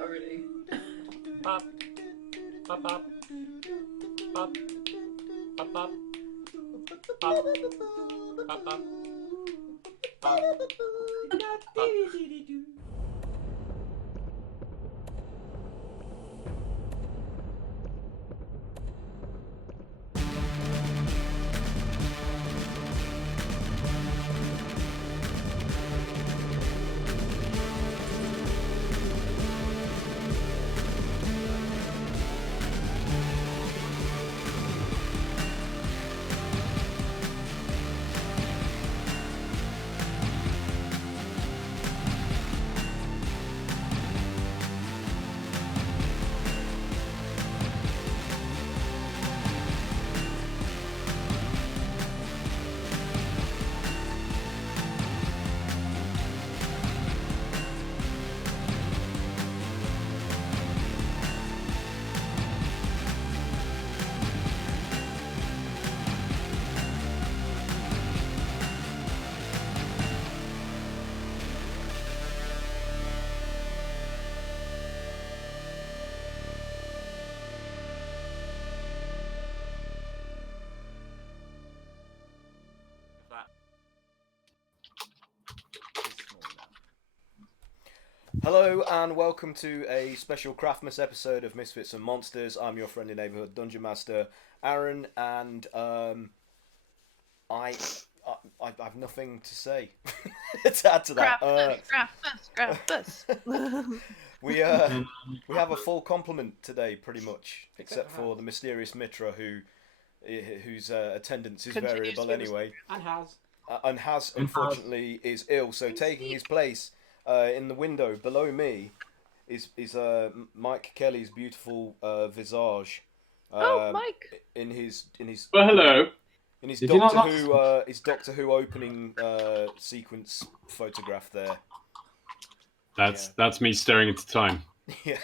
that already. Pop. Pop, pop. Pop. Pop, pop. Pop. Pop, pop. Pop. Pop. Hello and welcome to a special Craftmas episode of Misfits and Monsters. I'm your friendly neighbourhood Dungeon Master, Aaron, and I have nothing to say to add to that. Craftmas. We have a full complement today, pretty much, except for the mysterious Mitra, whose attendance is variable anyway, and has unfortunately is ill. So taking his place in the window below me is Mike Kelly's beautiful visage. Mike! In his Well, hello. in his Did you not Doctor Who opening sequence photograph there. That's me staring into time. Yeah.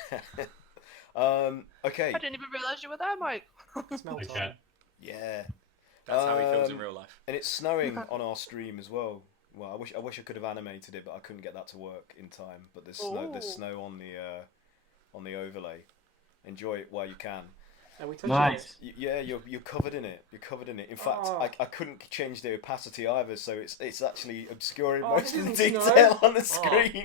Okay. I didn't even realise you were there, Mike. Okay. Yeah. That's how he feels in real life. And it's snowing on our stream as well. Well, I wish I could have animated it, but I couldn't get that to work in time. But there's snow on the overlay. Enjoy it while you can. Are we touching Nice. Yeah, you're covered in it. You're covered in it. In fact, I couldn't change the opacity either, so it's actually obscuring most of the detail on the screen.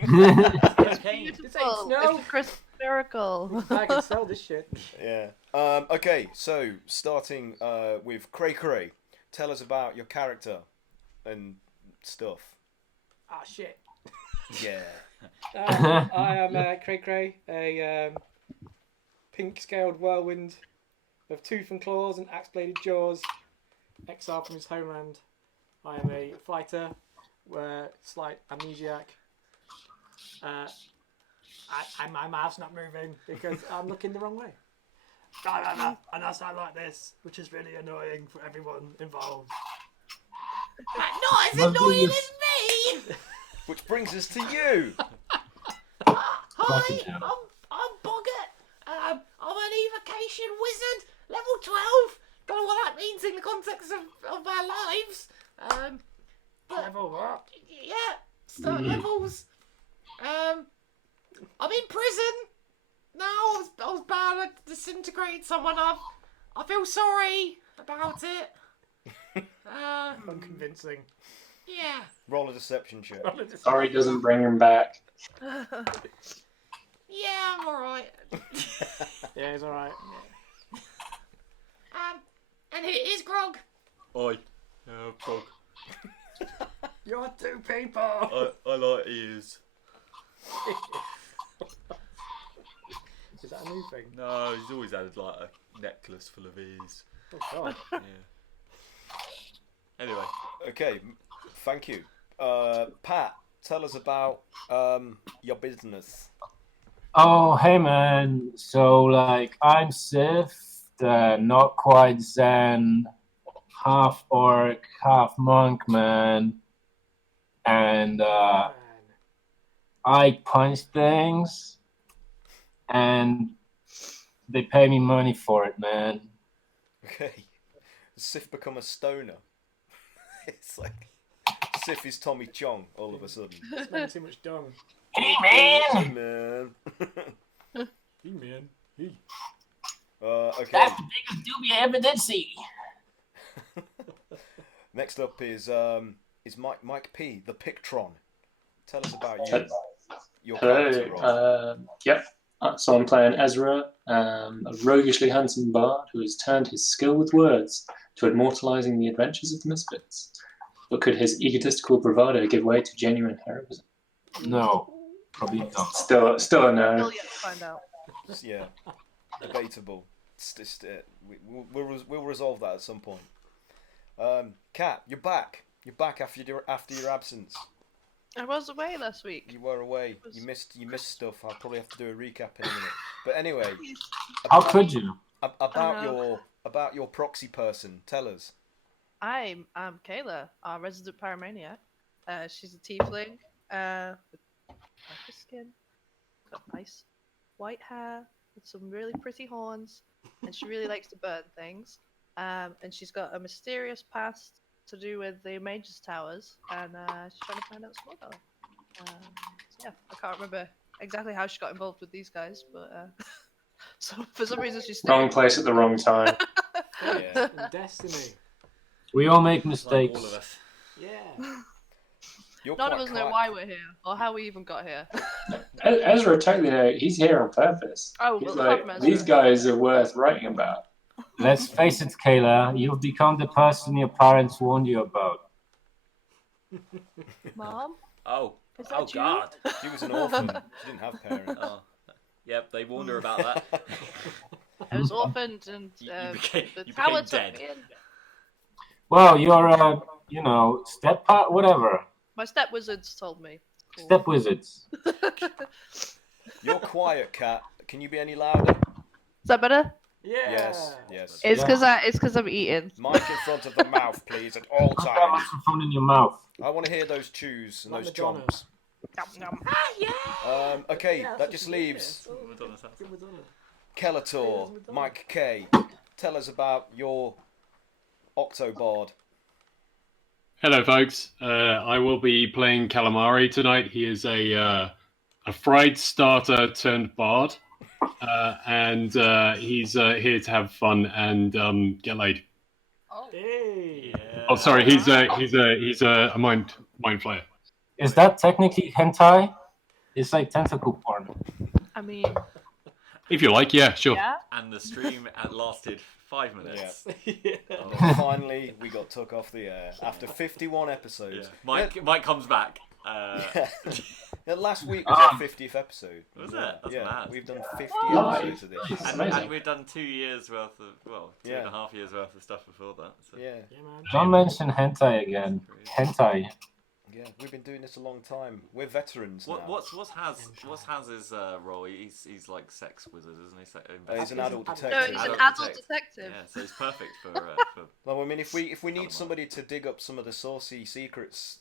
This ain't snow. It's a Christmas miracle. I can sell this shit. Yeah. Okay, so starting with Cray Cray. Tell us about your character and stuff. Ah, shit. Yeah. I am Cray Cray, a pink-scaled whirlwind of tooth and claws and axe-bladed jaws, exiled from his homeland. I am a fighter, slight amnesiac. My mouth's not moving because I'm looking the wrong way. And I sound like this, which is really annoying for everyone involved. Not as annoying as me! Which brings us to you. Hi, I'm Boggart. I'm an evocation wizard, level 12. Don't know what that means in the context of our lives. But Level what? yeah, start levels. I'm in prison now. I was bad. I disintegrated someone. I feel sorry about it. Unconvincing. Yeah. Roll a deception check. Sorry doesn't bring him back. Yeah, I'm alright. Yeah, he's alright. And it is Grog. Oi. Frog. You're two people! I like ears. Is that a new thing? No, he's always had like a necklace full of ears. Oh god. Yeah. Anyway. Okay, thank you. Pat, tell us about your business. Oh, hey man. So, like, I'm Sith, not quite Zen, half orc, half monk, man. And I punch things, and they pay me money for it, man. Okay. Sif become a stoner. It's like Sif is Tommy Chong all of a sudden. Smelling too much dung. Hey, man! Man. He-Man. He. Okay. That's the biggest doobie I ever did see. Next up is Mike P, the Pictron. Tell us about your character role. Hello. Yep. So I'm playing Ezra, a roguishly handsome bard who has turned his skill with words to immortalizing the adventures of the Misfits. But could his egotistical bravado give way to genuine heroism? No, probably not. Still a no. Still yet to find out. Yeah, debatable. We'll resolve that at some point. Kat, you're back. You're back after your absence. I was away last week. You were away. You missed stuff. I'll probably have to do a recap in a minute. But anyway, How could you? About your proxy person. Tell us. I'm Kayla, our resident pyromaniac. She's a tiefling with darker skin, got nice white hair, with some really pretty horns, and she really likes to burn things. And she's got a mysterious past to do with the Mage's Towers, and she's trying to find out some more. So yeah, I can't remember exactly how she got involved with these guys, but so for some reason she's Wrong place at the wrong time. Yeah. Destiny. We all make mistakes. Like all of us. Yeah. none of us know why we're here or how we even got here. Ezra totally he's here on purpose. Oh, He's well, like, these guys are worth writing about. Let's face it, Kayla, you've become the person your parents warned you about. Mom? Oh, Is that oh you? God. She was an orphan. She didn't have parents. Oh. Yep, they warned her about that. I was orphaned and You became the tower took dead. me in. Well, you're step whatever. My step wizards told me. Cool. Step wizards. You're quiet, Kat. Can you be any louder? Is that better? Yeah. Yes. It's because I'm eating. Mic in front of the mouth, please, at all Put that times. microphone in your mouth. I want to hear those chews and Like those Madonna. chomps. Yum, yum. Okay, Yeah, that that's just what she leaves did. Madonna's house. Good Madonna. Kelator, Mike K. Tell us about your Octobard. Hello, folks. I will be playing Calamari tonight. He is a fried starter turned bard, and he's here to have fun and get laid. Oh. Hey. Yeah. Oh, sorry, he's a mind flayer. Is that technically hentai? It's like tentacle porn. I mean, If you like, yeah, sure. yeah. And the stream lasted 5 minutes. Yeah. And then finally, we got took off the air after 51 episodes. Yeah. Mike comes back. Yeah, last week was our 50th episode. Was it? That's mad. We've done 50 Nice. episodes of this. And we've done 2 years worth of, two Yeah. and a half years worth of stuff before that. So. Yeah, Yeah, man. Don't mention hentai again. Hentai. yeah, we've been doing this a long time. We're veterans now. What's Haz's role? He's like sex wizard, isn't he? He's an adult No, detective. he's an Adult adult detective. detective. Yeah, so he's perfect for. Well, I mean, if we need somebody to dig up some of the saucy secrets,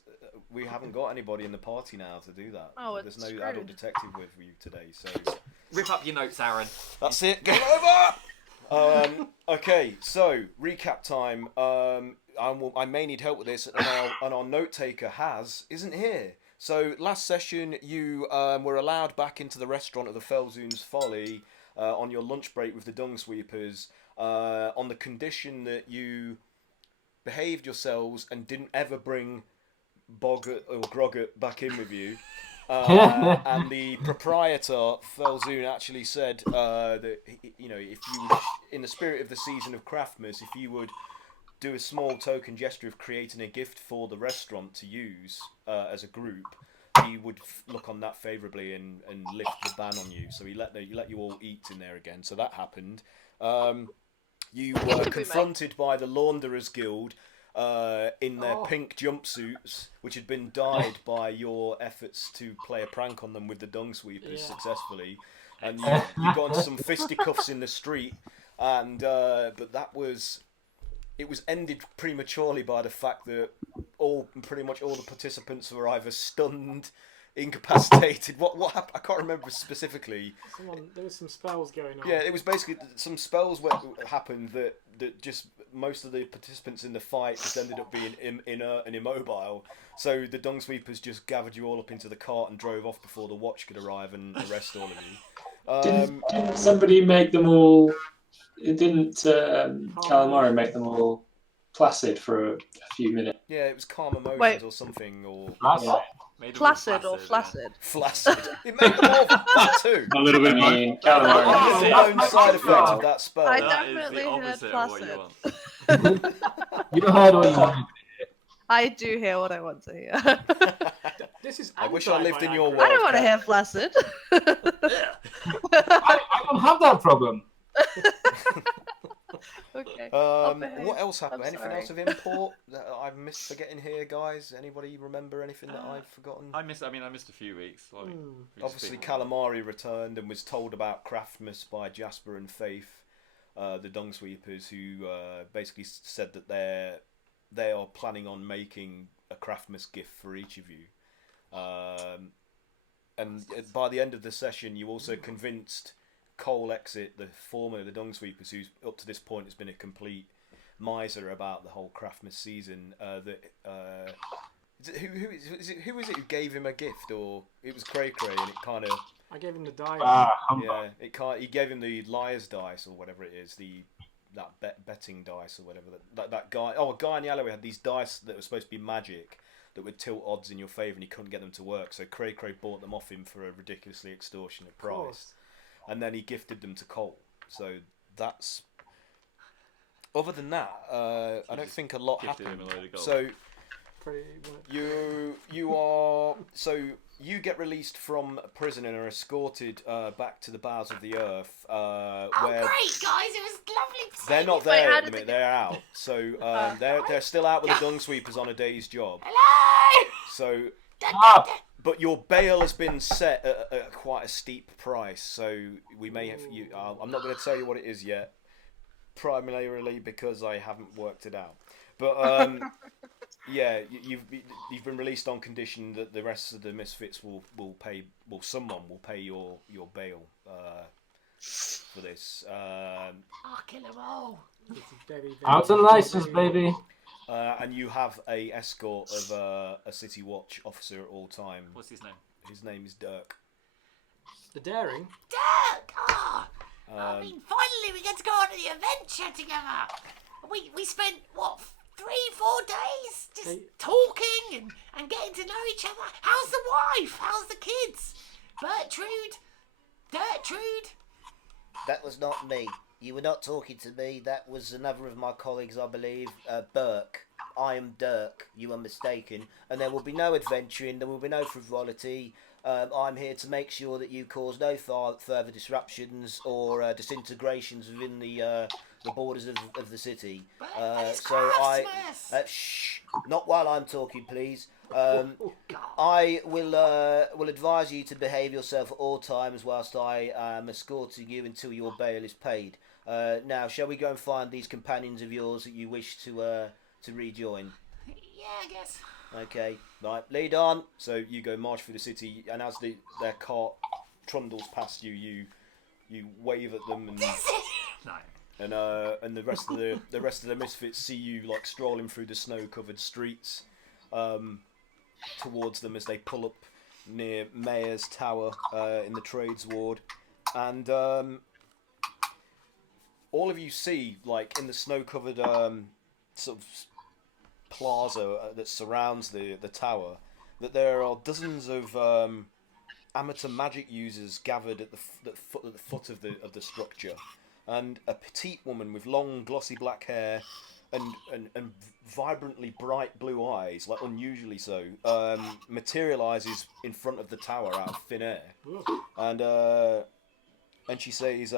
we haven't got anybody in the party now to do that. Oh, There's it's no screwed. adult detective with you today, so Rip up your notes, Aaron. that's it. Game over. Okay, so recap time. I may need help with this, and our note taker isn't here. So last session, you were allowed back into the restaurant of the Felzoon's Folly on your lunch break with the dung sweepers, on the condition that you behaved yourselves and didn't ever bring Boggart or Grogart back in with you. And the proprietor, Felzoon, actually said that, you know, if you, in the spirit of the season of Craftmas, if you would do a small token gesture of creating a gift for the restaurant to use as a group, he would look on that favourably and lift the ban on you. So he let you all eat in there again. So that happened. You were confronted by the Launderers Guild in their pink jumpsuits, which had been dyed by your efforts to play a prank on them with the dung sweepers successfully. And you got into some fisticuffs in the street, and but it was ended prematurely by the fact that pretty much all the participants were either stunned, incapacitated. What happened? I can't remember specifically. There was some spells going on. Yeah, it was basically some spells happened that just most of the participants in the fight just ended up being inert and immobile. So the dung sweepers just gathered you all up into the cart and drove off before the watch could arrive and arrest all of you. Didn't somebody make them all? Didn't Calamari make them all placid for a few minutes? Yeah, it was calm emotions Wait. or something, or Made them all Placid or yeah. flaccid? flaccid. It made them all too. A little bit I more. mean, That's Calamari. the known side effect of that spell. I That is definitely the heard opposite of what you placid. want. You heard what you wanted. I do hear what I want to hear. This is I wish I lived in your anti-Viagra. world. I don't want to hear flaccid. I don't have that problem. Okay. What else happened? I'm Anything sorry. else of import that I've missed forgetting here, guys? Anybody remember anything that I've forgotten? I missed a few weeks. Like, we just Obviously, didn't- Calamari returned and was told about Craftmas by Jasper and Faith, the Dung Sweepers, who basically said that they are planning on making a Craftmas gift for each of you. And by the end of the session, you also convinced Cole Exit, the former of the Dung Sweepers, who's up to this point has been a complete miser about the whole Craftmas season. Who is it who gave him a gift, or it was Cray Cray, and it kind of I gave him the die. he gave him the liar's dice or whatever it is, that betting dice or whatever that guy. Oh, a guy in the alleyway had these dice that were supposed to be magic that would tilt odds in your favour, and he couldn't get them to work. So Cray Cray bought them off him for a ridiculously extortionate price, and then he gifted them to Cole. So that's. Other than that, I don't think a lot gifted him happened. a load of gold. So Pretty much. you get released from prison and are escorted back to the bowels of the earth. Oh, Where great, guys! It was lovely to see they're you. not Wait, there how at the did minute. they They're out. So they're still out with the Dung Sweepers on a day's job. Hello! So, Ah, but your bail has been set at quite a steep price. So we may have you. I'm not going to tell you what it is yet, primarily because I haven't worked it out. But yeah, you've been released on condition that the rest of the Misfits will pay. Well, someone will pay your bail for this. I'll kill them all. It's very, very out of license, baby. And you have a escort of a City Watch officer at all time. What's his name? His name is Dirk. The daring. Dirk! Oh, I mean, finally we get to go on the adventure together. We spent, what, 3-4 days just Hey. talking and getting to know each other. How's the wife? How's the kids? Gertrude? That was not me. You were not talking to me. That was another of my colleagues, I believe. Burke. I am Dirk. You are mistaken. And there will be no adventuring. There will be no frivolity. I'm here to make sure that you cause no further disruptions or disintegrations within the borders of the city. It's So Craftmas. shh. Not while I'm talking, please. I will advise you to behave yourself at all times whilst I am escorting you until your bail is paid. Now, shall we go and find these companions of yours that you wish to rejoin? Yeah, I guess. Okay, right, lead on. So you go march through the city, and as their cart trundles past you, you wave at them, and No. and the rest of the Misfits see you like strolling through the snow-covered streets towards them as they pull up near Mayor's Tower in the Trades Ward, and all of you see, like in the snow-covered sort of plaza that surrounds the tower, that there are dozens of amateur magic users gathered at the foot of the structure, and a petite woman with long glossy black hair and vibrantly bright blue eyes, like unusually so, materializes in front of the tower out of thin air, and she says,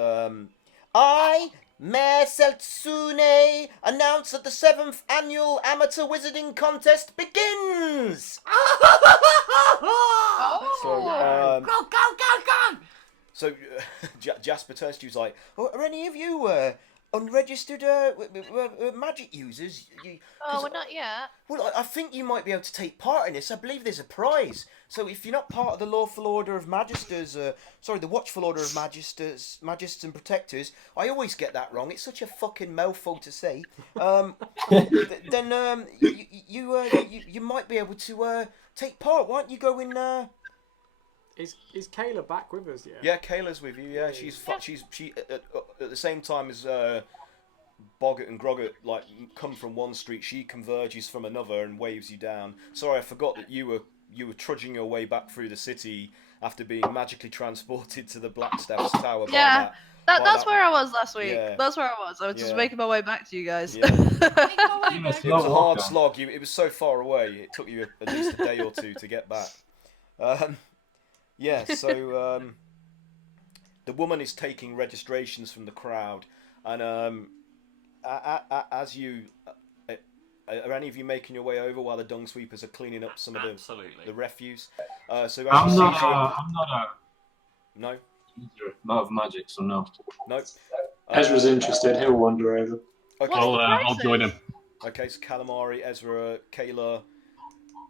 I, Mayor Seltsune, announce that the 7th annual amateur wizarding contest begins! So, Go! So Jasper turns to you, like, are any of you unregistered magic users? We're not yet. Well, I think you might be able to take part in this. I believe there's a prize. So if you're not part of the Lawful Order of Magisters, the Watchful Order of Magisters and Protectors, I always get that wrong. It's such a fucking mouthful to say. Then you might be able to take part. Why don't you go and Is Kayla back with us? Yeah. Yeah, Kayla's with you. Yeah, she at the same time as Boggart and Groggart like come from one street, she converges from another and waves you down. Sorry, I forgot that you were trudging your way back through the city after being magically transported to the Blackstaff's tower. Yeah, that's where I was last week. Yeah. That's where I was. I was just making my way back to you guys. Yeah. It was a hard slog. It was so far away. It took you at least a day or two to get back. Yeah, so the woman is taking registrations from the crowd, and as you, are any of you making your way over while the dung sweepers are cleaning up some of the refuse? So I'm not no user of magic, so no. No. Ezra's interested. He'll wander over. Okay. I'll join him. Okay, so Calamari, Ezra, Kayla,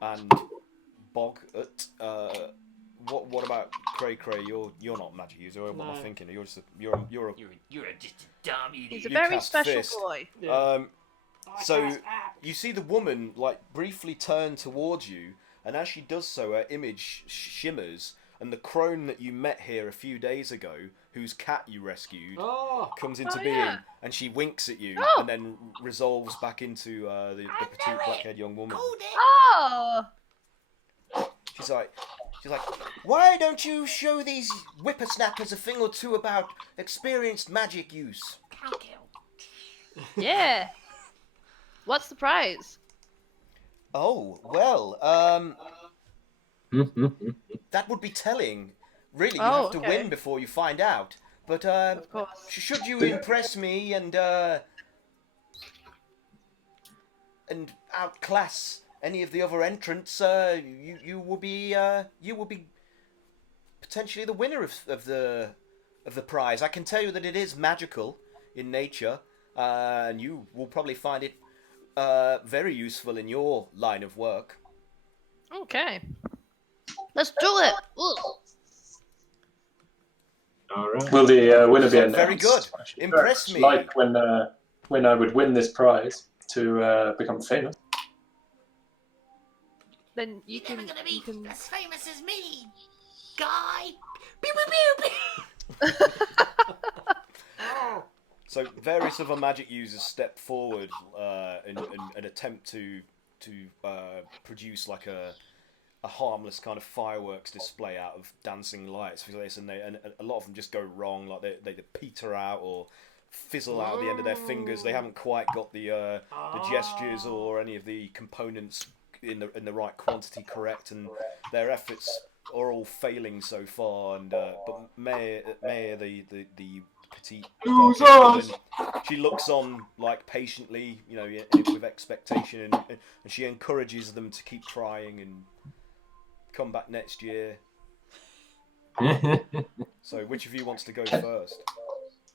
and Boggart. What about Cray Cray? You're not a magic user. What am I thinking? You're just you're just a dumb idiot. He's a very special fist. boy. So you see the woman like briefly turn towards you, and as she does so, her image shimmers, and the crone that you met here a few days ago, whose cat you rescued, comes into being, and she winks at you, and then resolves back into the petite black-haired young woman. Oh. She's like, why don't you show these whippersnappers a thing or two about experienced magic use? Yeah. What's the prize? Oh, well, that would be telling. Really, you have to win before you find out. But should you impress me and outclass any of the other entrants, you will be potentially the winner of the prize. I can tell you that it is magical in nature, and you will probably find it very useful in your line of work. Okay, let's do it. All right. Will the winner be announced? Very good. Impress me. Like when I would win this prize to become famous. Then you You're can. never gonna You be can... as famous as me, guy. Pew pew pew pew. So various other magic users step forward and attempt to produce like a harmless kind of fireworks display out of dancing lights for this, and a lot of them just go wrong. Like they peter out or fizzle out at the end of their fingers. They haven't quite got the gestures or any of the components in the right quantity correct, and their efforts are all failing so far. And but Maya, the petite woman, she looks on like patiently, you know, with expectation, and she encourages them to keep trying and come back next year. So which of you wants to go first?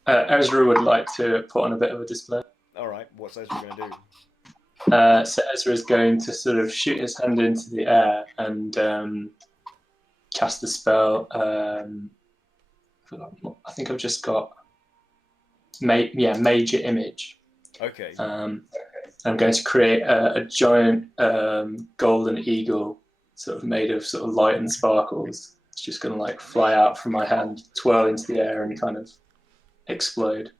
Ezra would like to put on a bit of a display. All right, what's Ezra going to do? So Ezra is going to sort of shoot his hand into the air and cast the spell. I think I've just got major image. Okay. I'm going to create a giant golden eagle, sort of made of sort of light and sparkles. It's just going to like fly out from my hand, twirl into the air, and kind of explode.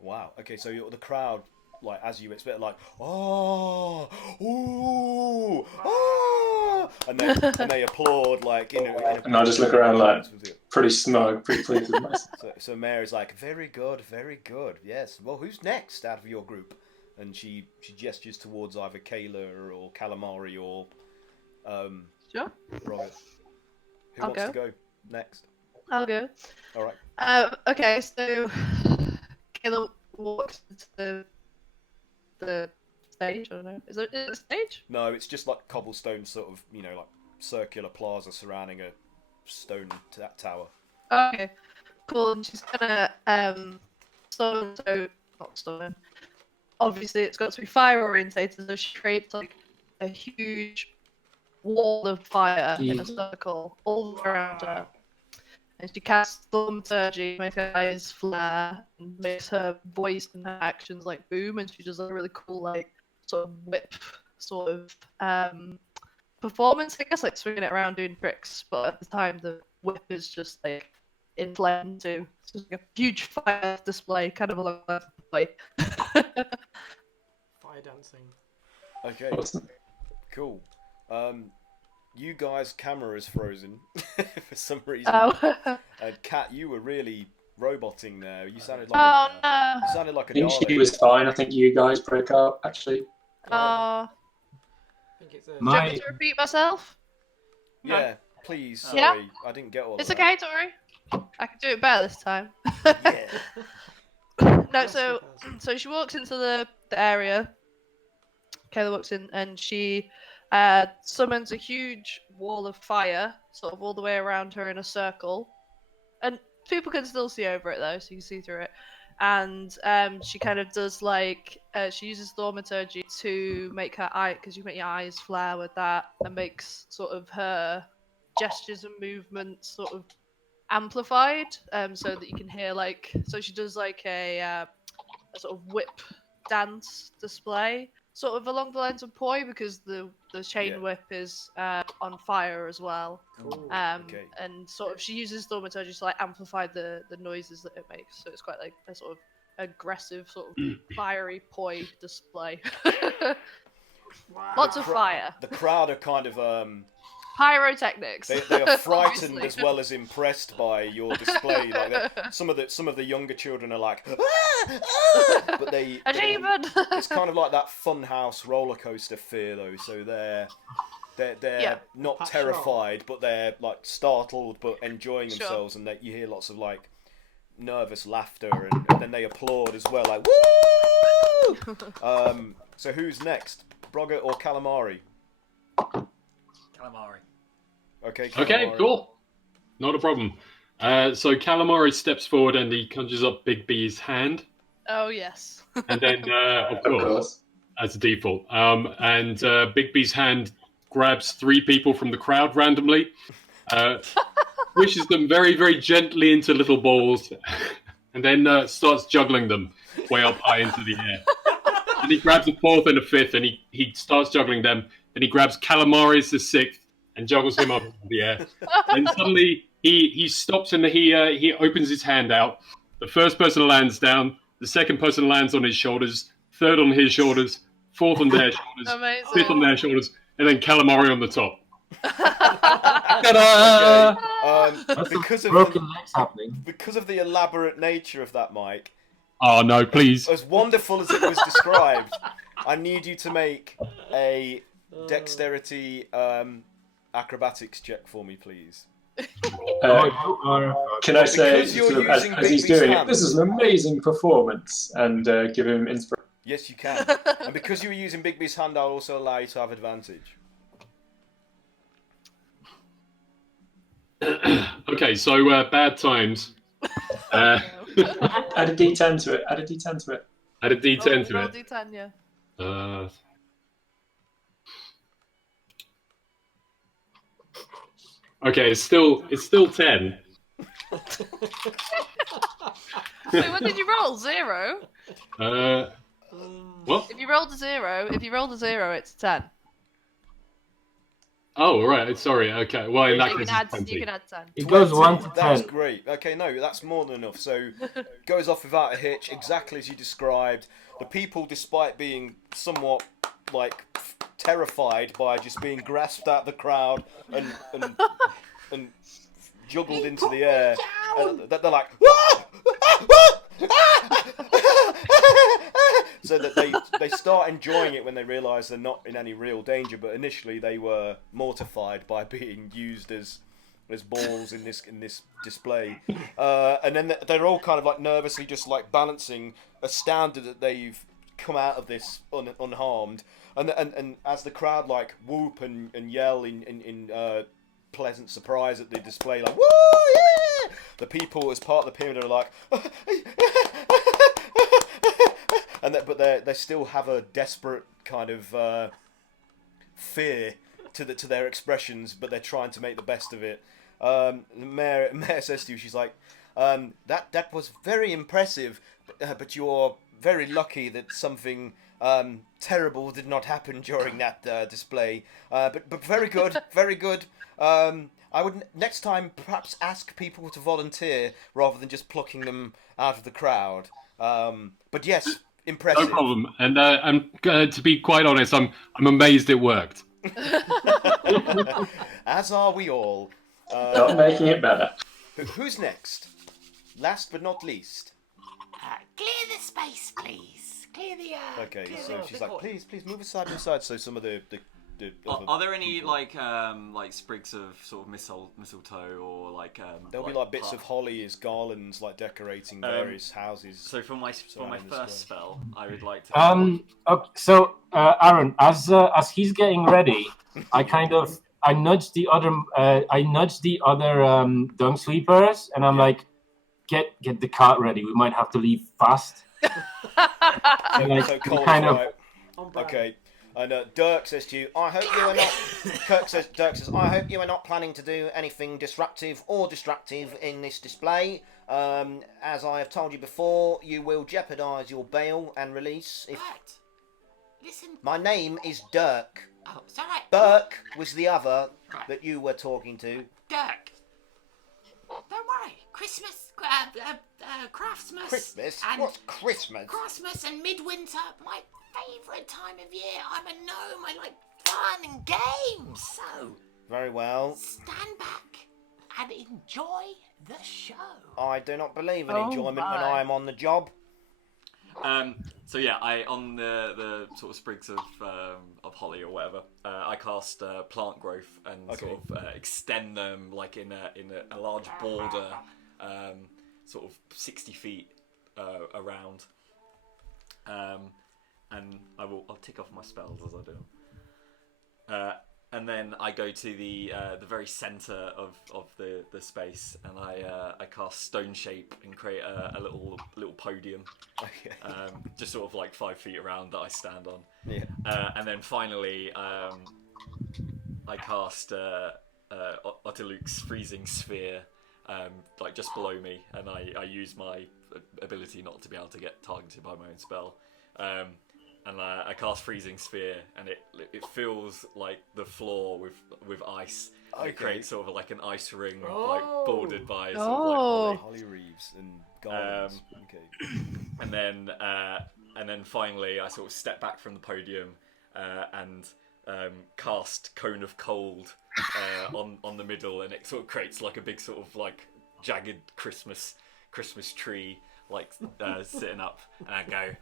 Wow. Okay, so the crowd, like as you expect, like oh, ooh, ah, and they applaud like in a and I just look around like pretty smug, pretty pleased with myself. So Mary's like, very good, yes. Well, who's next out of your group? And she gestures towards either Kayla or Calamari or Sure. Robert. Who I'll wants go. to go next? I'll go. All right. Okay, so Kayla walks into the stage. I don't know. Is it a stage? No, it's just like cobblestone, sort of, you know, like circular plaza surrounding a stone tower. Okay, cool. And she's gonna not stone. Obviously, it's got to be fire orientated, so she creates like a huge wall of fire in a circle all around her. And she casts thaumaturgy, makes her eyes flare, and makes her voice and her actions like boom, and she does a really cool like sort of whip sort of performance, I guess, like swinging it around doing tricks. But at the time, the whip is just like inflamed too. It's just like a huge fire display, kind of along the way. Fire dancing. Okay, Awesome. cool. You guys' camera is frozen for some reason. Oh. Kat, you were really roboting there. You sounded like No. you sounded like a I think Dalek. she was fine. I think you guys broke up, actually. I think it's Do you want me to repeat myself? Yeah, please. Sorry, Yeah? I didn't get all It's of okay, don't worry. I can do it better this time. that. No, so she walks into the area. Kayla walks in and she summons a huge wall of fire, sort of all the way around her in a circle. And people can still see over it though, so you can see through it. And she kind of does like she uses thaumaturgy to make her eye, because you make your eyes flare with that, and makes sort of her gestures and movements sort of amplified, so that you can hear like. So she does like a sort of whip dance display, sort of along the lines of Poi, because the chain whip is on fire as well. Okay. And sort of she uses thaumaturgy to like amplify the noises that it makes, so it's quite like a sort of aggressive, sort of fiery Poi display. Lots of fire. The crowd are kind of Pyrotechnics. They are frightened Obviously. as well as impressed by your display. Like some of the younger children are like, ah! But Achievement! It's kind of like that funhouse roller coaster fear though. So they're not Pat terrified, but they're like startled, but enjoying Sure. themselves, and you hear lots of like nervous laughter, and then they applaud as well, like woo! So who's next, Brogger or Calamari? Calamari. Okay, Okay, Calamari. cool. Not a problem. So Calamari steps forward and he conjures up Big B's hand. Oh yes. And then, of course, as a default. And Big B's hand grabs 3 people from the crowd randomly, pushes them very, very gently into little balls, and then starts juggling them way up high into the air. And he grabs a 4th and a 5th, and he starts juggling them. And he grabs Calamari as the 6th and juggles him up into the air. And suddenly he stops and he opens his hand out. The first person lands down. The second person lands on his shoulders. 3rd on his shoulders. 4th on their shoulders. Amazing. 5th on their shoulders. And then Calamari on the top. Okay. Because of broken legs happening. because of the elaborate nature of that, Mike, Oh, no, please. as wonderful as it was described, I need you to make a dexterity acrobatics check for me, please. Can I say, Because you're sort of, using as he's Bigby's doing it, hand. this is an amazing performance, and give him inspiration? Yes, you can. And because you were using Bigby's hand, I'll also allow you to have advantage. Okay, so bad times. Add a D10 to it. Add a D10 to it. Add a D10 to roll it. D10, yeah. Okay, it's still 10. Wait, what did you roll? 0? What? If you rolled a 0, it's 10. Oh, right. Sorry. Okay. Well, in that You case, can, add, it's 20. you can add 10. It goes 1 to 10. That's great. Okay, no, that's more than enough. So, goes off without a hitch, exactly as you described. The people, despite being somewhat, like, terrified by just being grasped out of the crowd and juggled into the air, they're like, "Ah! Ah! Ah! So that they start enjoying it when they realise they're not in any real danger, but initially they were mortified by being used as balls in this display, and then they're all kind of like nervously just like balancing, astounded that they've come out of this unharmed, and as the crowd like whoop and yell in pleasant surprise at the display, like woo yeah, the people as part of the pyramid are like but they still have a desperate kind of fear to their expressions, but they're trying to make the best of it. Mayor says to you, she's like, that was very impressive, but your very lucky that something terrible did not happen during that display. But very good, very good. I would next time perhaps ask people to volunteer rather than just plucking them out of the crowd. But yes, impressive. No problem. And to be quite honest, I'm amazed it worked. As are we all. Not making it better. Who's next? Last but not least. Clear the space, please. Clear the Okay, clear so the- she's the like, court. please move aside so some of the Are there any like sprigs of sort of mistletoe or like there'll be like bits of holly as garlands, like decorating various houses. So for my surrounding the first square. spell, I would like to. Okay, so Aaron, as he's getting ready, I nudged the other dung sweepers, and I'm like, get the cart ready. We might have to leave fast. And like, So we Cole's kind of right. Okay. And Dirk says to you, Dirk says, I hope you are not planning to do anything disruptive or distractive in this display. As I have told you before, you will jeopardise your bail and release. If Right. Listen. my name is Dirk. Oh, it's all right. Burke was the other that you were talking to. Dirk. Don't worry. Christmas, Craftmas. Christmas? And What's Christmas? Christmas and midwinter, my favourite time of year. I'm a gnome. I like fun and games. So Very well. stand back and enjoy the show. I do not believe in Oh enjoyment when my. I am on the job. So yeah, I on the sort of sprigs of holly or whatever, I cast plant growth and sort of extend them like in a large border, sort of 60 feet around. And I'll tick off my spells as I do them. And then I go to the very centre of the space, and I cast Stone Shape and create a little podium, just sort of like 5 feet around that I stand on. Yeah. And then finally, I cast Otterluke's Freezing Sphere, like just below me, and I use my ability not to be able to get targeted by my own spell. And I cast Freezing Sphere, and it fills like the floor with ice. And It creates sort of like an ice ring, like bordered by sort of like holly wreaths and garlands. and then finally, I sort of step back from the podium and cast Cone of Cold on the middle, and it sort of creates like a big sort of like jagged Christmas tree, like sitting up, and I go.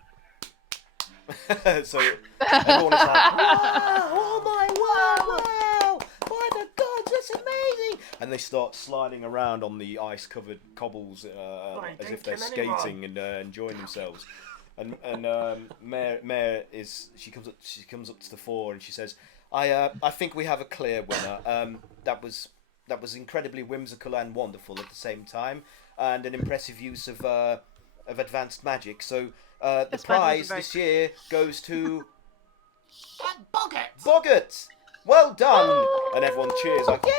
So everyone is like, wow, oh my wow, by the gods, that's amazing! And they start sliding around on the ice-covered cobbles as if they're skating and enjoying themselves. And Mare comes up to the fore and she says, I think we have a clear winner. That was incredibly whimsical and wonderful at the same time, and an impressive use of advanced magic. So. The prize this year goes to Boggart. Boggart. Well done, and everyone cheers like yeah.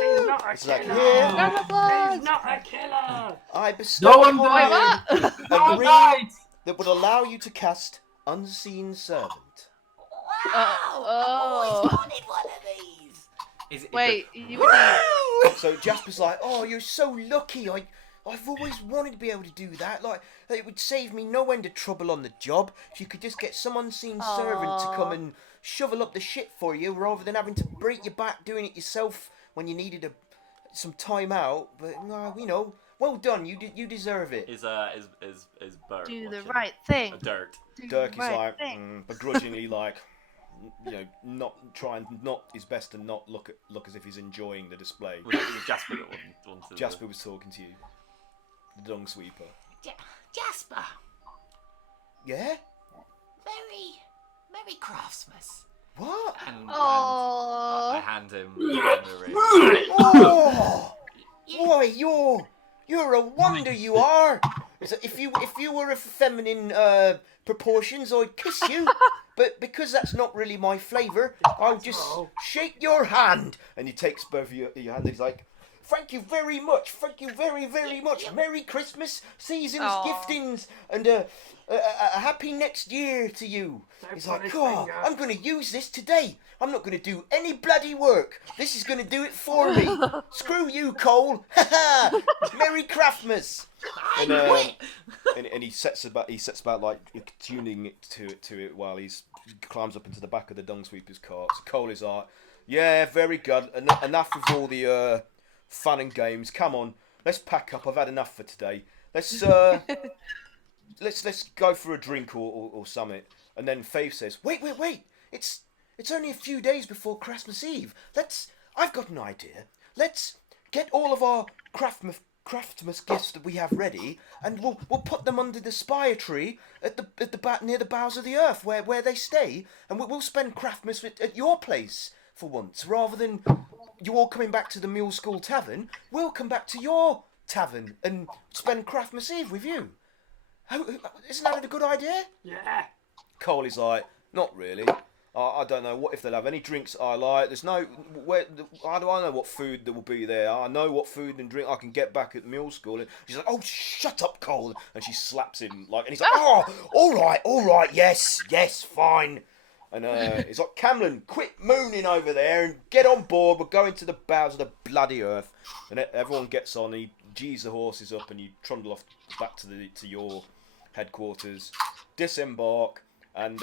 He's not a It's like killer. yeah. He's not a killer. I bestow upon you a ring that would allow you to cast Unseen Servant. Wow! I've always wanted one of these. Wait, you would need... So Jasper's like, oh, you're so lucky. I've always wanted to be able to do that. Like, it would save me no end of trouble on the job if you could just get some unseen servant to come and shovel up the shit for you, rather than having to break your back doing it yourself when you needed some time out. But well done. You deserve it. Is Bert Do the watching? right thing. Dirt. Dirk is right like thing. begrudgingly like, not his best to not look as if he's enjoying the display. Was Jasper that wanted to- Jasper was talking to you, the dung sweeper. Jasper. Yeah. Merry Craftmas. What? And Oh. I hand him the ring. Oh, boy, you're a wonder, you are. If you were of feminine proportions, I'd kiss you. But because that's not really my flavour, I'll just shake your hand. And he takes both of your hand and he's like, Thank you very much. Thank you very, very much. Merry Christmas, seasons, giftings, and a happy next year to you. He's like, oh, I'm going to use this today. I'm not going to do any bloody work. This is going to do it for me. Screw you, Cole. Ha ha. Merry Craftmas. And he sets about like tuning it to it while he climbs up into the back of the dung sweeper's cart. So Cole is like, yeah, very good. Enough of all the fun and games. Come on, let's pack up. I've had enough for today. Let's go for a drink or something. And then Faith says, wait. It's only a few days before Christmas Eve. I've got an idea. Let's get all of our Craftmas gifts that we have ready, and we'll put them under the spire tree near the bowels of the earth where they stay, and we'll spend Craftmas at your place for once, rather than you all coming back to the Mule School Tavern. We'll come back to your tavern and spend Craftmas Eve with you. Isn't that a good idea? Yeah. Cole is like, not really. I don't know what if they'll have any drinks I like. There's no how do I know what food there will be there? I know what food and drink I can get back at Mule School. And she's like, oh, shut up, Cole, and she slaps him and he's like, oh, all right, yes, fine. And he's like, Camlin, quit mooning over there and get on board. We're going to the bowels of the bloody earth. And everyone gets on. He G's the horses up, and you trundle off back to your headquarters, disembark, and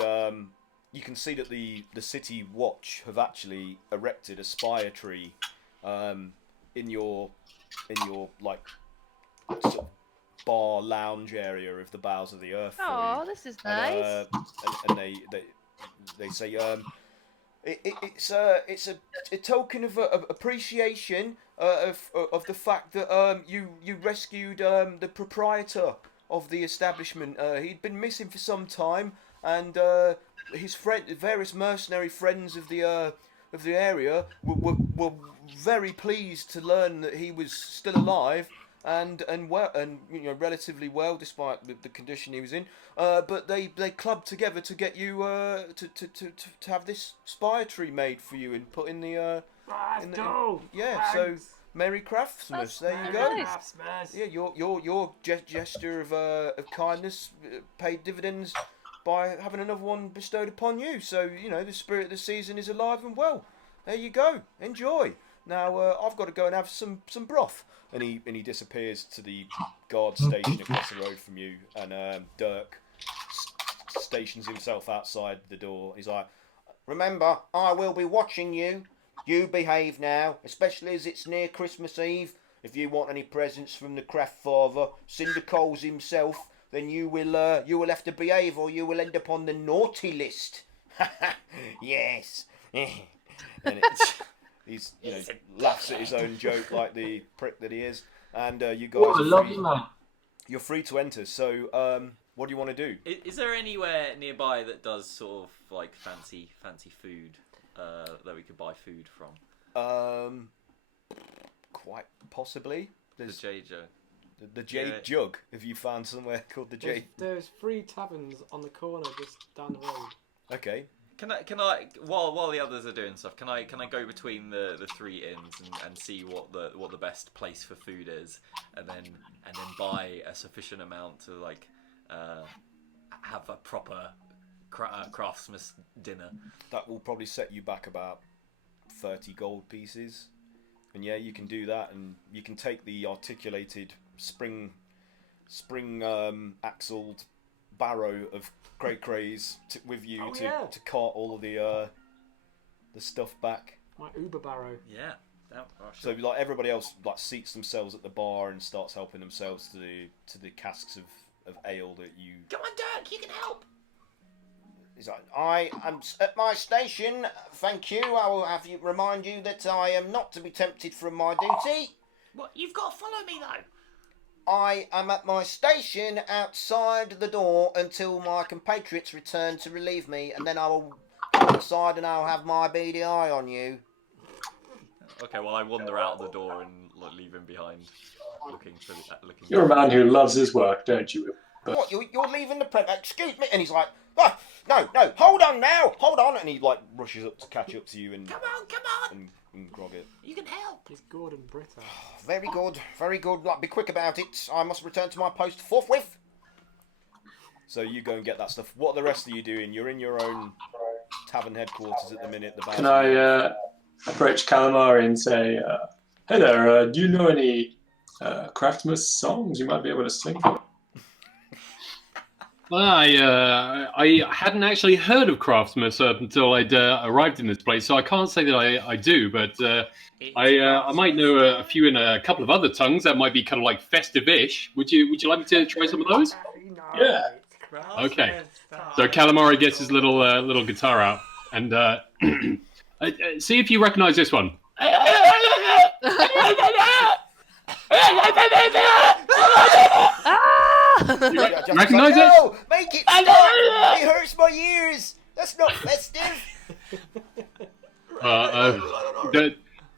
you can see that the city watch have actually erected a spire tree in your like sort of bar lounge area of the bowels of the earth. Oh, this is nice. And they say it's a token of appreciation of the fact that you rescued the proprietor of the establishment. He'd been missing for some time, and his various mercenary friends of the area were very pleased to learn that he was still alive and well, and relatively well despite the condition he was in. But they clubbed together to get you to have this spire tree made for you and put in the So Merry Craftmas. There you go. Nice. Yeah, your gesture of kindness paid dividends by having another one bestowed upon you. So, the spirit of the season is alive and well. There you go. Enjoy. Now, I've got to go and have some broth. And he disappears to the guard station across the road from you. And Dirk stations himself outside the door. He's like, remember, I will be watching you. You behave now, especially as it's near Christmas Eve. If you want any presents from the Craft Father, Cinder Coles himself, then you will have to behave, or you will end up on the naughty list. Yes. And he's laughs at his own joke like the prick that he is. And you guys you're free to enter. So what do you want to do? Is there anywhere nearby that does sort of like fancy food that we could buy food from? Quite possibly. There's the Jade Jug. The Jade Jug. Have you found somewhere called the Jade? There's 3 taverns on the corner just down the road. Okay. Can I while the others are doing stuff, can I go between the 3 inns and see what the best place for food is, and then buy a sufficient amount to like have a proper Craftsmas dinner? That will probably set you back about 30 gold pieces. And yeah, you can do that, and you can take the articulated spring axled barrow of cray-crays with you to cart all of the stuff back. My Uber barrow. Yeah. So like everybody else like seats themselves at the bar and starts helping themselves to the casks of ale that you. Come on, Dirk, you can help. He's like, I am at my station, thank you. I will remind you that I am not to be tempted from my duty. What? You've got to follow me, though. I am at my station outside the door until my compatriots return to relieve me, and then I will go outside and I'll have my beady eye on you. Okay, well, I wander out the door and leave him behind, looking. You're a man who loves his work, don't you? What? You're leaving the prep? Excuse me. And he's like, no, hold on now, hold on. And he like rushes up to catch up to you and come on. and and Grogget. You can help. It's Gordon Britta. Very good, very good. Like, be quick about it. I must return to my post forthwith. So you go and get that stuff. What are the rest of you doing? You're in your own tavern headquarters at the minute. Can I approach Calamari and say, hey there, do you know any Craftmas songs you might be able to sing? Well, I hadn't actually heard of Craftmas until I'd arrived in this place, so I can't say that I do, but I might know a few in a couple of other tongues that might be kind of like festive-ish. Would you like me to try some of those? Yeah. Okay. So Calamari gets his little guitar out and see if you recognise this one. Recognise it? No! Make it stop! It hurts my ears! That's not festive!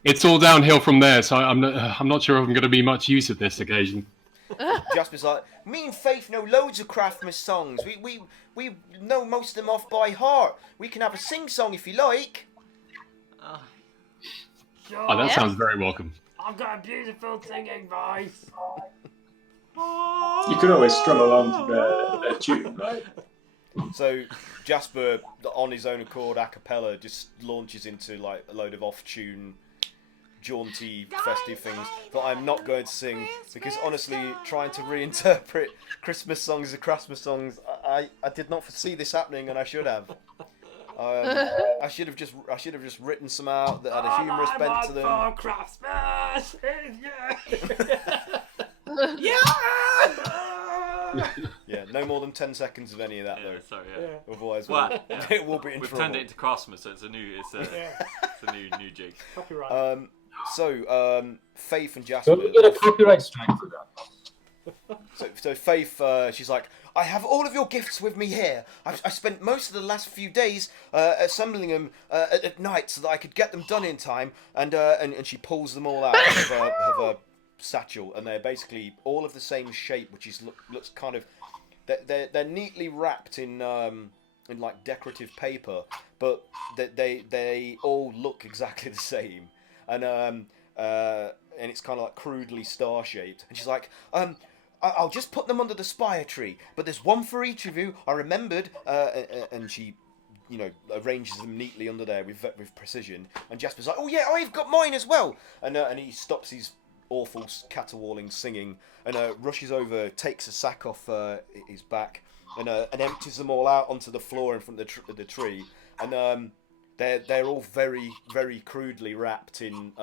It's all downhill from there, so I'm not sure if I'm going to be much use at this occasion. Jasper's like, me and Faith know loads of Craftmas songs. We know most of them off by heart. We can have a sing-song if you like. Oh, that sounds very welcome. I've got a beautiful singing voice. You could always strum along to the tune, right? So Jasper, on his own accord, a cappella, just launches into like a load of off-tune, jaunty, festive things that I'm not going to sing because honestly, trying to reinterpret Christmas songs as Craftmas songs, I did not foresee this happening, and I should have. I should have just written some out that had a humorous bent to them. For Christmas, Yeah, no more than 10 seconds of any of that though. Sorry, Otherwise, well, it will be in We've trouble. turned it into Craftmas, so it's a new new jig. Copyright. Faith and Jasper. Don't we get a copyright strike for that? So Faith, she's like, I have all of your gifts with me here. I spent most of the last few days assembling them at night so that I could get them done in time. And she pulls them all out of her satchel, and they're basically all of the same shape, which is looks kind of they're neatly wrapped in like decorative paper, but they all look exactly the same, and it's kind of like crudely star shaped. And she's like, I'll just put them under the spire tree, but there's one for each of you. I remembered, and she, arranges them neatly under there with precision. And Jasper's like, oh yeah, I've got mine as well. And he stops his awful caterwauling singing and rushes over, takes a sack off his back, and empties them all out onto the floor in front of the tree. And they're all very, very crudely wrapped in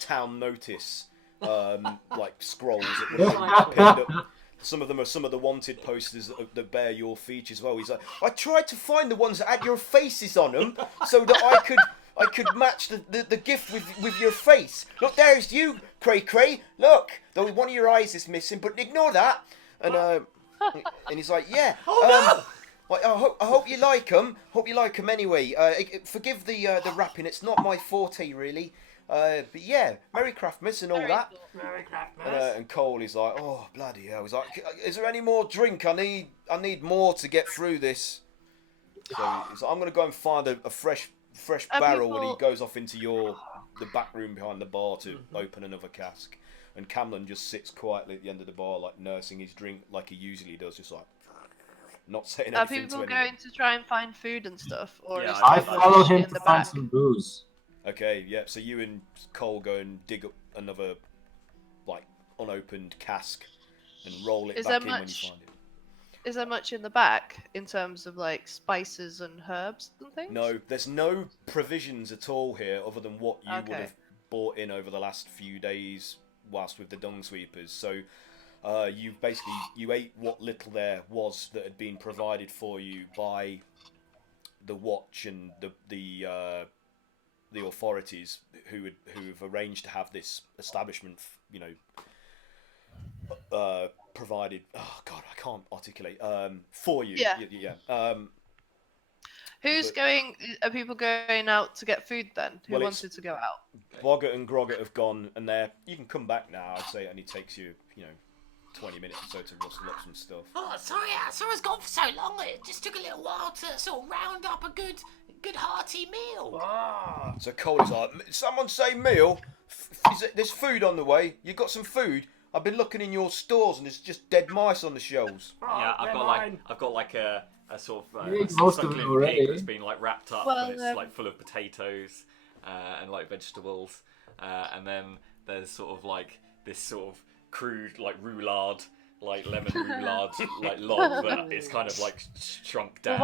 town notice. Like scrolls that were pinned up. Some of them are some of the wanted posters that bear your features. Well, he's like, I tried to find the ones that had your faces on them so that I could match the gift with your face. Look, there's you, Cray Cray. Look, though one of your eyes is missing, but ignore that. And he's like, yeah. I hope you like them. Hope you like them anyway. Forgive the rapping. It's not my forte really. But yeah, Merry Craftmas and all that. Merry Craftmas. And Cole is like, oh bloody hell! He's like, is there any more drink? I need more to get through this. So he's like, I'm gonna go and find a fresh barrel, and he goes off into the back room behind the bar to open another cask. And Camlin just sits quietly at the end of the bar, like nursing his drink like he usually does, just like not saying anything to anyone. Are people going to try and find food and stuff, or Yeah, is I there followed in him the to find back? some booze. Okay, yeah. So you and Cole go and dig up another, like, unopened cask and roll it back in when you find it. Is there much in the back in terms of like spices and herbs and things? No, there's no provisions at all here other than what you would have bought in over the last few days whilst with the dung sweepers. So you ate what little there was that had been provided for you by the watch and the authorities who've arranged to have this establishment, provided. Oh God, I can't articulate. For you. Yeah. Who's going? Are people going out to get food then? Who wanted to go out? Boggart and Grogget have gone, and you can come back now. I'd say it only takes you, 20 minutes or so to rustle up some stuff. Oh, sorry, I was gone for so long. It just took a little while to sort of round up a good hearty meal. So Cole is like, someone say meal? There's food on the way. You got some food? I've been looking in your stores and there's just dead mice on the shelves. Yeah, I've got like a sort of most of it succulent already. pig that's been like wrapped up Well, and it's like full of potatoes and like vegetables, and then there's sort of like this sort of crude like roulade, like lemon roulade, like log that is kind of like shrunk down.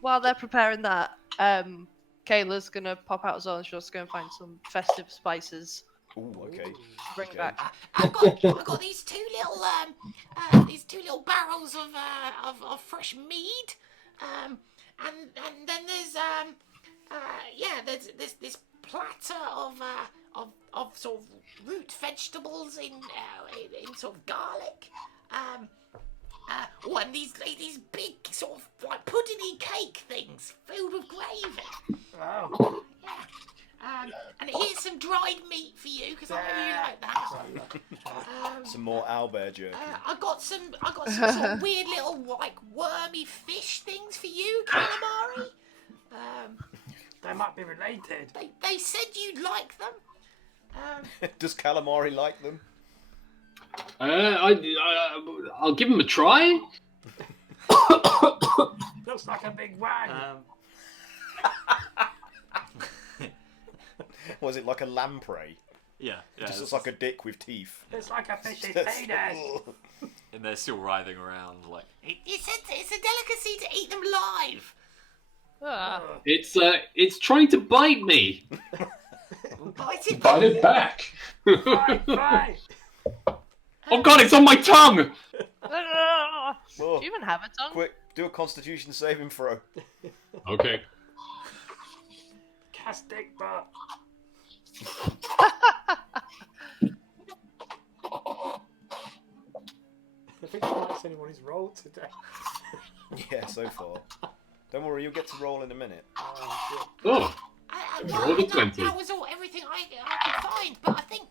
While they're preparing that, Kayla's gonna pop out as well, and she'll just go and find some festive spices. Ooh, okay. Bring it back. I've got these two little barrels of fresh mead, and then there's this platter of sort of root vegetables in sort of garlic. And these big sort of like puddingy cake things filled with gravy. Wow. Yeah. And here's some dried meat for you because I know you like that. Some more owlbear jerky. I got some sort of weird little like wormy fish things for you, calamari. They might be related. They said you'd like them. Does calamari like them? I'll give him a try. Looks like a big wag. Was it like a lamprey? Yeah. Just looks like a dick with teeth. It's like a fish's penis. And they're still writhing around like. It's a delicacy to eat them live. It's trying to bite me. Bite it. Bite it back. Right. Oh God, it's on my tongue. Do you even have a tongue? Quick, do a Constitution saving throw. Okay. Cast dick butt. I think that's anyone who's rolled today. Yeah, so far. Don't worry, you'll get to roll in a minute. Oh. Roll the 20. That was everything I could find, but I think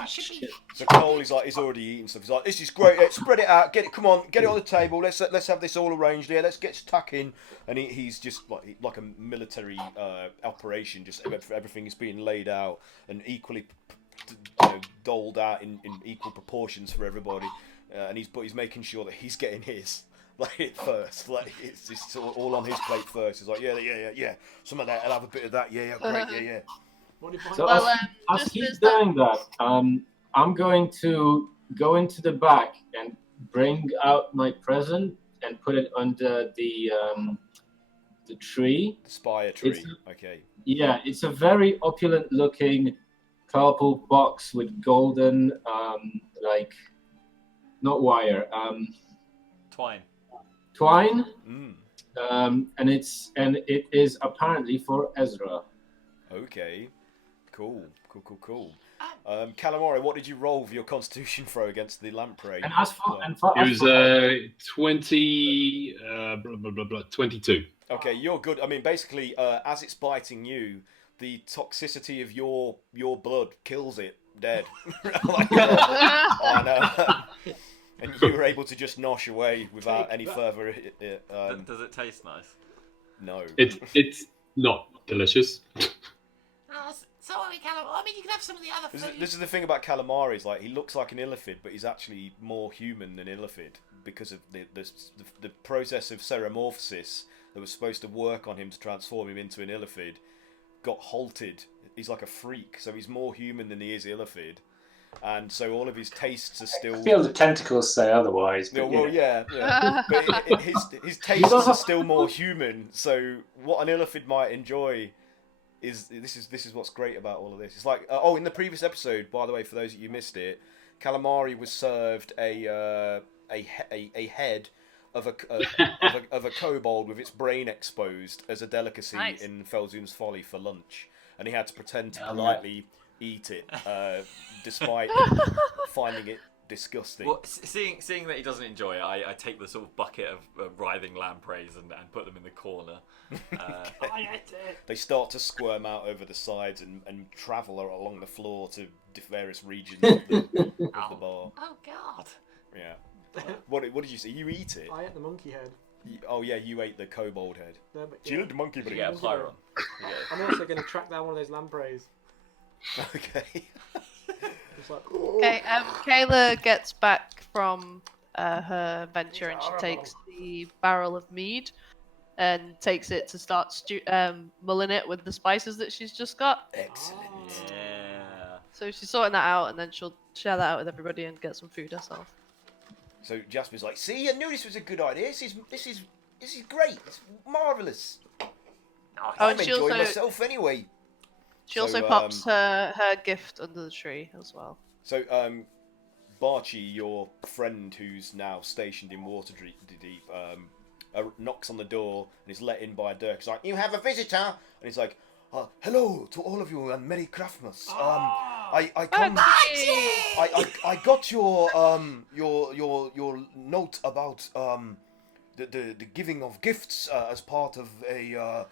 I should be. So Cole is like, he's already eaten stuff. He's like, this is great. Let's spread it out. Get it. Come on, get it on the table. Let's have this all arranged here. Let's get stuck in. And he's just like a military operation. Just everything is being laid out and equally doled out in equal proportions for everybody. And he's making sure that he's getting his. Like first, like it's just all on his plate first. He's like, yeah. Some of that, I'll have a bit of that. Yeah, great, yeah. So as he's doing that, I'm going to go into the back and bring out my present and put it under the tree. The spire tree. Okay. Yeah, it's a very opulent-looking purple box with golden, not wire, twine. And it is apparently for Ezra. Okay, cool. Calamari, what did you roll for your Constitution throw against the lamprey? And it was 22. Okay, you're good. I mean, basically, as it's biting you, the toxicity of your blood kills it dead. And you were able to just nosh away without any further. Does it taste nice? No. It's not delicious. Sorry, calamari. I mean, you can have some of the other food. This is the thing about calamari. Is like he looks like an illithid, but he's actually more human than illithid because of the process of ceremorphosis that was supposed to work on him to transform him into an illithid got halted. He's like a freak, so he's more human than he is illithid. And so all of his tastes are still. I feel the tentacles say otherwise. But, yeah. But his tastes are still more human. So what an illithid might enjoy is this is what's great about all of this. It's like in the previous episode, by the way, for those of you who missed it, calamari was served a head of a kobold with its brain exposed as a delicacy in Felzoon's Folly for lunch, and he had to pretend to politely eat it, despite finding it disgusting. Well, seeing that he doesn't enjoy it, I take the sort of bucket of writhing lampreys and put them in the corner. They start to squirm out over the sides and travel along the floor to various regions of the bar. Oh God! Yeah. What did you say? You eat it? I ate the monkey head. Oh yeah, you ate the kobold head. No, but, Do you eat the monkey brain? You get a pyron. I'm also going to track down one of those lampreys. Okay. Just like, Okay, Kayla gets back from her venture and she takes the barrel of mead and takes it to start mulling it with the spices that she's just got. Excellent. Yeah. So she's sorting that out and then she'll share that out with everybody and get some food herself. So Jasper's like, see, I knew this was a good idea. This is great. It's marvellous. I'm enjoying myself anyway. She also pops her gift under the tree as well. So, Barchi, your friend who's now stationed in Waterdeep, knocks on the door and is let in by Dirk. He's like, "You have a visitor," and he's like, "Hello to all of you and Merry Craftmas. I got your note about the giving of gifts as part of a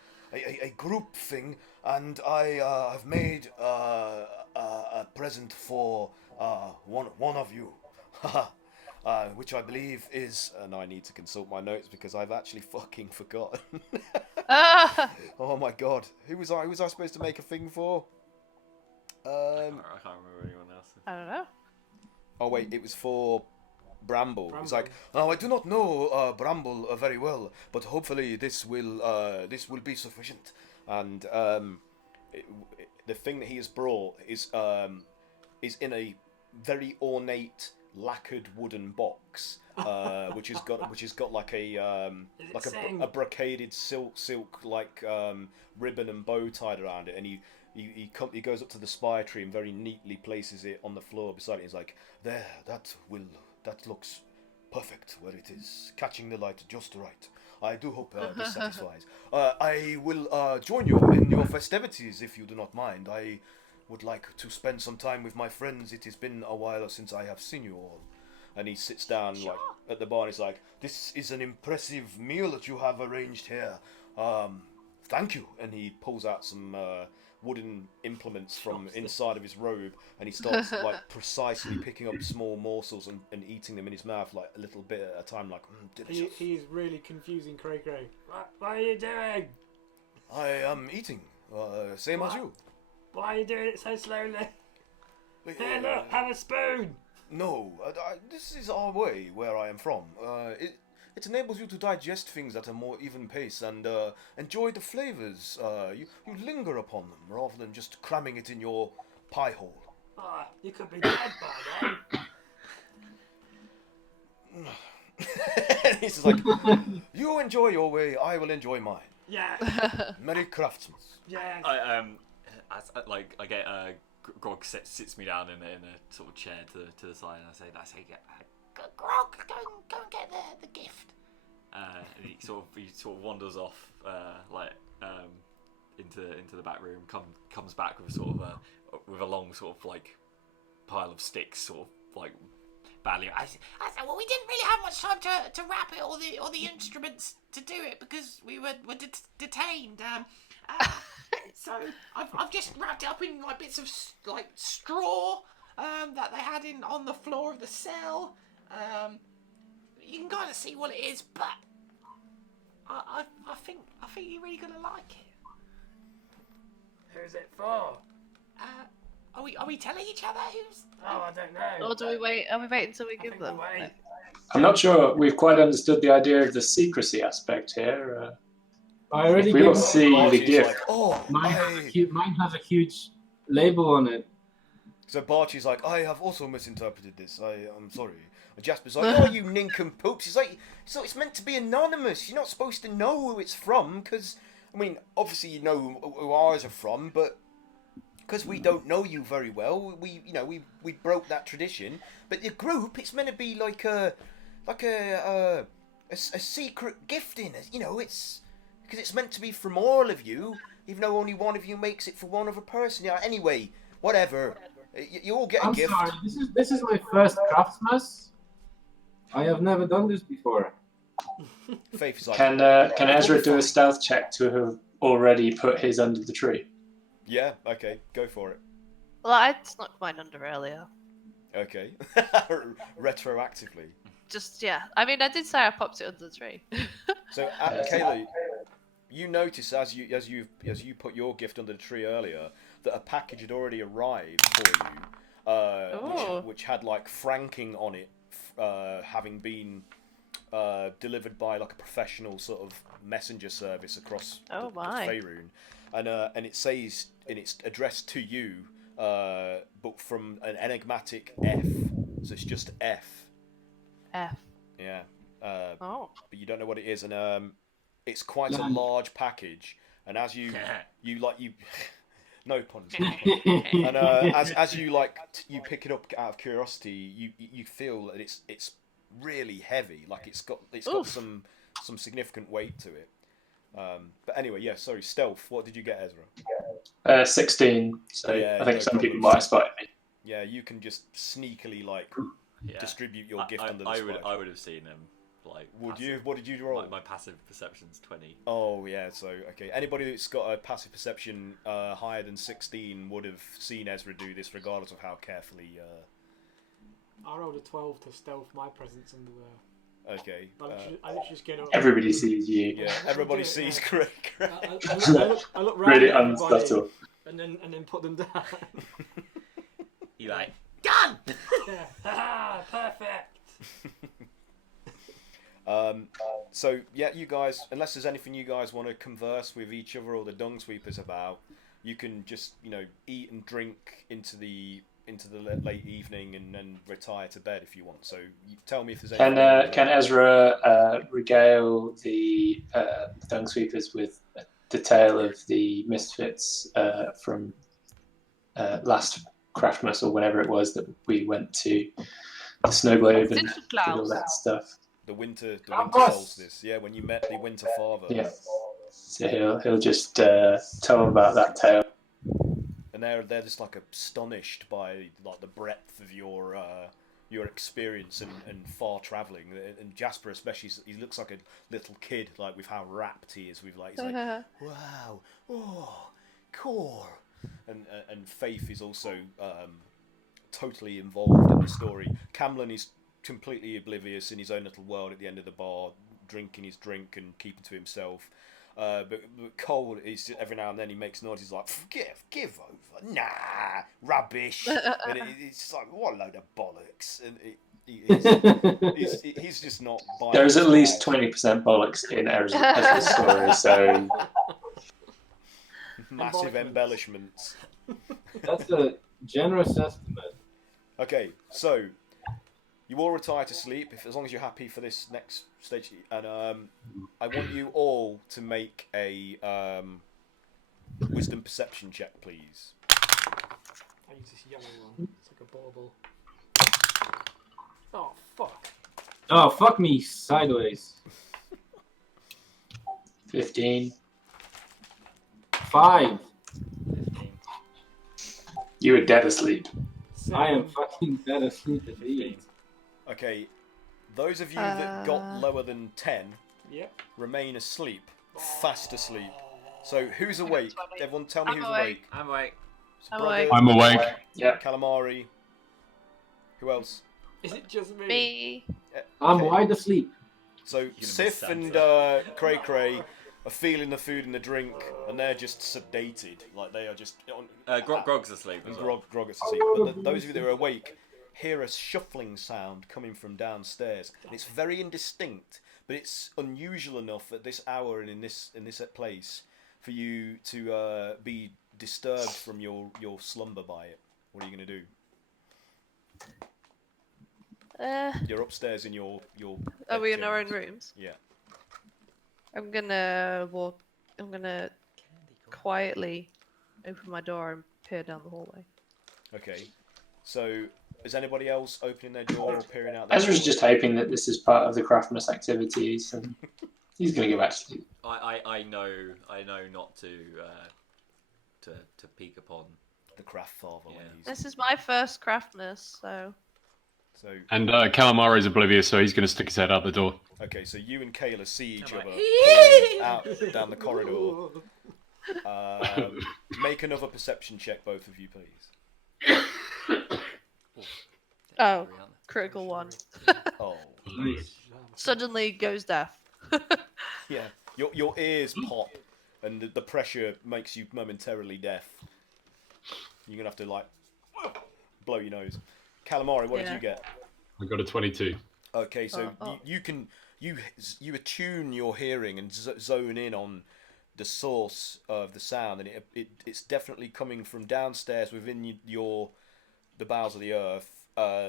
group thing, and I have made a present for one of you." Which I believe is, and I need to consult my notes because I've actually fucking forgotten. Oh my god, who was I supposed to make a thing for? I can't remember anyone else. I don't know. Oh wait, it was for Bramble. He's like, "Oh, I do not know Bramble very well, but hopefully this will be sufficient." And the thing that he has brought is in a very ornate lacquered wooden box, which has got like a brocaded silk like ribbon and bow tied around it, and he goes up to the spire tree and very neatly places it on the floor beside it. He's like, "There, that looks perfect where it is, catching the light just right. I do hope this satisfies. I will join you in your festivities if you do not mind. I would like to spend some time with my friends. It has been a while since I have seen you all." And he sits down like at the bar and he's like, "This is an impressive meal that you have arranged here. Thank you." And he pulls out some wooden implements from inside of his robe, and he starts like precisely picking up small morsels and eating them in his mouth like a little bit at a time, like delicious. He's really confusing Cray Cray. What are you doing? I am eating, same as you. Why are you doing it so slowly? Here, look, have a spoon. No, this is our way where I am from. It enables you to digest things at a more even pace and enjoy the flavours. You linger upon them rather than just cramming it in your pie hole. You could be dead by then. He's just like, "You enjoy your way, I will enjoy mine." Yeah. Merry Craftsmas. Yeah. I get Grog sits me down in a sort of chair to the side, and I say, Grog, go and get the gift. And he sort of wanders off into the back room. Comes back with with a long sort of like pile of sticks, sort of like badly. I said, well, we didn't really have much time to wrap it or the instruments to do it because we were detained. So I've just wrapped it up in like bits of like straw that they had on the floor of the cell. You can kind of see what it is, but I think you're really gonna like it. Who's it for? Are we telling each other who's? Oh, I don't know. Or do we wait? Are we waiting until we give them? I'm not sure we've quite understood the idea of the secrecy aspect here. I already we will see the gift. Mine has a huge label on it. So Barchi's like, "I have also misinterpreted this. I'm sorry." And Jasper's like, "Oh, you nincompoops." He's like, "So it's meant to be anonymous. You're not supposed to know who it's from, because, I mean, obviously you know who ours are from, but because we don't know you very well, we broke that tradition. But the group, it's meant to be like a secret gifting. It's because it's meant to be from all of you, even though only one of you makes it for one other person. Yeah. Anyway, whatever. You all get a gift." I'm sorry. This is my first Craftmas. I have never done this before. Faith is like, can Ezra do a stealth check to have already put his under the tree? Yeah. Okay. Go for it. Well, I snuck mine under earlier. Okay. Retroactively. Just yeah. I mean, I did say I popped it under the tree. So, Kayla, you notice as you put your gift under the tree earlier that a package had already arrived for you, which had like franking on it, having been delivered by like a professional sort of messenger service across the Faerun, and it says, and it's addressed to you, but from an enigmatic F, so it's just F. F. Yeah. But you don't know what it is, and it's quite a large package. And as you no puns. And as you you pick it up out of curiosity, you feel that it's really heavy. Like it's got some significant weight to it. But anyway, yeah. Sorry, stealth. What did you get, Ezra? 16. So yeah, I think some people might have spotted me. Yeah, you can just sneakily distribute your gift under the spike. I would have seen him. Like, would you? What did you roll? My passive perception's 20. Oh yeah, so okay. Anybody that's got a passive perception higher than 16 would have seen Ezra do this, regardless of how carefully. I rolled a 12 to stealth my presence under there. Okay. I literally just get up. Everybody sees you. Yeah, everybody sees Craig. I look round really at everybody unsubtle. and then put them down. You like done. Yeah. Perfect. So yeah, you guys, unless there's anything you guys want to converse with each other or the dung sweepers about, you can just eat and drink into the late evening and then retire to bed if you want. So you tell me if there's anything. Can Ezra regale the dung sweepers with the tale of the Misfits from last Craftmas or whenever it was that we went to the snow globe and did all that stuff? The winter solstice, yeah, when you met the Winter Father. Yeah. So he'll just tell them about that tale. And they're just like astonished by like the breadth of your experience and far travelling. And Jasper especially, he looks like a little kid, like with how rapt he is. With he's like, wow, oh, core. And Faith is also totally involved in the story. Camlin is completely oblivious in his own little world at the end of the bar, drinking his drink and keeping to himself. But Cole is every now and then he makes noises like give over, nah, rubbish, and it's just like what a load of bollocks, and he's just not buying. There's at least 20% bollocks in Ezra's story, so massive embellishments. That's a generous estimate. Okay, so you all retire to sleep as long as you're happy for this next stage, and I want you all to make a wisdom perception check, please. I use this yellow one. It's like a bauble. Oh fuck! Oh fuck me sideways. 15. 5. You were dead asleep. I am fucking dead asleep indeed. Okay, those of you that got lower than 10 remain asleep, fast asleep. So who's awake? Everyone tell me who's awake. I'm awake. So Brother, I'm awake. Yeah. Calamari. Who else? Is it just me? Me. I'm wide asleep. So Sif and Cray Cray are feeling the food and the drink, and they're just sedated. Like they are just on. Grog's asleep. And As well. Grog is asleep. But those of you that are awake hear a shuffling sound coming from downstairs, and it's very indistinct, but it's unusual enough at this hour and in this place for you to be disturbed from your slumber by it. What are you going to do? You're upstairs in your. Are we in our own rooms? Yeah. I'm gonna quietly open my door and peer down the hallway. Okay. So, is anybody else opening their door or peering out? Ezra's just hoping that this is part of the Craftmas activities, and he's going to go back to sleep. I know not to peek upon the craft father. Yeah. This is my first Craftmas, so. And Calamari's oblivious, so he's going to stick his head out the door. Okay, so you and Kayla see each other out down the corridor. Make another perception check, both of you, please. Oh, critical one. Oh. Nice. Suddenly goes deaf. Yeah. Your ears pop, and the pressure makes you momentarily deaf. You're gonna have to like blow your nose. Calamari, what did you get? I got a 22. Okay, so you attune your hearing and zone in on the source of the sound, and it's definitely coming from downstairs within the bowels of the earth,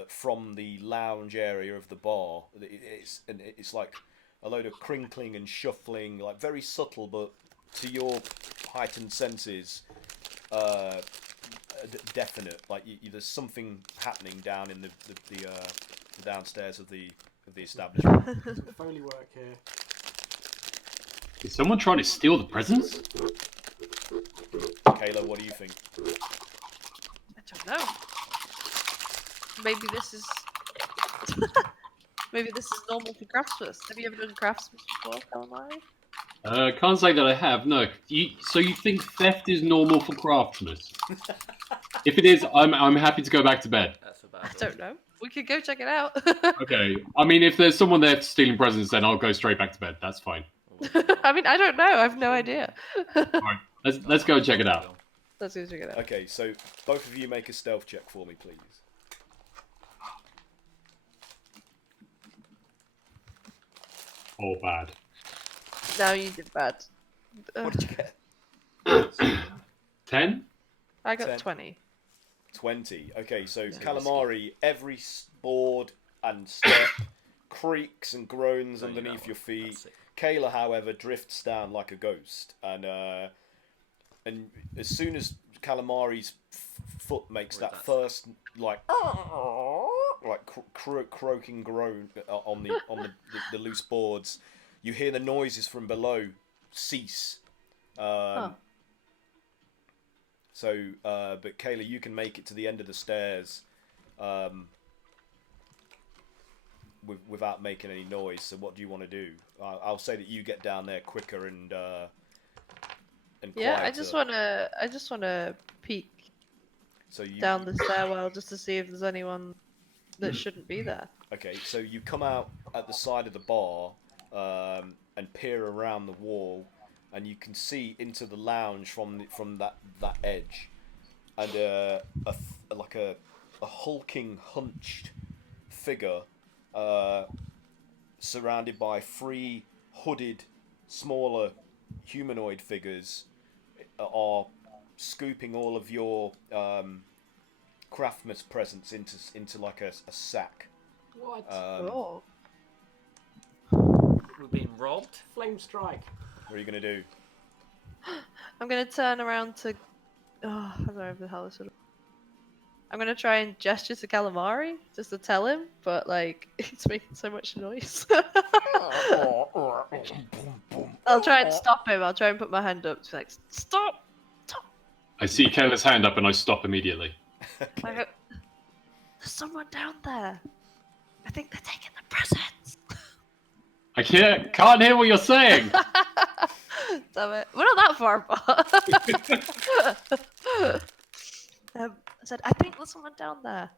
from the lounge area of the bar. It's like a load of crinkling and shuffling, like very subtle, but to your heightened senses, definite. Like there's something happening down in the downstairs of the establishment. Some Foley work here. Is someone trying to steal the presents? Kayla, what do you think? I don't know. Maybe this is maybe this is normal for Craftmas. Have you ever done Craftmas before, Calamari? Can't say that I have. No. So you think theft is normal for Craftmas? If it is, I'm happy to go back to bed. That's a bad I one. don't know. We could go check it out. Okay. I mean, if there's someone there stealing presents, then I'll go straight back to bed. That's fine. I mean, I don't know. I have no idea. Alright, let's go check it out. Let's go check it out. Okay, so both of you make a stealth check for me, please. Oh, bad. No, you did bad. What did you get? 10? I got 10. 20. 20. Okay, so Calamari, every board and step creaks and groans underneath your feet. Kayla, however, drifts down like a ghost, and as soon as Calamari's foot makes that first croaking groan on the loose boards, you hear the noises from below cease. So, but Kayla, you can make it to the end of the stairs without making any noise. So, what do you want to do? I'll say that you get down there quicker and yeah, quieter. I just wanna peek So down the stairwell just to see if there's anyone that shouldn't be there. Okay, so you come out at the side of the bar and peer around the wall, and you can see into the lounge from that edge, and a hulking, hunched figure surrounded by 3 hooded, smaller humanoid figures are scooping all of your Craftmas presents into like a sack. What? Oh. We're being robbed? Flame strike. What are you gonna do? I'm gonna turn around to. Oh, I don't know the hell this would. I'm gonna try and gesture to Calamari just to tell him, but like it's making so much noise. I'll try and stop him. I'll try and put my hand up to like stop. I see Kayla's hand up and I stop immediately. I go, there's someone down there. I think they're taking the presents. I can't hear what you're saying. Damn it. We're not that far apart. I said, I think there's someone down there.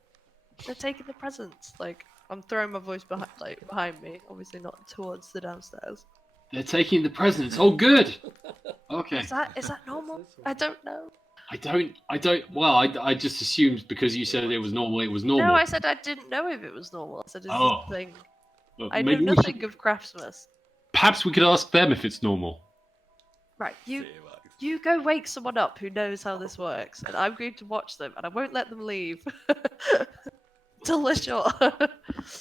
They're taking the presents. Like, I'm throwing my voice behind me, obviously not towards the downstairs. They're taking the presents. Oh, good. Okay. Is that normal? I don't know. I don't. Well, I just assumed because you said it was normal. It was normal. No, I said I didn't know if it was normal. I said, is this a thing? Well, I know maybe we nothing should- of Craftmas. Perhaps we could ask them if it's normal. Right, you go wake someone up who knows how this works, and I'm going to watch them, and I won't let them leave till they're sure.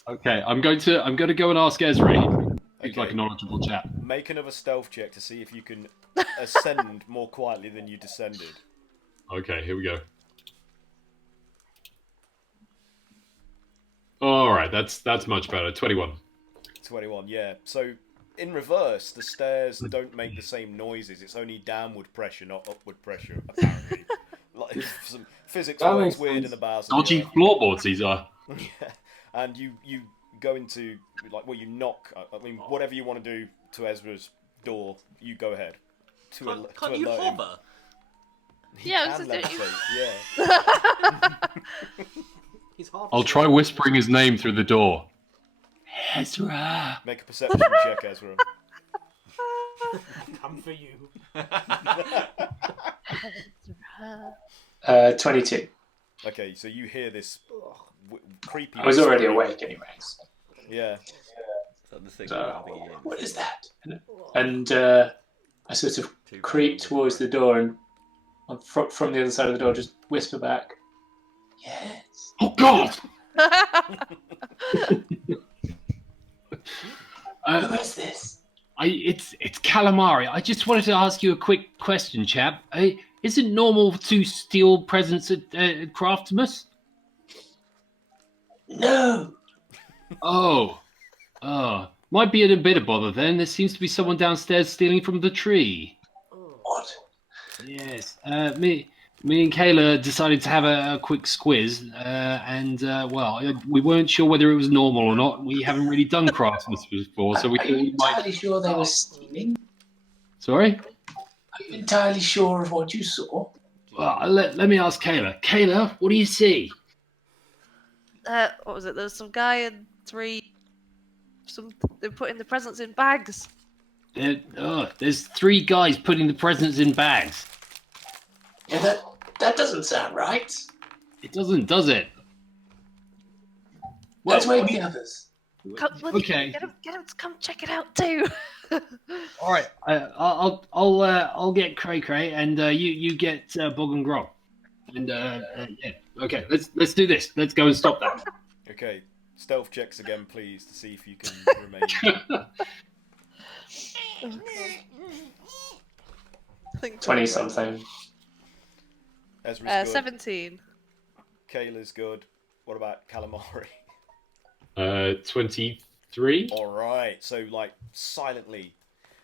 Okay, I'm going to go and ask Ezri. He's like a knowledgeable chap. Make another stealth check to see if you can ascend more quietly than you descended. Okay, here we go. All right, that's much better. 21. 21, yeah. So in reverse, the stairs don't make the same noises. It's only downward pressure, not upward pressure, apparently. Like some physics That works makes weird sense. in the bowels. Dodgy floorboards these are. Yeah. And you go into you knock. I mean, whatever you want to do to Ezra's door, you go ahead. Can't you alert him. hover? He Yeah, I can was just levitate, yeah. He's half I'll try whispering his name through the door. Ezra. Make a perception check, Ezra. Come for you. 22. Okay, so you hear this creepy. I was already awake, anyways. Yeah. So, what is that? And I sort of creep towards the door and from the other side of the door, just whisper back, "Yes." Oh God! Who is this? It's calamari. I just wanted to ask you a quick question, chap. Is it normal to steal presents at Craftmas? No. Oh, might be in a bit of bother then. There seems to be someone downstairs stealing from the tree. What? Yes. Me and Kayla decided to have a quick squiz, and we weren't sure whether it was normal or not. We haven't really done Craftmas before, so we Are thought you we might. entirely sure they were stealing? Sorry. Are you entirely sure of what you saw? Well, let me ask Kayla. Kayla, what do you see? What was it? There was some guy and they're putting the presents in bags. There's 3 guys putting the presents in bags. Yeah, that doesn't sound right. It doesn't, does it? Let's wake the others. Okay. Get him to come check it out too. All right. I'll get Cray Cray, and you get Bog and Grog. And yeah. Okay. Let's do this. Let's go and stop that. Okay. Stealth checks again, please, to see if you can remain. I think 20-something. Ezra's good. 17. Kayla's good. What about calamari? 23. All right. So like silently,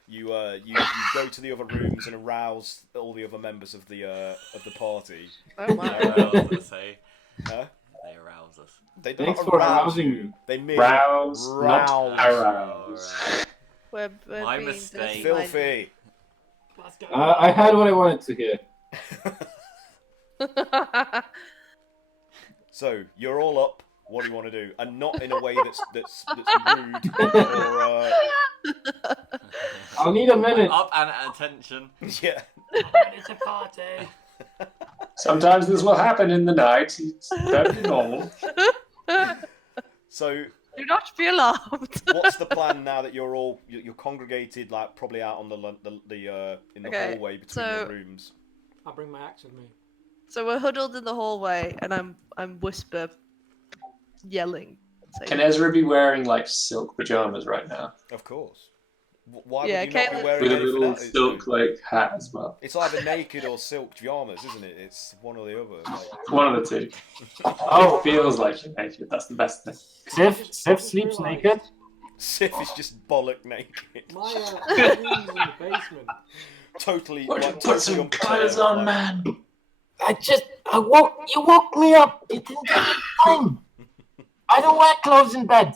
you go to the other rooms and arouse all the other members of the party. Oh wow. I was gonna say. Huh? They arouse us. They Thanks don't for arouse arousing you. me. They merely Rouse, not rouse. arouse. We're My being mistake. Filthy. Let's go. I had what I wanted to hear. So you're all up. What do you want to do? And not in a way that's rude or I'll need a minute. Up and attention. yeah. It's a party. Sometimes this will happen in the night. It's perfectly normal. So Do not be alarmed. what's the plan now that you're congregated, like probably out on the in the Okay, hallway between so- the rooms? I'll bring my axe with me. So we're huddled in the hallway, and I'm whisper yelling. saying, Can Ezra be wearing like silk pajamas right now? Of course. Why Yeah, would you not be Caitlin- wearing With a anything little else? silk like hat as well. It's either naked or silk pajamas, isn't it? It's one or the other. Like, One of the two. Oh, It feels like you're naked. That's the best thing. Sif sleeps naked. Sif is just bollock naked. My room's in the basement. Totally. Why don't you like, put totally some unprepared, clothes on, like- man? You woke me up. It didn't take time. I don't wear clothes in bed.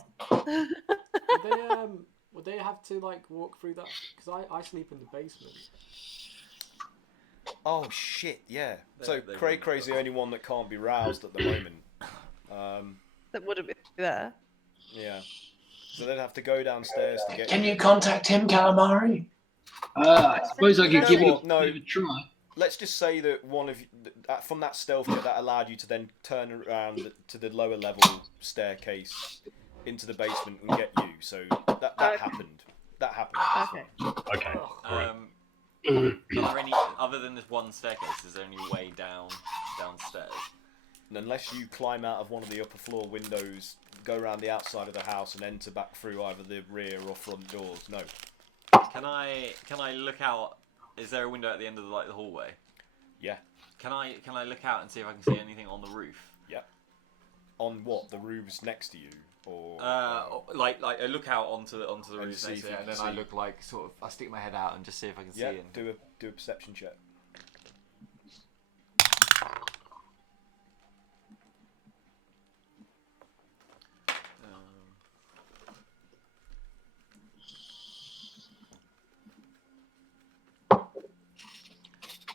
Would they have to like walk through that? Because I sleep in the basement. Oh shit! Yeah. So They Cray wouldn't Cray's the only one that can't be roused at the moment. That wouldn't be there. Yeah. So they'd have to go downstairs to get. Can you contact him, Calamari? I suppose I could No, give it no. a bit of a try. Let's just say that one of you, from that stealth check, that allowed you to then turn around to the lower level staircase into the basement and get you. So that happened. That happened. Okay. Okay. Are there any other than this one staircase? Is there any way downstairs? And unless you climb out of one of the upper floor windows, go around the outside of the house and enter back through either the rear or front doors. No. Can I look out? Is there a window at the end of the hallway? Yeah. Can I look out and see if I can see anything on the roof? Yep. On what? The roofs next to you, or? Like I look out onto the And roofs see next if to you it, and can then I see. look like sort of I stick my head out and just see if I can Yeah. see. And... Do a perception check.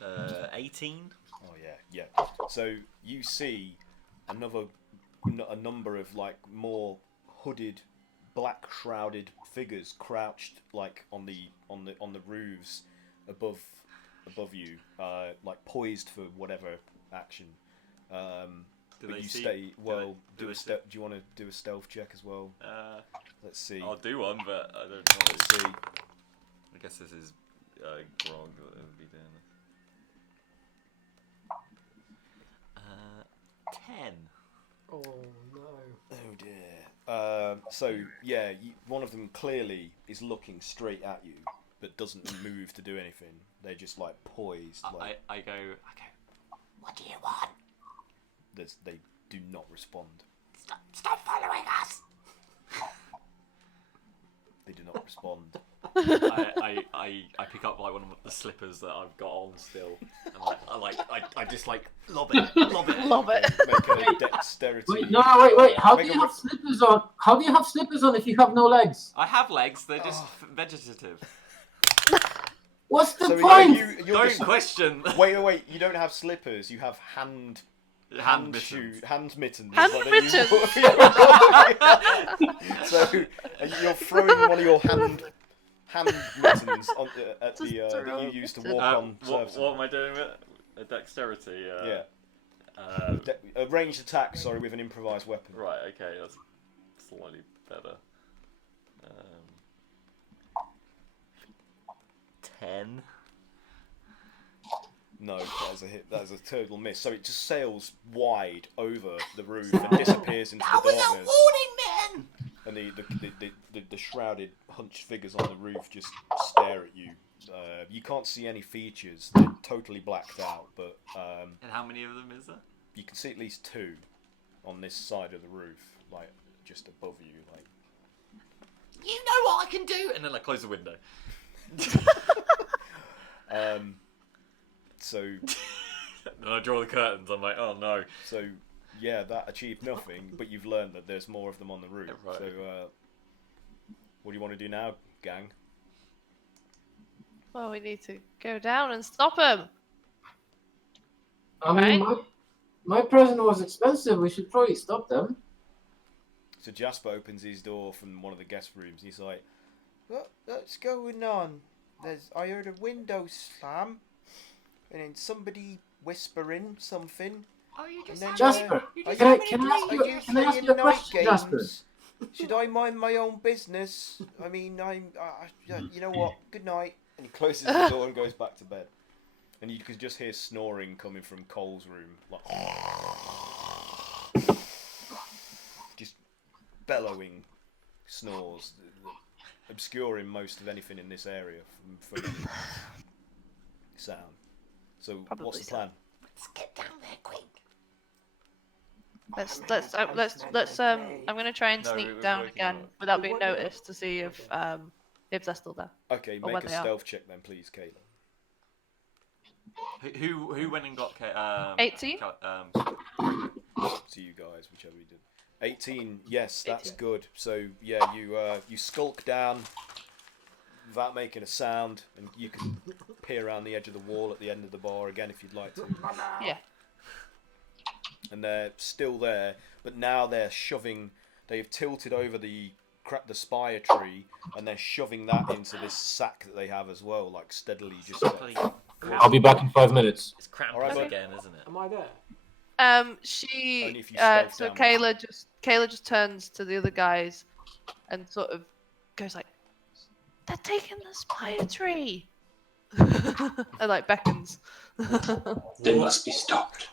Um, 18. Oh yeah. So you see another a number of like more hooded, black shrouded figures crouched like on the roofs above you, like poised for whatever action. Do but they you see? stay well. Do Do you want to do a stealth check as well? Let's see. I'll do one, but I don't know. Let's see. I guess this is Grog that would be doing this. 10. Oh no. Oh dear. So yeah, one of them clearly is looking straight at you, but doesn't move to do anything. They're just like poised. Like, I go. What do you want? they do not respond. Stop following us! They do not respond. I pick up like one of the slippers that I've got on still, and I just like lob it. Love it. Make a dexterity. Wait, no, wait. How do you have slippers on? How do you have slippers on if you have no legs? I have legs. They're just vegetative. What's the So point? you're Don't just- question. Wait. You don't have slippers. You have hand Hand mittens. Hand like mittens. So you're throwing one of your hand mittens on, at the that you use to walk on surfaces. What am I doing with a dexterity? A ranged attack. Sorry, with an improvised weapon. Right. Okay, that's slightly better. 10. No, that is a hit. That is a total miss. So it just sails wide over the roof and disappears into the darkness. warning, man! And the shrouded, hunched figures on the roof just stare at you. You can't see any features. They're totally blacked out. But And how many of them is there? you can see at least 2 on this side of the roof, like just above you. Like You know what I can do! And then I close the window. So Then I draw the curtains. I'm like, oh no. so yeah, that achieved nothing. But you've learned that there's more of them on the roof. Yeah, right. So what do you want to do now, gang? Well, we need to go down and stop him. I mean, my present was expensive. We should probably stop them. So Jasper opens his door from one of the guest rooms. He's like, "What's going on? I heard a window slam, and then somebody whispering something. Oh, you just And then, Jasper, you are just can you- I ask you- are you can I ask playing you a night question, Jasper? games? Should I mind my own business? I mean, you know what? Good night." And he closes the door and goes back to bed. And you could just hear snoring coming from Cole's room, like just bellowing snores, obscuring most of anything in this area from any sound. So, Probably what's the so. plan? Let's get down there quick. Let's I'm gonna try and No, sneak we're down working on again it. without being noticed to see if they're still there. Okay, Or make where a they are. stealth check then, please, Kayla. Who went and got 18? To you guys, whichever you did. 18, yes, that's 18. good. So yeah, you skulk down without making a sound, and you can peer around the edge of the wall at the end of the bar again if you'd like to. Yeah. And they're still there, but now they're shoving. They've tilted over the spire tree, and they're shoving that into this sack that they have as well, like steadily just. I'll be back in 5 minutes. It's Krampus Alright, bud. again, isn't it? Am I there? Only She if you stealth so down. Kayla just turns to the other guys and sort of goes like, "They're taking the spire tree," and like beckons. They must be stopped.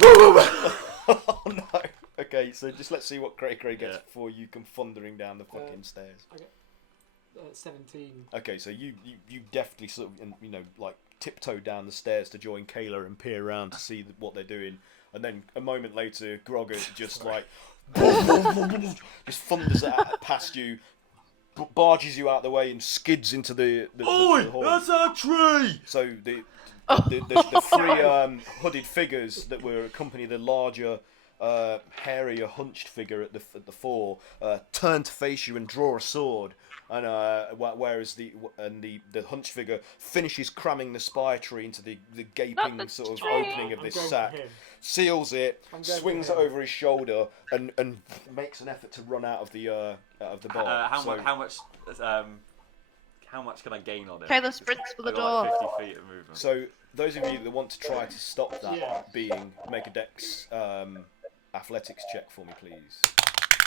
Oh no. Okay, so just let's see what Cray gets Yeah. before you come thundering down the fucking stairs. 17. Okay, so you definitely sort of, like tiptoe down the stairs to join Kayla and peer around to see what they're doing, and then a moment later, Groggett just like just thunders past you, barges you out the way, and skids into the hall. That's our tree! So the three hooded figures that were accompanying the larger hairier, hunched figure at the fore turn to face you and draw a sword, and whereas the hunched figure finishes cramming the spire tree into the gaping sort of opening of this sack, seals it, swings it over his shoulder, and makes an effort to run out of the bar. How much can I gain on it? Kayla sprints for the door. Like 50 feet of movement. So those of you that want to try to stop that make a dex athletics check for me, please.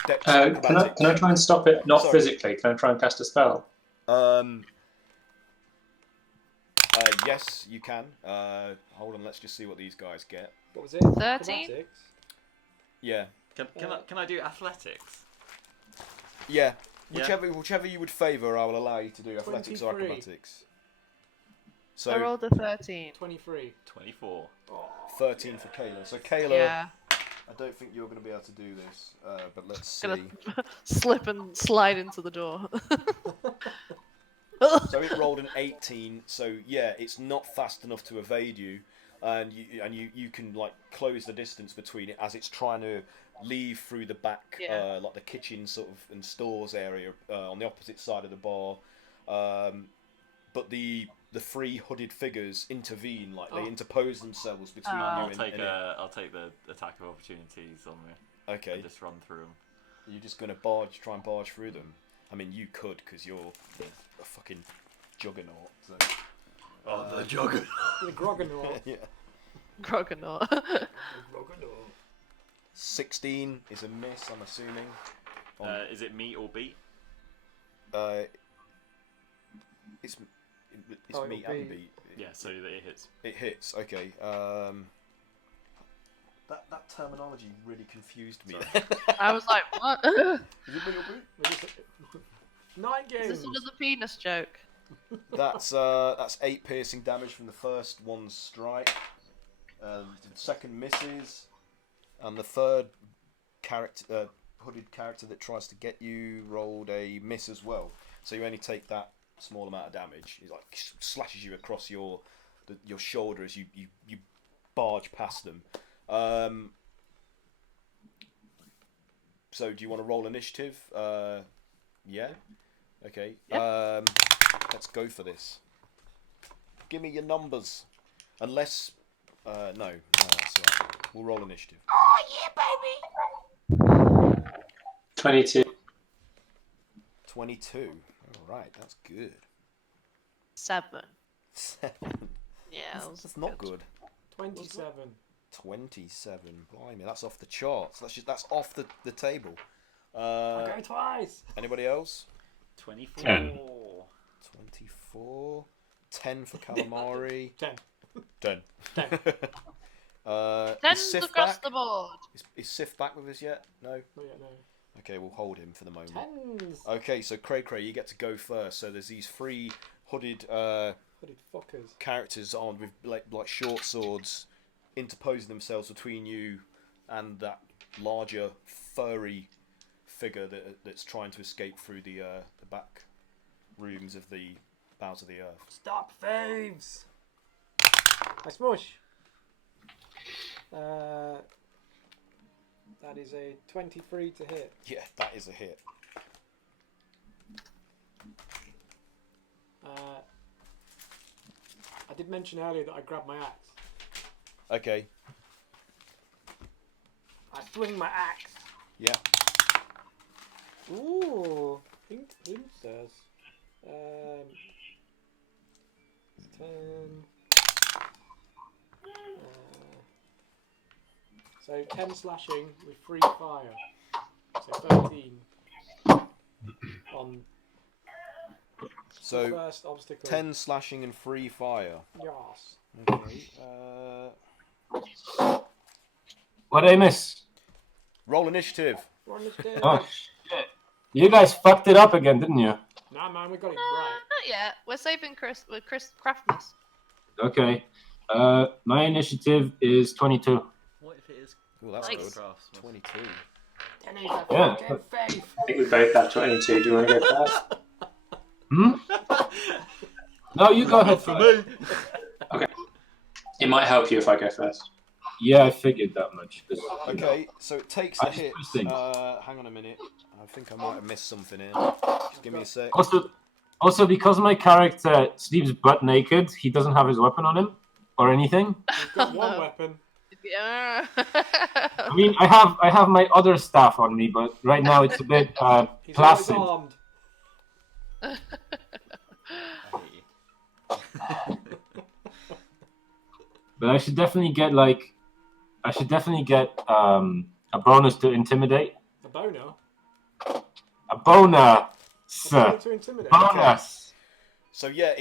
Dex can I try and stop it? Not physically. Can I try and cast a spell? Yes, you can. Hold on, let's just see what these guys get. What was it? 13. Yeah. Can I do athletics? Yeah. Whichever you would favour, I will allow you to do athletics or acrobatics. So I rolled a 13. 23. 24. 13 for Kayla. So Kayla, Yeah. I don't think you're going to be able to do this, but let's see. Gonna slip and slide into the door. So it rolled an 18. So yeah, it's not fast enough to evade you, and you can like close the distance between it as it's trying to leave through the back, like the kitchen sort of and stores area on the opposite side of the bar. But the three hooded figures intervene, like they interpose themselves between you and it. I'll take the attack of opportunities on me. Okay. And just run through them. You're just going to try and barge through them. I mean, you could, because you're a fucking juggernaut. So. The juggernaut. The groggernaut. Yeah. Groggernaut. 16 is a miss, I'm assuming. Is it meet or beat? It's Oh, meet it'll and be- beat. Yeah, so it hits. It hits. Okay. That terminology really confused me. I was like, what? Is it meet or beat? 9 Is games. this another penis joke? That's 8 piercing damage from the first one's strike. The second misses, and the third hooded character that tries to get you rolled a miss as well. So you only take that small amount of damage. He like slashes you across your shoulder as you barge past them. So do you want to roll initiative? Yeah. Okay. Yep. Let's go for this. Give me your numbers. Unless no, that's all right. We'll roll initiative. Oh yeah, baby! 22. 22. All right, that's good. 7. 7. Yeah, That's not good. 27. 27. Blimey, that's off the charts. That's off the table. I'm going twice. Anybody else? 24. 10. 24. 10 for calamari. 10. 10. 10. Is Tens Sif across back? the board. Is Sif back with us yet? No? Not yet, no. Okay, we'll hold him for the moment. 10s. Okay, so Cray, you get to go first. So there's these 3 hooded Hooded fuckers. characters armed with like short swords interposing themselves between you and that larger furry figure that's trying to escape through the back rooms of the bowels of the earth. Stop faves. I smush. That is a 23 to hit. Yeah, that is a hit. I did mention earlier that I grabbed my axe. Okay. I swing my axe. Yeah. Ooh, pink princess. 10. So 10 slashing with 3 fire. So 13 on So the first obstacle. 10 slashing and 3 fire. Yes. Okay. What did I miss? Roll initiative. We're on this day. Oh shit! You guys fucked it up again, didn't you? Nah, man, we got it right. Not yet. We're saving Chris with Craftmas. Okay. My initiative is 22. What if it is? Oh, that's Nice. good. 22. Denny's a Yeah. fucking faith. I think we both have 22. Do you want to go first? Hmm? No, you go ahead For first. me. Okay. It might help you if I go first. Yeah, I figured that much. Okay, so it takes the I just hit. pressed things. Hang on a minute. I think I might have missed something here. Just give me a sec. Also, because my character sleeps butt naked, he doesn't have his weapon on him or anything. He's got one weapon. Yeah. I mean, I have my other staff on me, but right now it's a bit He's placid. always armed. But I should definitely get a bonus to intimidate. A boner. A bonus. A boner to intimidate. Bonus. So yeah,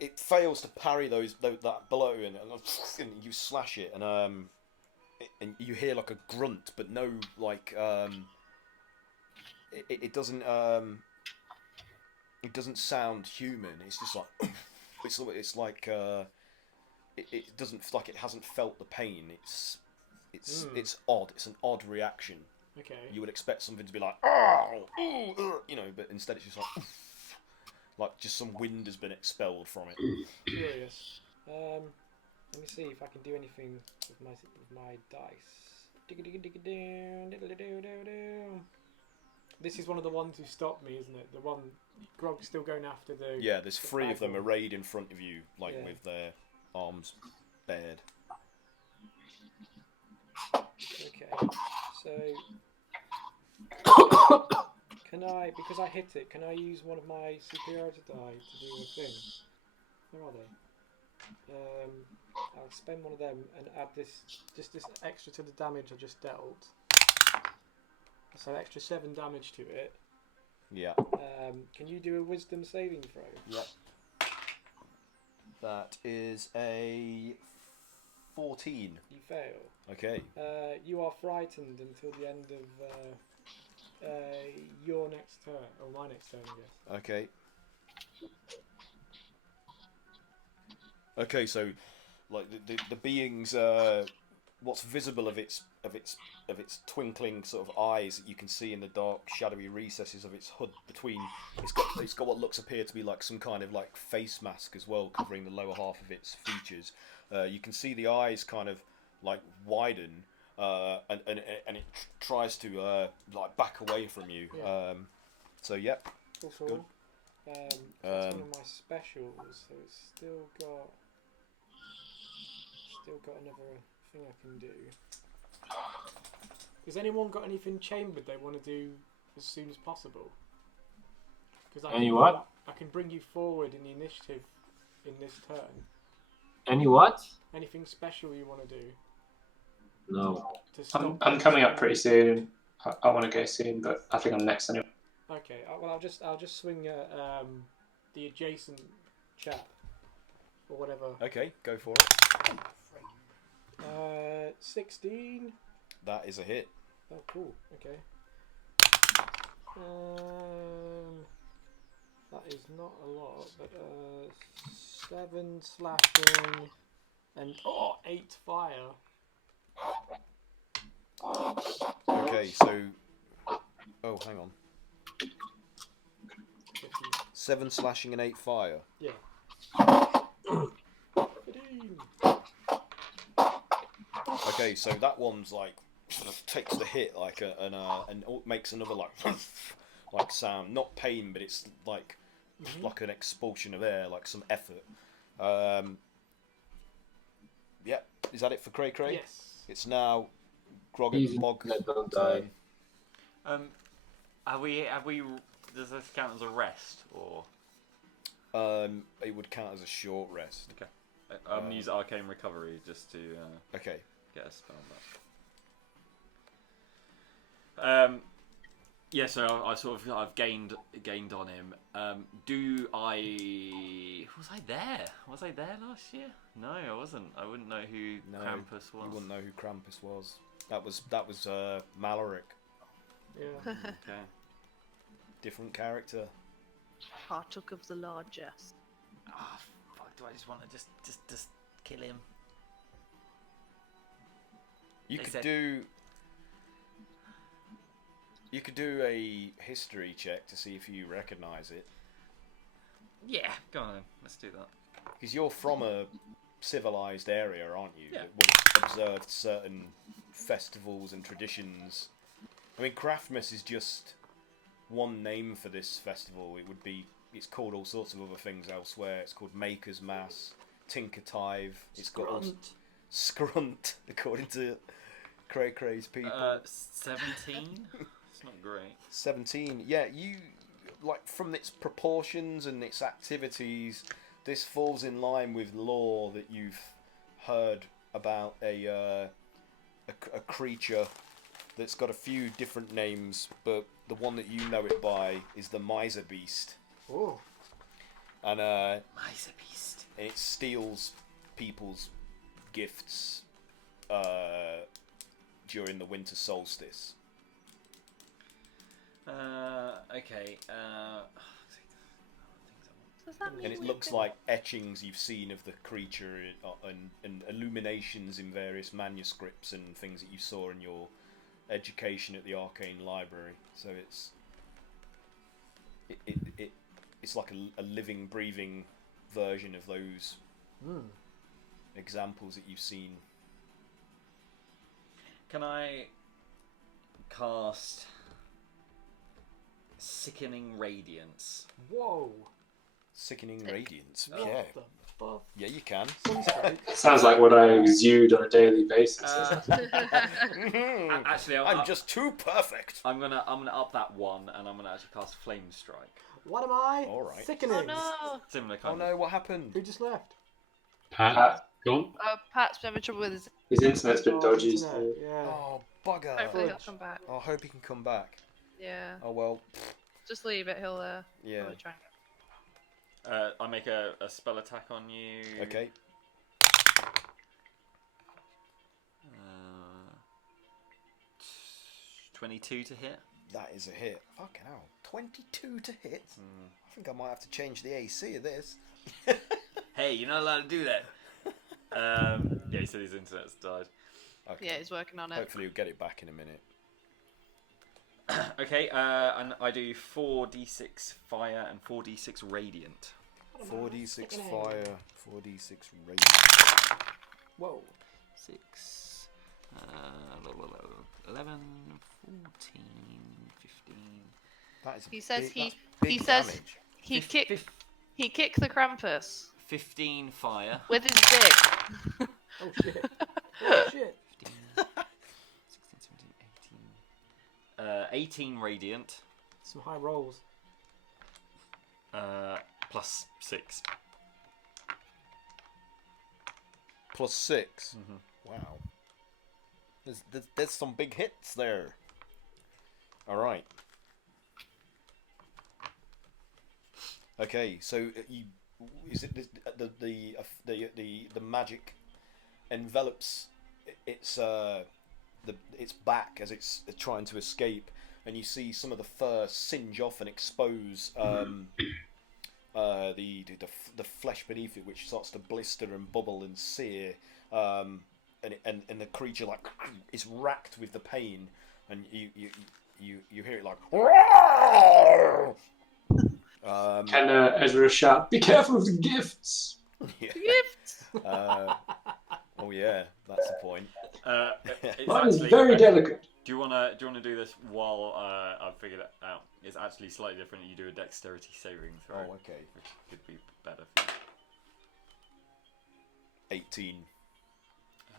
it fails to parry that blow, and you slash it, and you hear like a grunt, but no like it doesn't sound human. It's just like it's like it doesn't like it hasn't felt the pain. It's odd. It's an odd reaction. Okay. You would expect something to be like, oh, you know, but instead it's just like just some wind has been expelled from it. Curious. Let me see if I can do anything with my dice. This is one of the ones who stopped me, isn't it? The one Grog's still going after the. Yeah, there's three of them one. arrayed in front of you, like with their arms bared. Okay, so can I, because I hit it, can I use one of my superiority die to do a thing? Where are they? I'll spend one of them and add this extra to the damage I just dealt. So extra 7 damage to it. Yeah. Can you do a wisdom saving throw? Yep. That is a 14. You fail. Okay. You are frightened until the end of your next turn, or my next turn, I guess. Okay. Okay, so like the being's what's visible of its twinkling sort of eyes that you can see in the dark shadowy recesses of its hood between it's got what looks appear to be like some kind of like face mask as well, covering the lower half of its features. You can see the eyes kind of like widen and it tries to like back away from you. Yeah. So yep. Cool. Good. That's one of my specials, so it's still got another thing I can do. Has anyone got anything chambered they want to do as soon as possible? What? I can bring you forward in the initiative in this turn. Any what? Anything special you want to do? No. I'm coming up pretty soon. I want to go soon, but I think I'm next anyway. Okay. Well, I'll just swing the adjacent chap or whatever. Okay, go for it. 16. That is a hit. Oh, cool. Okay. That is not a lot, but 7 slashing and 8 fire. Okay, so oh, hang on. 7 slashing and 8 fire. Yeah. 15. Okay, so that one's like sort of takes the hit like and makes another like sound, not pain, but it's like like an expulsion of air, like some effort. Yeah, is that it for Cray Cray? Yes. It's now Grog and Bog's turn. Have we? Does this count as a rest or? It would count as a short rest. Okay. I'm gonna use Arcane Recovery just to okay. Get a spell back. Yeah, so I've gained on him. Was I there? Was I there last year? No, I wasn't. I wouldn't know who Krampus was. You wouldn't know who Krampus was. That was Maloric. Yeah. Okay. Different character. Partook of the largesse. Ah, fuck! Do I just want to just kill him? You could do a history check to see if you recognise it. Yeah, go on then. Let's do that. Because you're from a civilized area, aren't you? Yeah. That would have observed certain festivals and traditions. I mean, Craftmas is just one name for this festival. It's called all sorts of other things elsewhere. It's called Maker's Mass, Tinkertive. It's got all Scrunt, according to Cray Cray's people. 17. It's not great. 17. Yeah, you like from its proportions and its activities. This falls in line with lore that you've heard about a creature that's got a few different names, but the one that you know it by is the Miser Beast. Oh. And Miser Beast. And it steals people's gifts during the winter solstice. Okay. Does that mean And it looks like etchings you've seen of the creature and illuminations in various manuscripts and things that you saw in your education at the Arcane Library. So it's like a living, breathing version of those examples that you've seen. Can I cast Sickening Radiance? Whoa. Sickening Radiance. Oh. Yeah. The fuck? Yeah, you can. Sounds like what I exude on a daily basis. Actually, I'm just too perfect. I'm gonna up that one, and I'm gonna actually cast Flame Strike. What am I? All right. Sickening. Oh no! Similar Oh kind no, what happened? Who just left? Pat, gone. Pat's having trouble with His internet's been dodgy. Internet, So. yeah. Oh, bugger. Hopefully he'll come back. I hope he can come back. Yeah. Oh well. Just leave it. He'll Yeah. he'll try. I make a spell attack on you. Okay. 22 to hit. That is a hit. Fucking hell. 22 to hit? I think I might have to change the AC of this. Hey, you're not allowed to do that. Yeah, he said his internet's died. Okay. Yeah, he's working on it. Hopefully we'll get it back in a minute. Okay, and I do 4d6 fire and 4d6 radiant. 4d6 fire, 4d6 radiant. Whoa. 6, 11, 14, 15. That is a He says big, he that's big he says damage. he kicked the Krampus 15 fire. with his dick. Oh shit. Oh shit. 15, 16, 17, 18 radiant. Some high rolls. Plus 6. Plus 6. Mm-hmm. Wow. There's some big hits there. Alright. Okay, so is it the magic envelops its back as it's trying to escape, and you see some of the fur singe off and expose the flesh beneath it, which starts to blister and bubble and sear, and the creature like is racked with the pain, and you hear it like. Can Ezra shout, "Be careful of the gifts"? Yeah. Gifts. Oh yeah, that's the point. It's Mine is actually- very delicate. Do you wanna do this while I've figured it out? It's actually slightly different. You do a dexterity saving throw. Oh, okay. Which could be better for you. 18.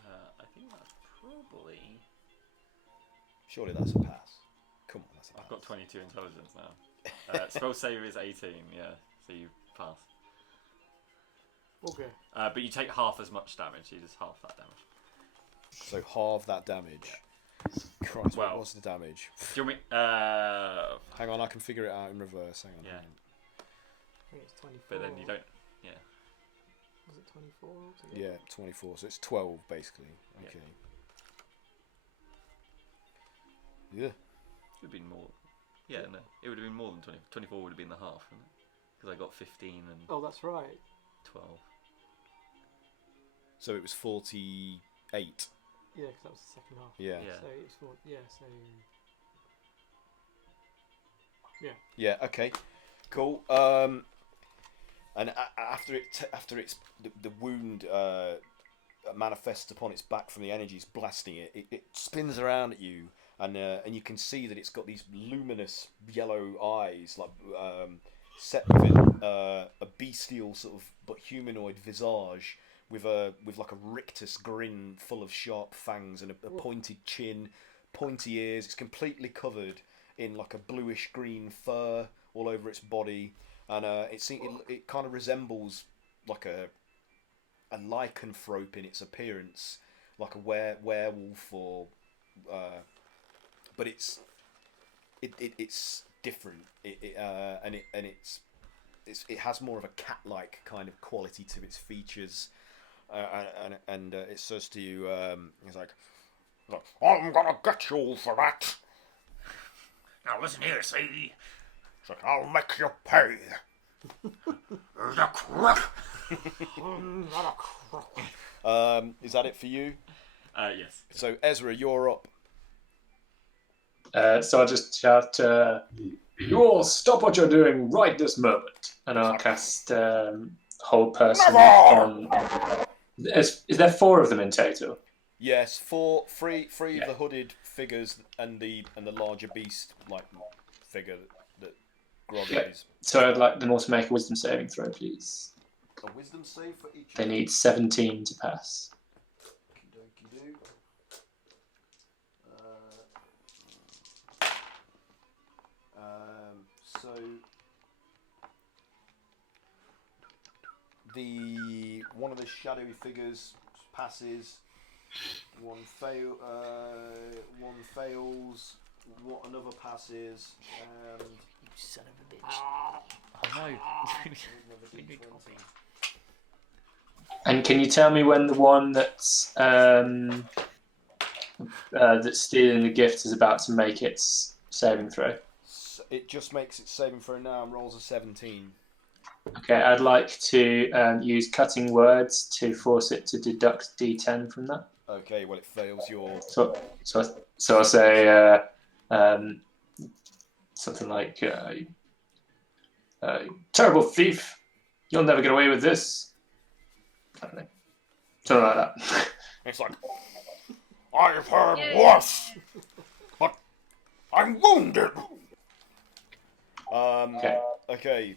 I think that's probably. Surely that's a pass. Come on, that's a pass. I've got 22 intelligence now. Spell save is 18. Yeah, so you pass. Okay. But you take half as much damage. You just half that damage. So halve that damage. Christ, Well- what was the damage? Do you want me? Hang on, I can figure it out in reverse. Hang on. Yeah. Hang on. I think it's 24. But then you don't. Yeah. Was it 24? Yeah, 24. So it's 12 basically. Yeah. Okay. Yeah. It would have been more. Yeah, no. It would have been more than 20. 24 would have been the half, wouldn't it? Because I got 15 and Oh, that's right. 12. So it was 48. Yeah, because that was the second half. Yeah. Yeah. So it's for so. Yeah. Okay. Cool. and after the wound manifests upon its back from the energies blasting it, it spins around at you, and you can see that it's got these luminous yellow eyes, like set within a bestial sort of but humanoid visage, with like a rictus grin full of sharp fangs and a pointed chin, pointy ears. It's completely covered in like a bluish green fur all over its body, and it kind of resembles like a lycanthrope in its appearance, like a werewolf, or but it's different. It has more of a cat-like kind of quality to its features, and it says to you, it's like, "I'm gonna get you for that. Now listen here, see. It's like, I'll make you pay. There's a crook." Is that it for you? Yes. So Ezra, you're up. So I'll just shout, "You all stop what you're doing right this moment," and I'll cast Hold Person on. Is there 4 of them in total? Yes, three of the hooded figures and the larger beast like figure that Grog is. So I'd like them all to make a wisdom saving throw, please. A wisdom save for each. They need 17 to pass. Okey-dokey-doo. So one of the shadowy figures passes. One fails. Another passes, and You son of a bitch. Oh no. And can you tell me when the one that's stealing the gift is about to make its saving throw? It just makes its saving throw now and rolls a 17. Okay, I'd like to use cutting words to force it to deduct D10 from that. Okay, well it fails your. So I'll say something like, "Terrible thief, you'll never get away with this." I don't know. Something like that. It's like, "I've heard worse, but I'm wounded." Okay.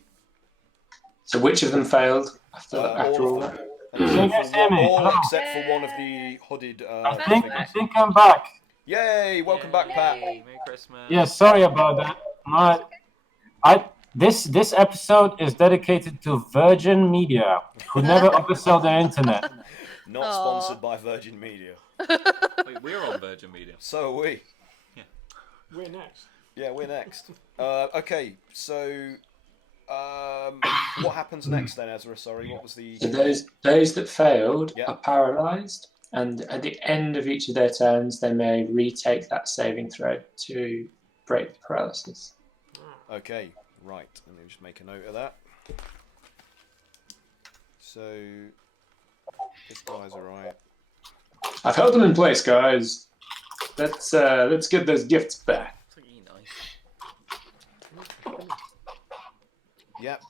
So which of them failed after all that? All except for one of the hooded I figures. think I'm back. Yay! Welcome back, Pat. Merry Christmas. Yeah, sorry about that. This episode is dedicated to Virgin Media, who never upsell their internet. Not sponsored by Virgin Media. Wait, we're on Virgin Media. So are we. Yeah. We're next. Yeah, we're next. Okay, so what happens next then, Ezra? Sorry, what was the... So those that failed are paralysed, and at the end of each of their turns, they may retake that saving throw to break the paralysis. Okay, right. Let me just make a note of that. So, this guy's alright. I've held them in place, guys. Let's get those gifts back. Yep.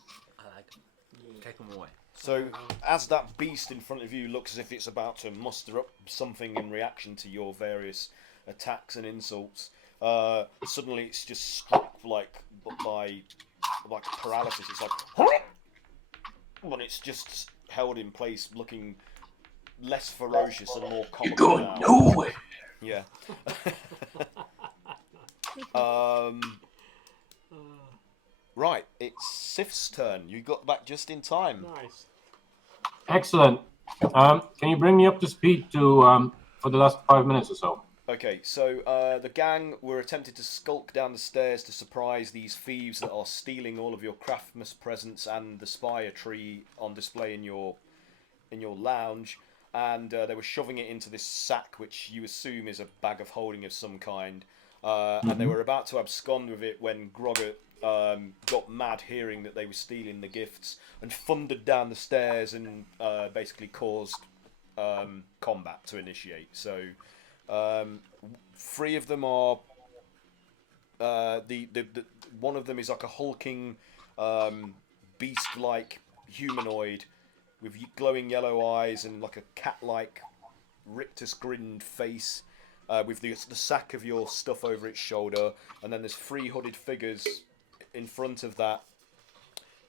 Take them away. So, as that beast in front of you looks as if it's about to muster up something in reaction to your various attacks and insults, suddenly it's just struck by paralysis. It's like, when it's just held in place, looking less ferocious and more comical. You're going nowhere. Yeah. Right, it's Sif's turn. You got back just in time. Nice. Excellent. Can you bring me up to speed to for the last 5 minutes or so? Okay, so the gang were attempting to skulk down the stairs to surprise these thieves that are stealing all of your Craftmas presents and the spire tree on display in your lounge, and they were shoving it into this sack, which you assume is a bag of holding of some kind, and they were about to abscond with it when Grogger got mad hearing that they were stealing the gifts and thundered down the stairs and basically caused combat to initiate. So 3 of them are the one of them is like a hulking beast-like humanoid with glowing yellow eyes and like a cat-like rictus grinned face, with the sack of your stuff over its shoulder, and then there's 3 hooded figures in front of that,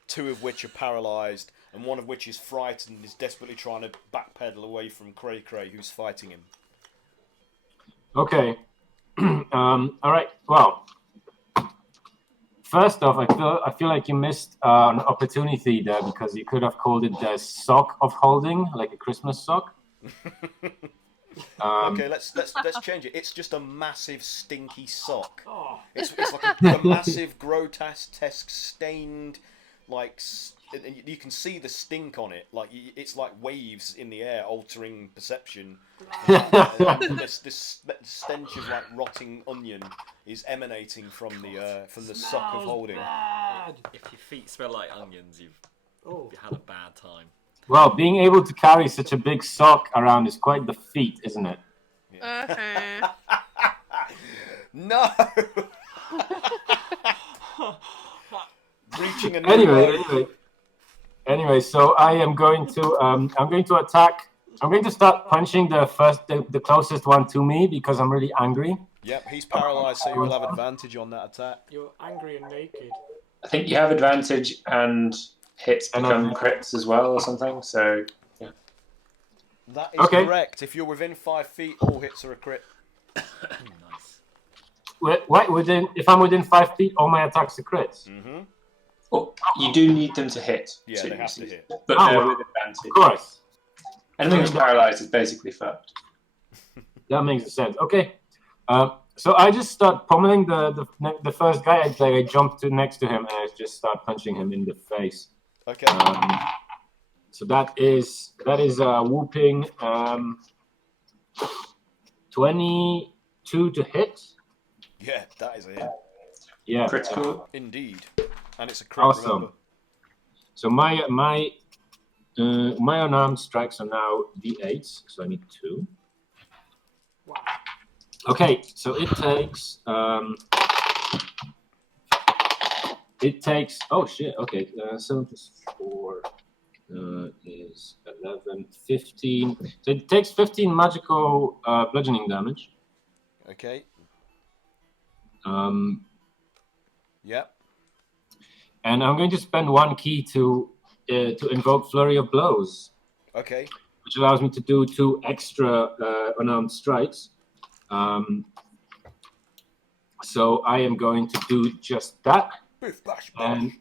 2 of which are paralysed, and 1 of which is frightened and is desperately trying to backpedal away from Cray Cray, who's fighting him. Okay. All right. Well, first off, I feel like you missed an opportunity there, because you could have called it the sock of holding, like a Christmas sock. Okay, let's change it. It's just a massive stinky sock. It's like a massive grotesque stained, like, and you can see the stink on it. Like, it's like waves in the air, altering perception. And this stench of like rotting onion is emanating from the sock of holding. If your feet smell like onions, you've had a bad time. Well, being able to carry such a big sock around is quite the feat, isn't it? Uh-huh. No. Reaching a Anyway, so I am going to attack. I'm going to start punching the closest one to me, because I'm really angry. Yep, he's paralysed, so you will have advantage on that attack. You're angry and naked. I think you have advantage, and hits become crits as well or something, so yeah. That is correct. If you're within 5 feet, all hits are a crit. Nice. If I'm within 5 feet, all my attacks are crits. Mm-hmm. Oh, you do need them to hit. Yeah, they have to hit. But they're with advantage. Of course. Anything that's paralysed is basically fucked. That makes sense. Okay. So I just start pummeling the first guy. I jump next to him, and I just start punching him in the face. Okay. So that is whooping 22 to hit. Yeah, that is a hit. Yeah. Critical. Indeed. And it's a crit, Awesome. remember. So my unarmed strikes are now D8s, so I need 2. Wow. Okay, so it takes oh shit, okay, 7 plus 4 is 11, 15. So it takes 15 magical bludgeoning damage. Okay. Yep. And I'm going to spend 1 key to invoke Flurry of Blows. Okay. Which allows me to do 2 extra unarmed strikes. So I am going to do just that. Biff, bash, And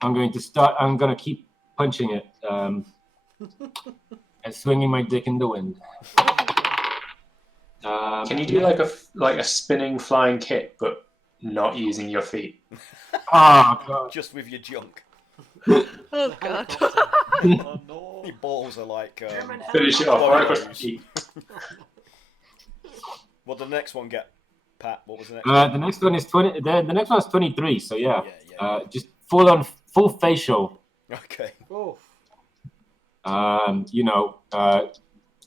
I'm going to keep punching it and swinging my dick in the wind. Can you do like a spinning flying kick, but not using your feet? Oh, God. Just with your junk. Oh god. Oh no. Your balls are like finish it off right across the cheek. What did the next one get, Pat? What was the next The next one is 20. The next one is 23. So yeah. Just full facial. Okay. Oh.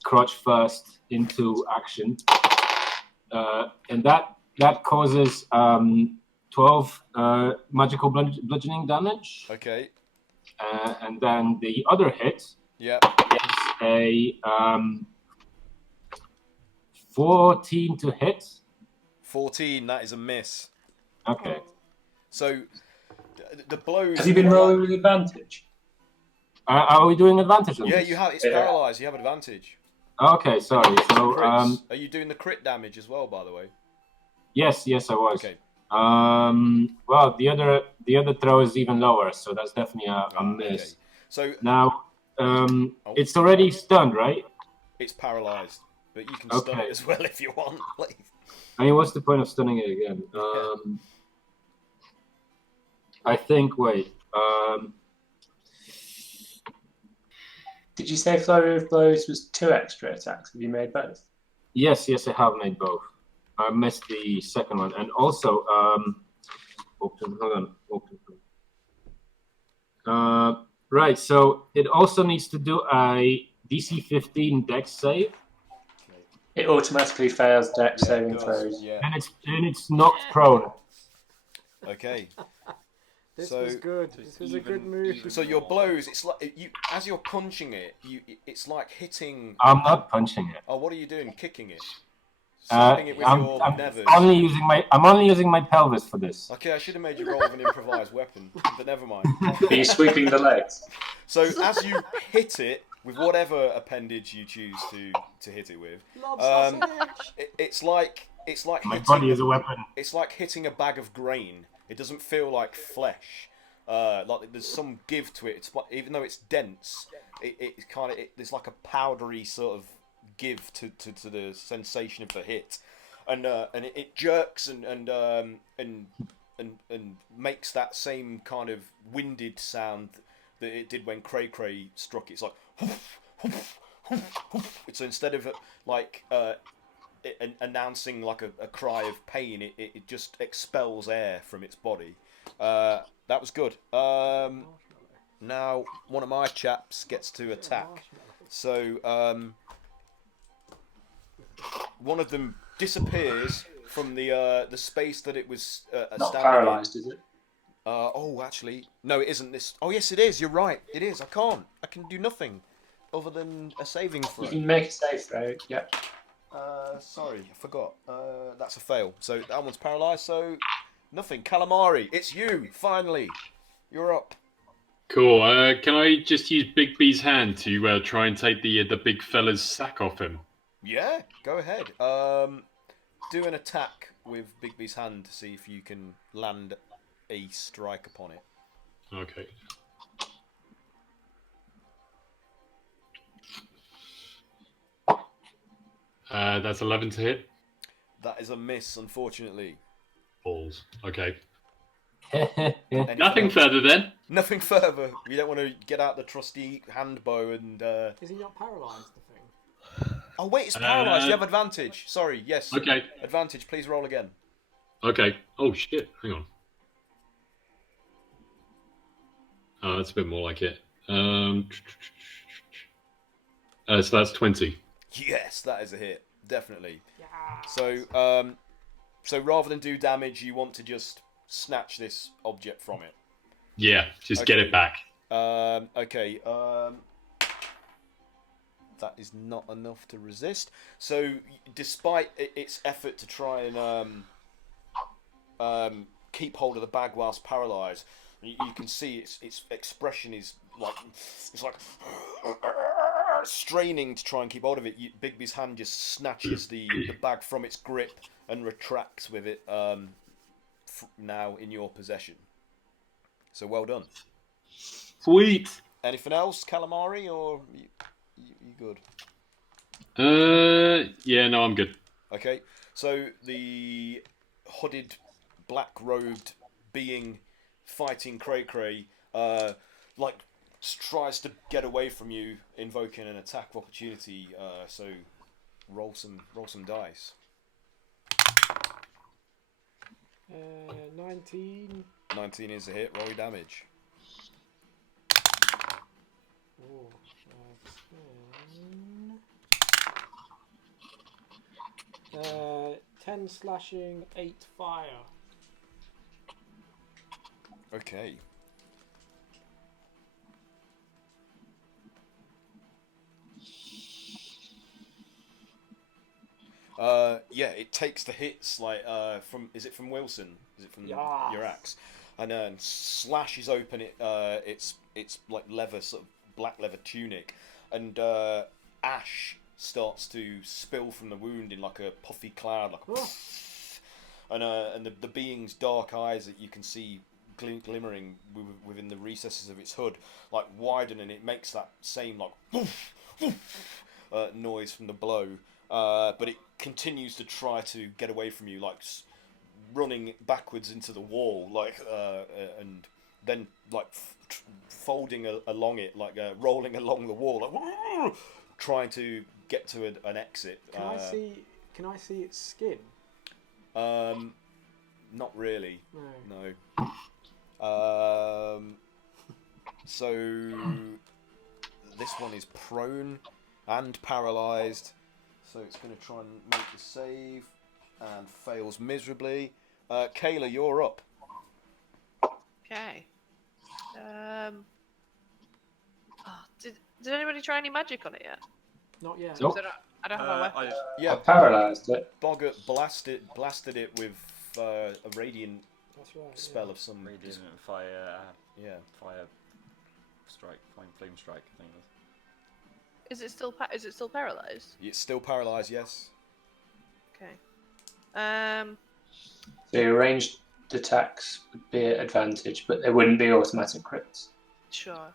Crotch first into action, and that causes 12 magical bludgeoning damage. Okay. And then the other hit is a 14 to hit. 14, that is a miss. Okay. So, the blows... Have you been rolling with advantage? Are we doing advantage on this? You have. It's paralysed. You have advantage. Okay, sorry. So, are you doing the crit damage as well, by the way? Yes, I was. Okay. Well, the other throw is even lower, so that's definitely a miss. Okay. So now, it's already stunned, right? It's paralysed, but you can stun it as well if you want. I mean, what's the point of stunning it again? I think. Wait. Did you say Flurry of Blows was 2 extra attacks? Have you made both? Yes, I have made both. I missed the second one, and also right. So it also needs to do a DC 15 Dex save. It automatically fails Dex saving throws. Yeah. And it's knocked prone. Okay. This So- was good. This was a good move. So your blows, it's like you as you're punching it, it's like hitting. I'm not punching it. Oh, what are you doing? Kicking it, slapping it with your I'm nevers. only using my pelvis for this. Okay, I should have made you roll with an improvised weapon, but never mind. Are you sweeping the legs? So as you hit it with whatever appendage you choose to hit it with, it's like My hitting, body is a weapon. it's like hitting a bag of grain. It doesn't feel like flesh. Like there's some give to it. It's even though it's dense, it kind of there's like a powdery sort of give to the sensation of the hit, and it jerks and makes that same kind of winded sound that it did when Cray Cray struck. It's like so instead of like announcing like a cry of pain, it just expels air from its body. That was good. Now one of my chaps gets to attack. So one of them disappears from the space that it was Not standing paralysed, is it? oh, actually, no, it isn't this. Oh, yes, it is. You're right. It is. I can't. I can do nothing other than a saving throw. You can make a save throw. Yep. Sorry, I forgot. That's a fail. So that one's paralysed. So nothing. Calamari, it's you. Finally, you're up. Cool. Can I just use Big B's hand to try and take the big fella's sack off him? Yeah, go ahead. Do an attack with Big B's hand to see if you can land a strike upon it. Okay. That's 11 to hit. That is a miss, unfortunately. Balls. Okay. Anything Nothing else? further then. Nothing further. You don't want to get out the trusty hand bow and. Is he not paralysed, the thing? Oh wait, it's paralysed. You have advantage. Sorry. Yes. Okay. Advantage. Please roll again. Okay. Oh shit. Hang on. Oh, that's a bit more like it. So that's 20. Yes, that is a hit. Definitely. So, so rather than do damage, you want to just snatch this object from it. Yeah, just get it back. Okay. That is not enough to resist. So, despite its effort to try and keep hold of the bag whilst paralysed, you can see its expression is like it's like straining to try and keep hold of it. Bigby's hand just snatches the bag from its grip and retracts with it. Now in your possession. So well done. Sweet. Anything else, Calamari, or you good? Yeah, no, I'm good. Okay. So the hooded, black-robed being fighting Cray Cray, like tries to get away from you, invoking an attack of opportunity. So roll some dice. 19. 19 is a hit. Roll your damage. Oh, 10 slashing, 8 fire. Okay. Yeah, it takes the hits like from. Is it from Wilson? Is it from Yes. your axe? And slashes open its like leather, sort of black leather tunic, and ash starts to spill from the wound in like a puffy cloud, like and the being's dark eyes that you can see glimmering within the recesses of its hood like widen, and it makes that same like noise from the blow, but it continues to try to get away from you, like running backwards into the wall, like and then like folding along it, like rolling along the wall, like trying to get to an exit. Can I see its skin? Not really. No. So this one is prone and paralysed, so it's going to try and make the save and fails miserably. Kayla, you're up. Okay. Did anybody try any magic on it yet? Not yet. Nope. I don't have a weapon. I Yeah, paralysed it. Boggart blasted it with a radiant That's right. spell of some. Radiant fire. Yeah. Fire strike. Flame strike. I think. Is it still paralyzed? It's still paralysed. Yes. Okay. So your ranged attacks would be an advantage, but they wouldn't be automatic crits. Sure.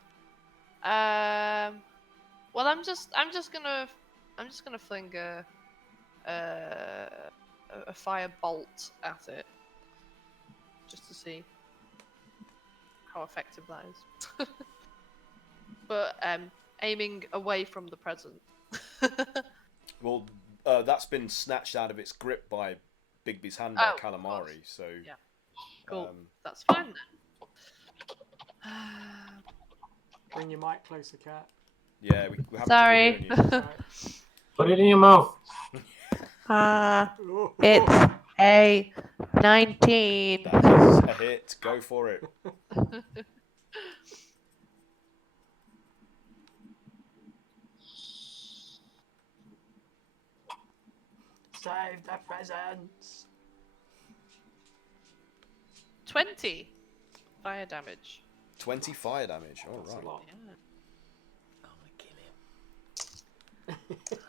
Well, I'm just gonna fling a fire bolt at it, just to see how effective that is. But aiming away from the present. Well, that's been snatched out of its grip by Bigby's hand by Calamari. So. Yeah. Cool. That's fine then. Bring your mic closer, Cat. Yeah, we have Sorry. to hear you. Put it in your mouth. It's a 19. That's a hit. Go for it. Save the presents. 20 fire damage. 20 fire damage. All That's right. a lot. Yeah. I'm gonna kill him.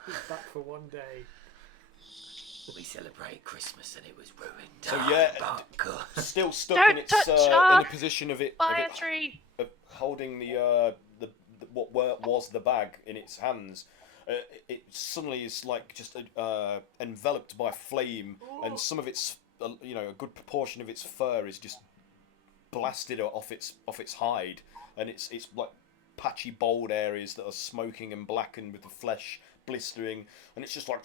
He's back for one day. We celebrate Christmas and it was ruined. So yeah, still stuck in its in the position of it, tree. of holding the what was the bag in its hands. It suddenly is like just enveloped by flame, and some of its a good proportion of its fur is just blasted off its hide, and it's like patchy bald areas that are smoking and blackened with the flesh blistering, and it's just like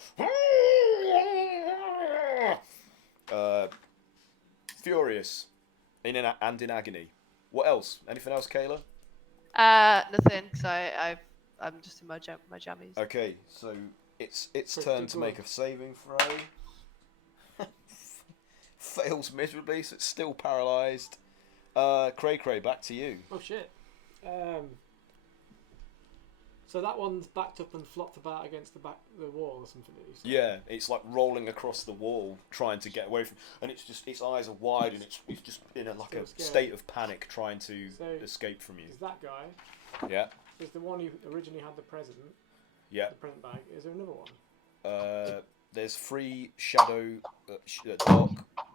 furious and in agony. What else? Anything else, Kayla? Nothing. So I'm just in my jammies. Okay, so it's Pretty turn to good. make a saving throw. Fails miserably, so it's still paralysed. Cray, back to you. Oh shit. So that one's backed up and flopped about against the wall or something. That you said. Yeah, it's like rolling across the wall, trying to get away from, and it's just its eyes are wide, and it's just in a Still scared. state of panic, trying to So, escape from you. Is that guy? Yeah, Is the one who originally had the present? yeah. The present bag. Is there another one? There's 3 shadow, dark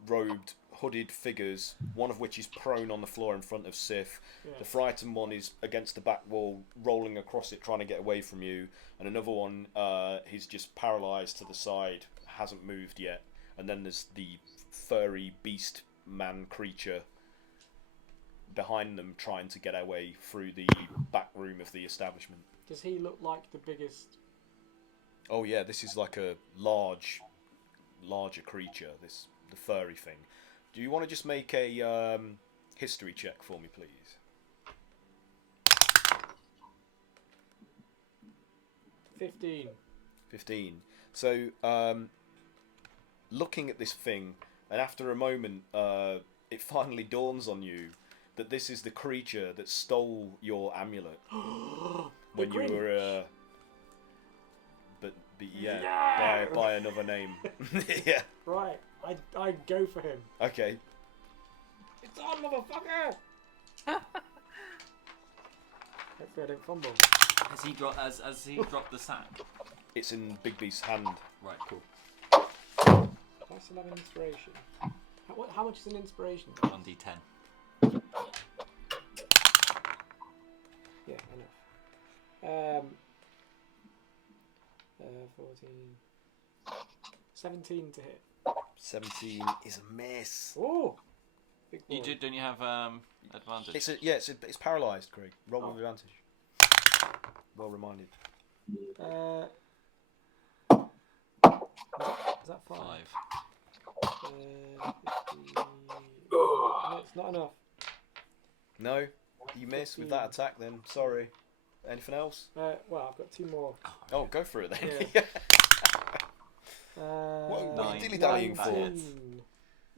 robed, hooded figures, one of which is prone on the floor in front of Sif. Yeah. The frightened one is against the back wall, rolling across it, trying to get away from you. And another one, he's just paralysed to the side, hasn't moved yet. And then there's the furry beast man creature behind them, trying to get away through the back room of the establishment. Does he look like the biggest? Oh yeah, this is like a larger creature, the furry thing. Do you want to just make a history check for me, please? 15. So, looking at this thing, and after a moment, it finally dawns on you that this is the creature that stole your amulet when you were, but yeah, by another name. Yeah. Right. I go for him. Okay. It's on, motherfucker! Hopefully I don't fumble. Has he dropped the sack? It's in Bigby's hand. Right, cool. I still have an inspiration. How much is an inspiration? 1d10. Yeah, enough. 14. 17 to hit. 17 is a miss. Oh! Big boy. Don't you have advantage? It's paralysed, Craig. Roll with advantage. Well reminded. Is that 5? No, it's not enough. No, you miss with that attack. Then sorry. Anything else? Well, I've got 2 more. Oh, go for it then. Yeah. What are you dilly-dallying for?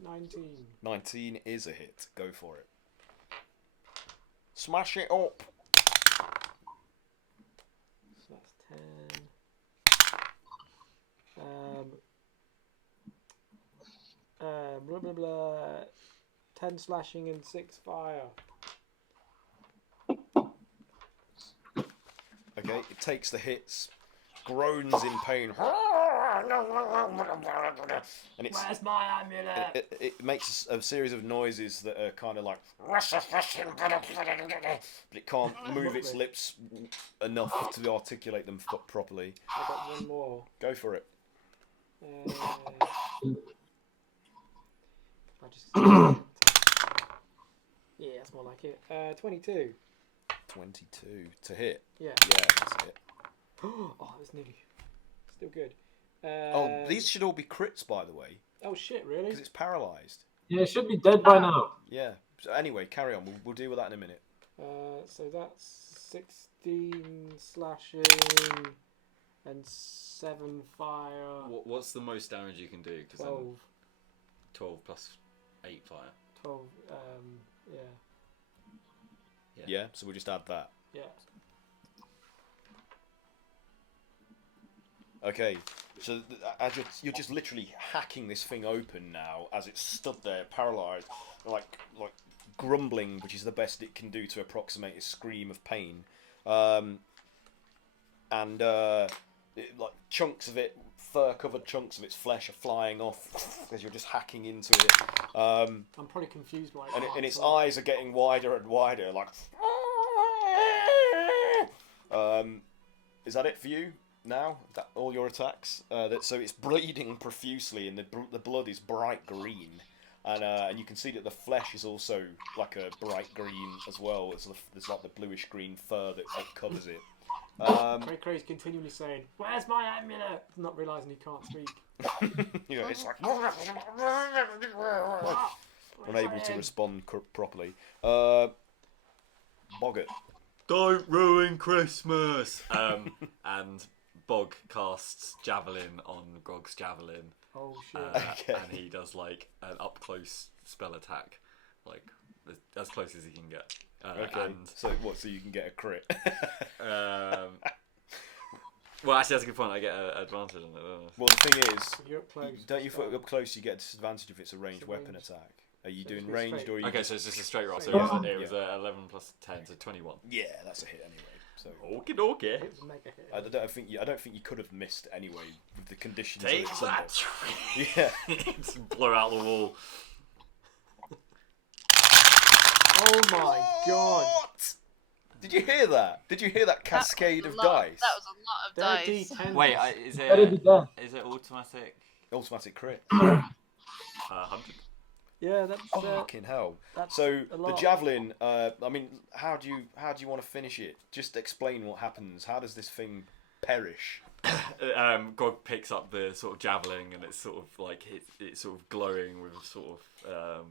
19. 19 is a hit. Go for it. Smash it up. So that's 10. Blah blah blah. 10 slashing and 6 fire. Okay, it takes the hits, groans in pain, and it's. Where's my amulet? It makes a series of noises that are kind of like, but it can't move its lips enough to articulate them properly. I got one more. Go for it. I just yeah, that's more like it. 22. 22 to hit. Yeah. Yeah, that's it. Oh, that's nearly still good. Oh, these should all be crits, by the way, Oh shit! Really? because it's paralysed. Yeah, it should be dead by now. Yeah. So anyway, carry on. We'll deal with that in a minute. So that's 16 slashing and 7 fire. What's the most damage you can do? 'Cause 12. 12 plus 8 fire. 12. Yeah. Yeah. So we'll just add that. Yeah. Okay, so as you're just literally hacking this thing open now, as it's stood there paralysed, like grumbling, which is the best it can do to approximate a scream of pain, and like chunks of it, fur-covered chunks of its flesh are flying off as you're just hacking into it. I'm probably confused by it. And its eyes are getting wider and wider, like. Is that it for you? Now, that all your attacks. So it's bleeding profusely, and the blood is bright green, and you can see that the flesh is also like a bright green as well. There's like the bluish green fur that covers it. Cray-Cray's continually saying, "Where's my amulet?" Not realising he can't speak. You know, it's like unable to respond properly. Boggart. Don't ruin Christmas! And Bog casts Javelin on Grog's Javelin. Oh shit. Okay. And he does like an up close spell attack, like as close as he can get. Okay. And, so what? So you can get a crit. well, actually, that's a good point. I get an advantage on it. Well, the thing is, You're up close. don't you put up close? You get a disadvantage if it's a ranged weapon attack. Are you doing ranged or are you? Okay, so it's just a straight roll. So Yeah. it was 11 plus 10, so 21. Yeah, that's a hit anyway. So Okie dokie. It was a mega hit. I don't think you could have missed anyway with the conditions. Take of that! Yeah. Just blow out the wall. Oh my god. What? Did you hear that? Did you hear that cascade of dice? That was a lot of They're dice. D10s. Wait, Better be done. is it automatic? Automatic crit. 100. Yeah, that's Fucking hell. that's So a the lot. javelin. I mean, how do you want to finish it? Just explain what happens. How does this thing perish? Grog picks up the sort of javelin, and it's sort of like it's sort of glowing with sort of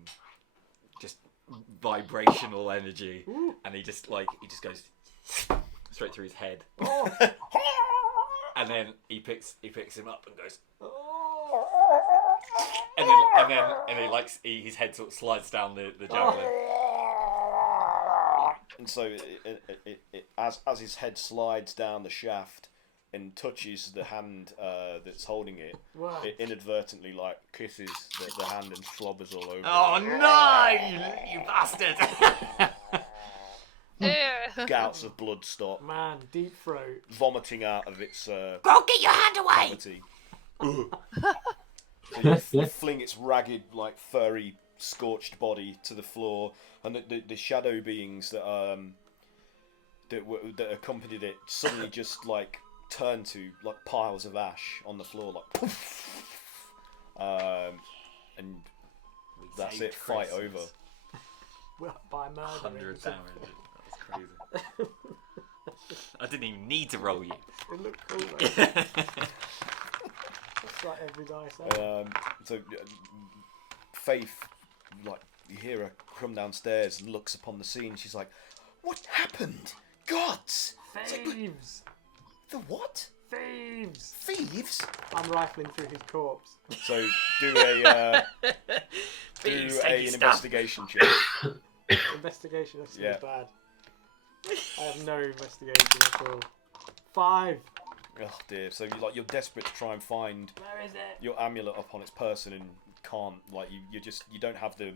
just vibrational energy, and he just goes straight through his head, and then he picks him up and goes, and then his head sort of slides down the javelin. And so it as his head slides down the shaft and touches the hand that's holding it, Wow. it inadvertently like kisses the hand and slobbers all over. Oh no, you bastard! Gouts of blood stop, Man, deep throat. vomiting out of its Go get your hand away! cavity. So you fling its ragged, like furry, scorched body to the floor, and the shadow beings that that accompanied it suddenly just like turn to like piles of ash on the floor, like poof. And that's it. Fight over. Well, by murdering. 100 damage. That was crazy. I didn't even need to roll you. It looked cool, though. That's like every dice ever. So Faith, like you hear her come downstairs and looks upon the scene. She's like, "What happened? Gods! It's like, Thieves! the what? Thieves! Thieves?" I'm rifling through his corpse. So do an Thieves taking stuff. investigation check. Investigation, that seems Yeah. bad. I have no investigation at all. 5. Oh dear. So you're desperate to try and find Where is it? your amulet up on its person and can't. Like you don't have the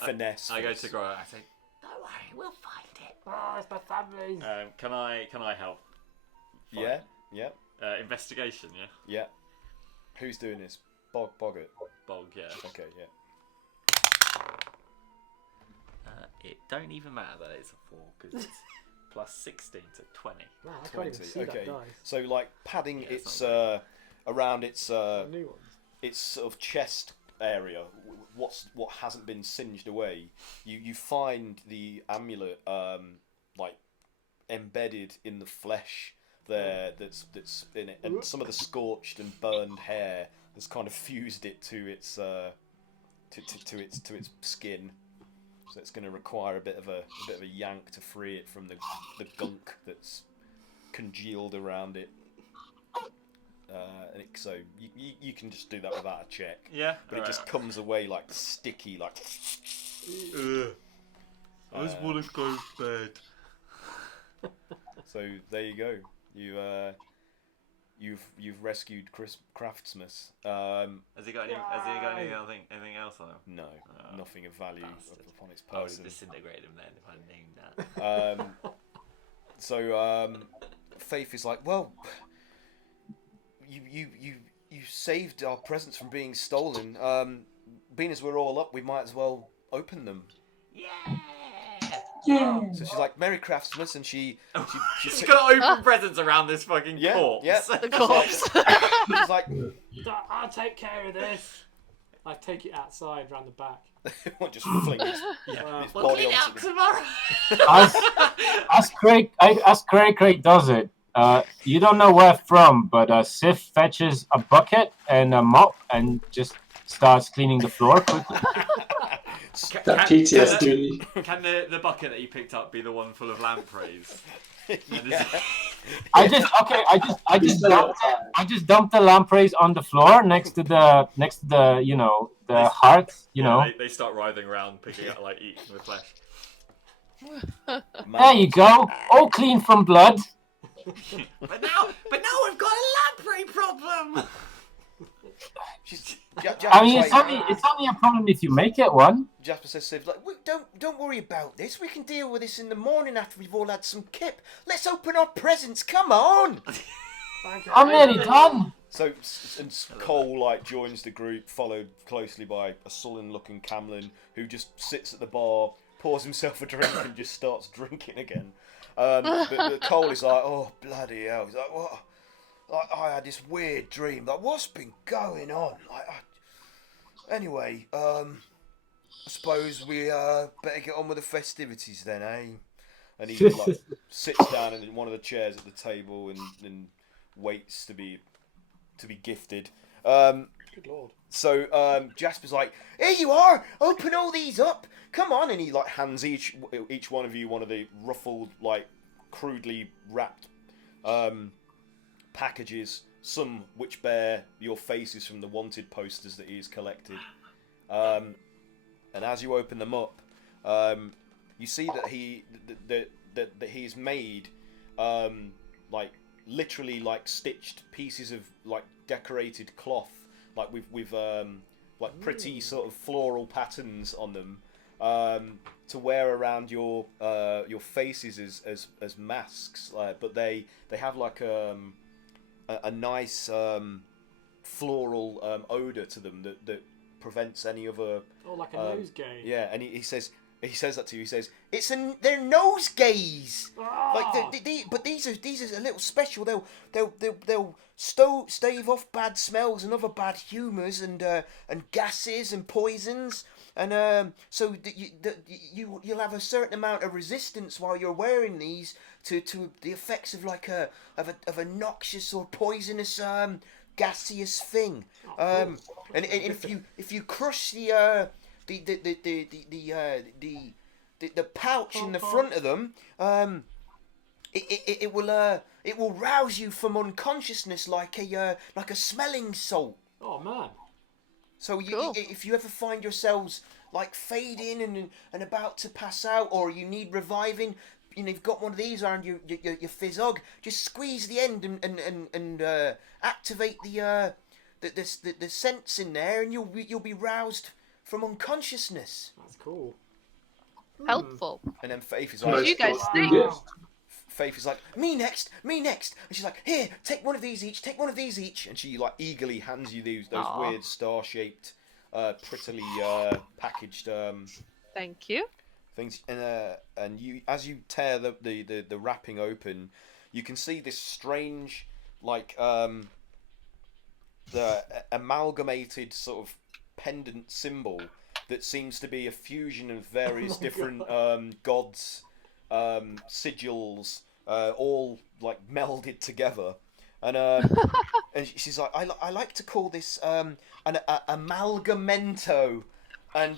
finesse. I go to Grow. I say, Don't worry, we'll find it. Oh, it's my family's. can I help? Yeah. Yeah. Investigation. Yeah. Yeah. Who's doing this? Boggart. Bog. Yeah. Okay. Yeah. It don't even matter that it's a 4 because it's plus 16 to 20. Wow, I can't even see Okay. that dice. So like padding Yeah, it's its not around its New ones. its sort of chest area, what hasn't been singed away, you find the amulet like embedded in the flesh there that's in it, and some of the scorched and burned hair has kind of fused it to its to its skin. So it's going to require a bit of a yank to free it from the gunk that's congealed around it. So you can just do that without a check. Yeah. But it just comes away like sticky, like. I just want to go to bed. So there you go. You've rescued Craftmas. Has he got anything else on him? No, nothing of value upon its I would person. disintegrate him then if I named that. So Faith is like, well, you saved our presents from being stolen. Being as we're all up, we might as well open them. Yeah. Yeah. So she's like, Merry Craftsmas, and she's gonna open presents around this fucking corpse. Yeah. The corpse. She's like, I'll take care of this. I take it outside, round the back. just fling its We'll body clean it onto up the... tomorrow. As Craig does it. You don't know where from, but Sif fetches a bucket and a mop and just starts cleaning the floor quickly. That PTSD. Can the bucket that you picked up be the one full of lampreys? Yeah. I just dumped the lampreys on the floor next to the the heart. They start writhing around, picking up eating the flesh. There you go, all clean from blood. But now we've got a lamprey problem. I mean, it's only a problem if you make it one. Jasper says, Civ, don't worry about this. We can deal with this in the morning after we've all had some kip. Let's open our presents. Come on. I'm nearly done. So, and Cole joins the group, followed closely by a sullen-looking Camlin who just sits at the bar, pours himself a drink, and just starts drinking again. But Cole is like, oh bloody hell! He's like, what? I had this weird dream. What's been going on? Anyway, I suppose we better get on with the festivities then, eh? And he sits down in one of the chairs at the table and waits to be gifted. Good lord. So Jasper's like, here you are. Open all these up. Come on, and he hands each one of you one of the ruffled, crudely wrapped packages, some which bear your faces from the wanted posters that he's collected. And as you open them up, you see that he's made literally stitched pieces of decorated cloth, with pretty sort of floral patterns on them, to wear around your faces as masks. But they have a nice floral odor to them that prevents any other. Oh, like a nosegay. Yeah, and he says that to you. He says they're nosegays. Ah! But these are a little special. They'll stave off bad smells and other bad humours and gases and poisons. And so you'll have a certain amount of resistance while you're wearing these to the effects of a noxious or poisonous gaseous thing. And if you crush the pouch in the front of them, it will rouse you from unconsciousness like a smelling salt. Oh man. So Cool. if you ever find yourselves fading and about to pass out, or you need reviving, you've got one of these around your fizzog, just squeeze the end and activate the sense in there, and you'll be roused from unconsciousness. That's cool. Helpful. And then Faith is What like, do you guys think? Faith is like, me next, and she's like, here, take one of these each, and she like eagerly hands you those weird star-shaped, prettily packaged Thank you. things, and you, as you tear the wrapping open, you can see this strange, like the amalgamated sort of pendant symbol that seems to be a fusion of various different gods' sigils, all like melded together, and and she's like, I like to call this an amalgamento, and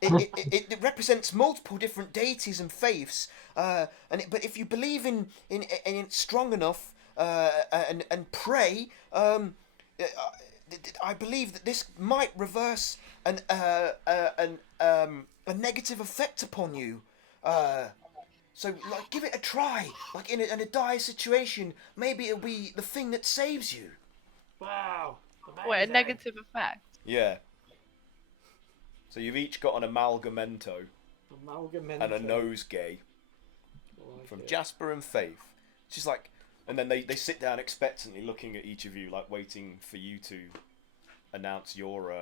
it represents multiple different deities and faiths, but if you believe in it strong enough and pray, I believe that this might reverse a negative effect upon you. So, like, give it a try. Like, in a dire situation, maybe it'll be the thing that saves you. Wow. What, a negative effect? Yeah. So you've each got an amalgamento. And a nosegay. From Jasper and Faith. She's like... And then they sit down expectantly looking at each of you, like, waiting for you to announce your...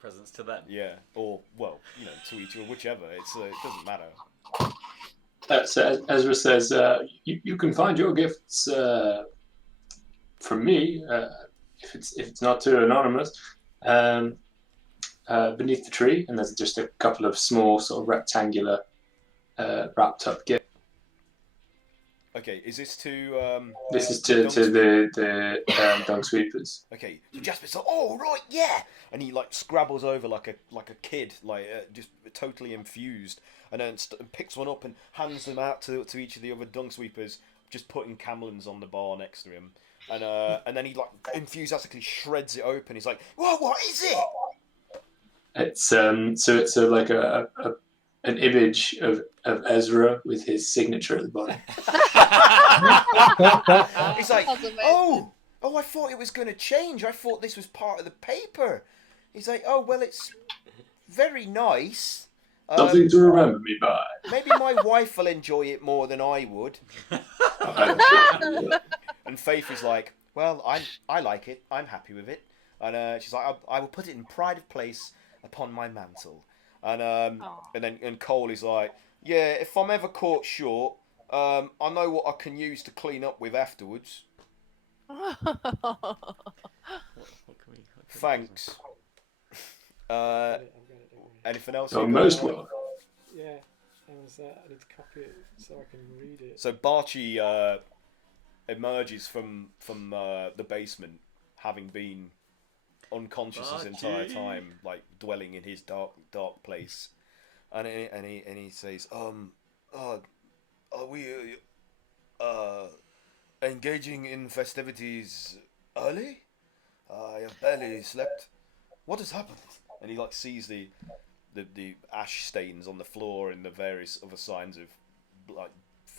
presents to them. Yeah. Or, well, to each or whichever. It doesn't matter. So Ezra says, you can find your gifts from me, if it's not too anonymous, beneath the tree, and there's just a couple of small sort of rectangular wrapped up gifts. Okay, is this to this is to the dung sweepers. Okay, so Jasper's like, oh right, yeah, and he like scrabbles over like a kid, like just totally infused, and then picks one up and hands them out to each of the other dung sweepers, just putting camlins on the bar next to him, and then he like enthusiastically shreds it open. He's like, whoa, what is it? It's so it's like an image of Ezra with his signature at the bottom. He's like, oh, I thought it was going to change. I thought this was part of the paper. He's like, oh, well, it's very nice. Something to remember me by. Maybe my wife will enjoy it more than I would. And Faith is like, well, I like it. I'm happy with it. And she's like, I will put it in pride of place upon my mantle. And then Cole is like, yeah, if I'm ever caught short, I know what I can use to clean up with afterwards. Thanks. Anything else? Oh, most welcome. Yeah, I need to copy it so I can read it. So Barchi emerges from the basement, having been unconscious his entire time, like dwelling in his dark place, and he says, are we engaging in festivities early? I have barely slept. What has happened? And he like sees the ash stains on the floor and the various other signs of like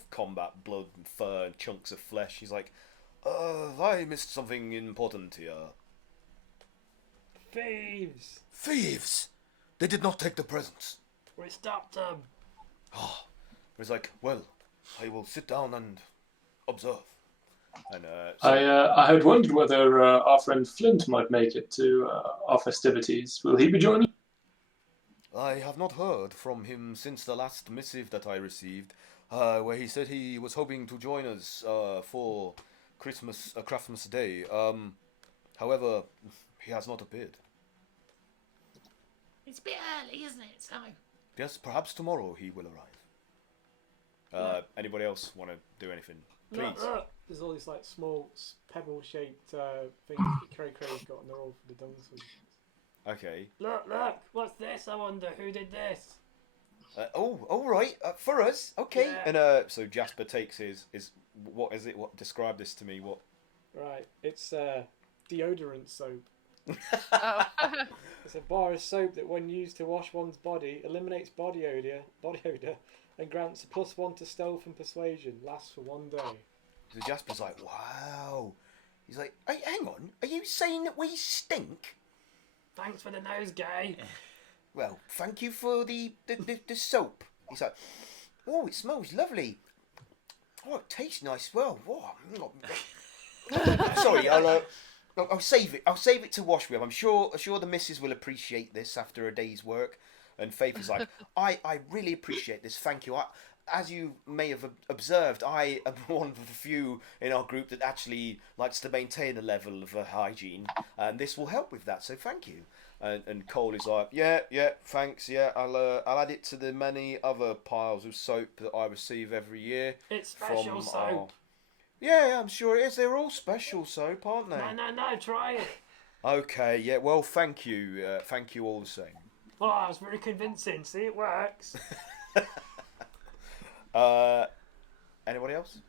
combat, blood and fur and chunks of flesh. He's like, I missed something important here. Thieves! Thieves! They did not take the presents. We stopped them. Oh. He's like, well, I will sit down and observe. And I had wondered whether our friend Flint might make it to our festivities. Will he be joining? I have not heard from him since the last missive that I received, where he said he was hoping to join us for Craftmas Day. However, he has not appeared. It's a bit early, isn't it? So. Yes, perhaps tomorrow he will arrive. Anybody else want to do anything? Please. There's all these like small pebble-shaped things that Cray's got, and they're all for the dung sweepers. Okay. Look! What's this? I wonder who did this. All right. For us, okay. Yeah. And so Jasper takes his what is it? What describe this to me? What? Right. It's deodorant soap. Oh. It's a bar of soap that, when used to wash one's body, eliminates body odor, and grants a +1 to stealth and persuasion. Lasts for 1 day. So Jasper's like, wow. He's like, hey, hang on, are you saying that we stink? Thanks for the nosegay. Well, thank you for the soap. He's like, oh, it smells lovely. Oh, it tastes nice as well. Oh. Sorry, I'll save it. I'll save it to wash with. I'm sure the missus will appreciate this after a day's work. And Faith is like, I really appreciate this. Thank you. As you may have observed, I am one of the few in our group that actually likes to maintain a level of hygiene, and this will help with that. So thank you. And Cole is like, yeah, thanks. Yeah, I'll add it to the many other piles of soap that I receive every year. It's special soap. Yeah, I'm sure it is. They're all special soap, aren't they? No, try it. Okay, yeah, well, thank you. Thank you all the same. Oh, that was very convincing. See, it works. Anybody else?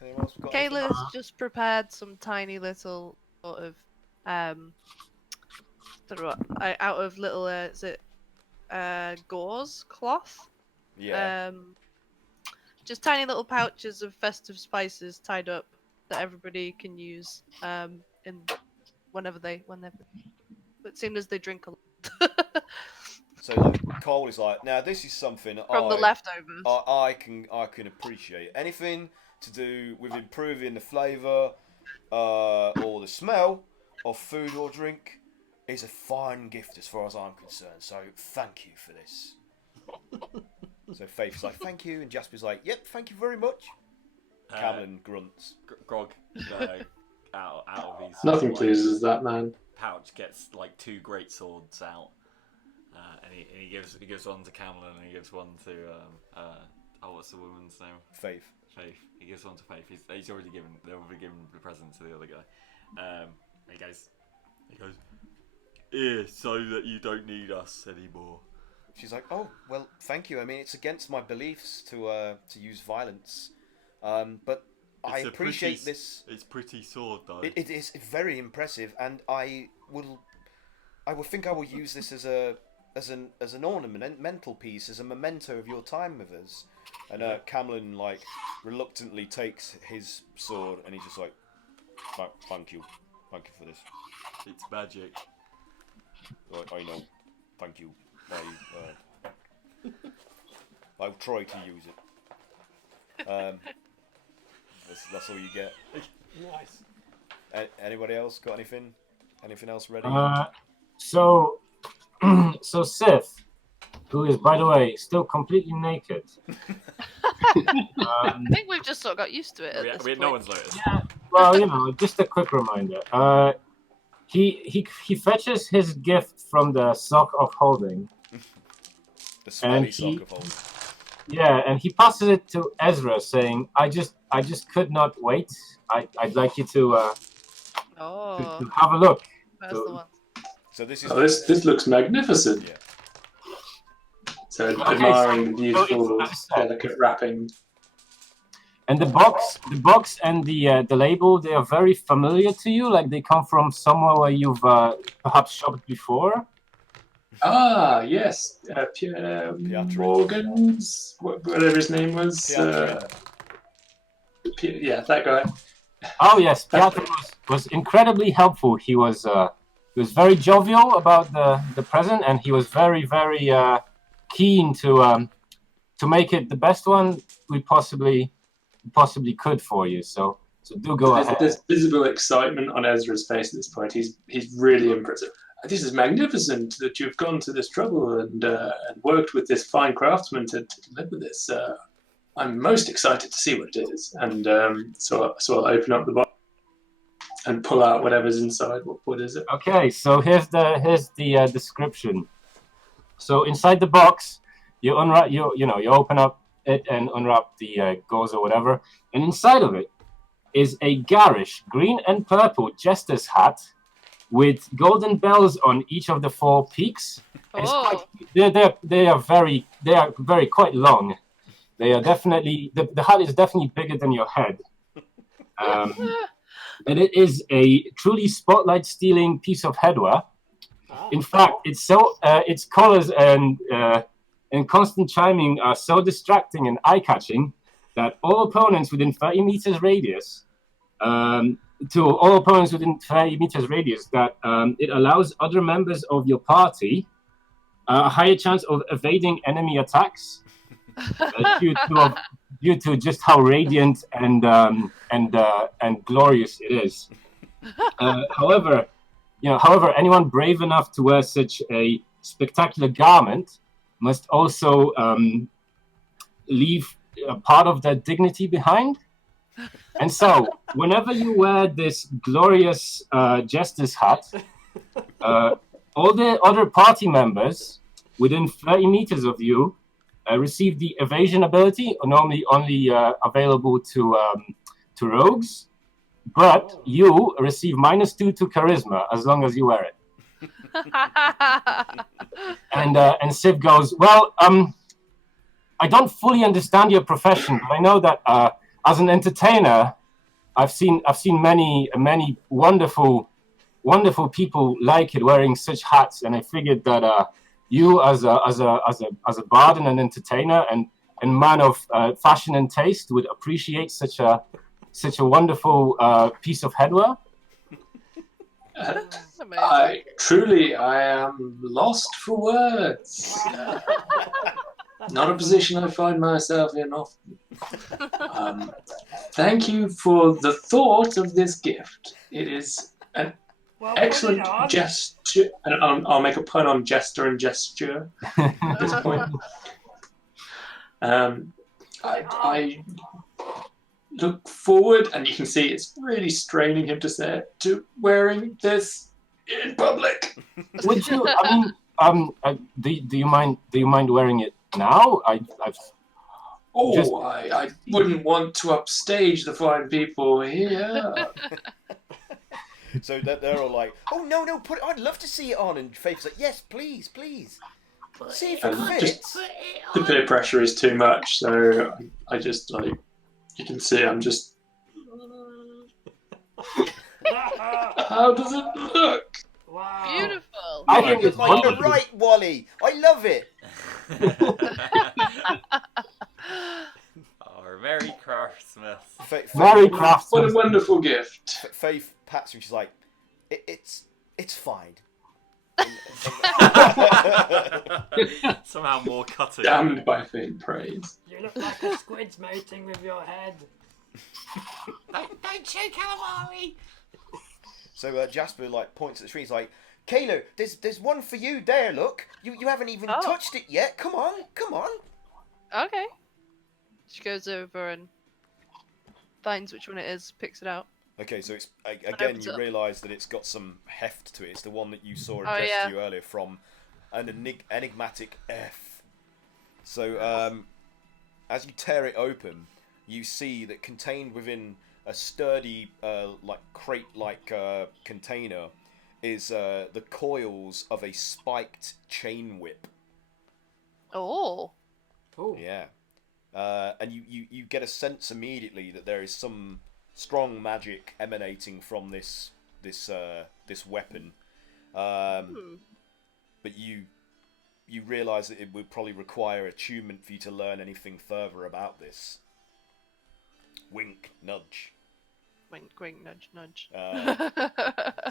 Anyone else got Kayla's just prepared some tiny little sort of, don't know what, out of little, is it, gauze cloth? Yeah. Just tiny little pouches of festive spices tied up that everybody can use in whenever they as soon as they drink a lot. So like, Cole is like, now this is something From the leftovers. I can appreciate. Anything to do with improving the flavour or the smell of food or drink is a fine gift as far as I'm concerned. So thank you for this. So Faith's like, thank you, and Jasper's like, yep, thank you very much. Cameron grunts. Grog, out of his Nothing pleases that man. pouch, gets like 2 great swords out, and he gives one to Cameron and he gives one to what's the woman's name? Faith. He gives one to Faith. They've already given the present to the other guy. He goes, here, so that you don't need us anymore. She's like, oh, well, thank you. I mean, it's against my beliefs to use violence, but I appreciate this. It's pretty sword, though. It is very impressive, and I will think I will use this as an ornamental piece, as a memento of your time with us. And Cameron like reluctantly takes his sword, and he's just like, thank you for this. It's magic. I know, thank you. I'll try to use it. That's all you get. Nice. Anybody else got anything? Anything else ready? So Sith, who is, by the way, still completely naked. I think we've just sort of got used to it. No one's noticed. Yeah. Well, just a quick reminder. He fetches his gift from the sock of holding. The smelly sock of holding. Yeah, and he passes it to Ezra, saying, "I just could not wait. I'd like you to have a look." That's the one. So this this looks magnificent. Yeah. So admiring the beautiful, delicate wrapping. And the box and the label, they are very familiar to you. Like they come from somewhere where you've perhaps shopped before. Ah, yes, Pierre Morgan's, whatever his name was. Yeah, that guy. Oh yes, Piotr was incredibly helpful. He was very jovial about the present, and he was very keen to make it the best one we possibly could for you. So do go ahead. There's visible excitement on Ezra's face at this point. He's really impressive. This is magnificent that you've gone to this trouble and worked with this fine craftsman to deliver this. I'm most excited to see what it is. And so I'll open up the box and pull out whatever's inside. What is it? Okay, so here's the description. So inside the box, you unwrap, you open up it and unwrap the gauze or whatever, and inside of it is a garish green and purple jester's hat with golden bells on each of the 4 peaks. Oh. They are very quite long. They are definitely the hat is definitely bigger than your head. and it is a truly spotlight-stealing piece of headwear. In fact, its colors and constant chiming are so distracting and eye-catching that all opponents within 30 meters radius, that it allows other members of your party a higher chance of evading enemy attacks due to just how radiant and glorious it is. However, anyone brave enough to wear such a spectacular garment must also leave a part of their dignity behind. And so, whenever you wear this glorious jester's hat, all the other party members within 30 meters of you receive the evasion ability, normally only available to rogues, but you receive -2 to charisma as long as you wear it. And Civ goes, well, I don't fully understand your profession, but I know that as an entertainer, I've seen many wonderful people like it wearing such hats, and I figured that you as a bard and an entertainer and man of fashion and taste would appreciate such a wonderful piece of headwear. I am lost for words. Not a position I find myself in often. Thank you for the thought of this gift. It is an excellent gesture, and I'll make a pun on jester and gesture at this point. I look forward, and you can see it's really straining him to say it, to wearing this in public. Would you? I mean, do you mind wearing it now? I wouldn't want to upstage the fine people here. So they're all like, "Oh no, put it! I'd love to see it on." And Faith's like, "Yes, please. See if it fits." The peer pressure is too much, so I just you can see I'm just. How does it look? Wow. Beautiful. I think it's like wonderful. you're right, Wally. I love it. Merry Craftmas. Merry Craftmas. What a wonderful gift. Faith pats her. She's like, "It's fine." Somehow more cutting. Damned by faint praise. You look like a squid's mating with your head. Don't show calamari. So Jasper points at the tree. He's like, "Kayla, there's one for you there. Look, you haven't even touched it yet. Come on." Okay. She goes over and finds which one it is, picks it out. Okay, so it's again you realise that it's got some heft to it. It's the one that you saw addressed to you earlier from an enigmatic F. So as you tear it open, you see that contained within a sturdy crate-like container is the coils of a spiked chain whip. Oh. Yeah. And you get a sense immediately that there is some strong magic emanating from this weapon, but you realise that it would probably require attunement for you to learn anything further about this. Wink, nudge. Wink, wink, nudge, nudge.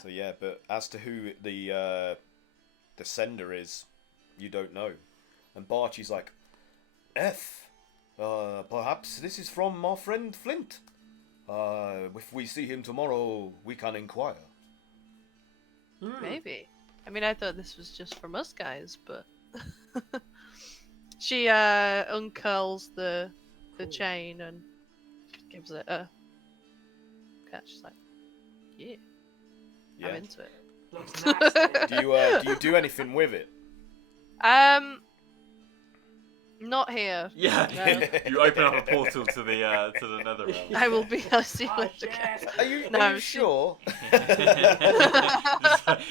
So yeah, but as to who the sender is, you don't know. And Barty's like, F. Perhaps this is from our friend Flint. If we see him tomorrow, we can inquire. Maybe. I mean, I thought this was just from us guys, but she uncurls the chain and gives it a catch. She's like, yeah. I'm into it. Looks nasty. Do you do anything with it? Not here. Yeah. No. You open up a portal to the Netherrealm. I will be a secret. Are you sure?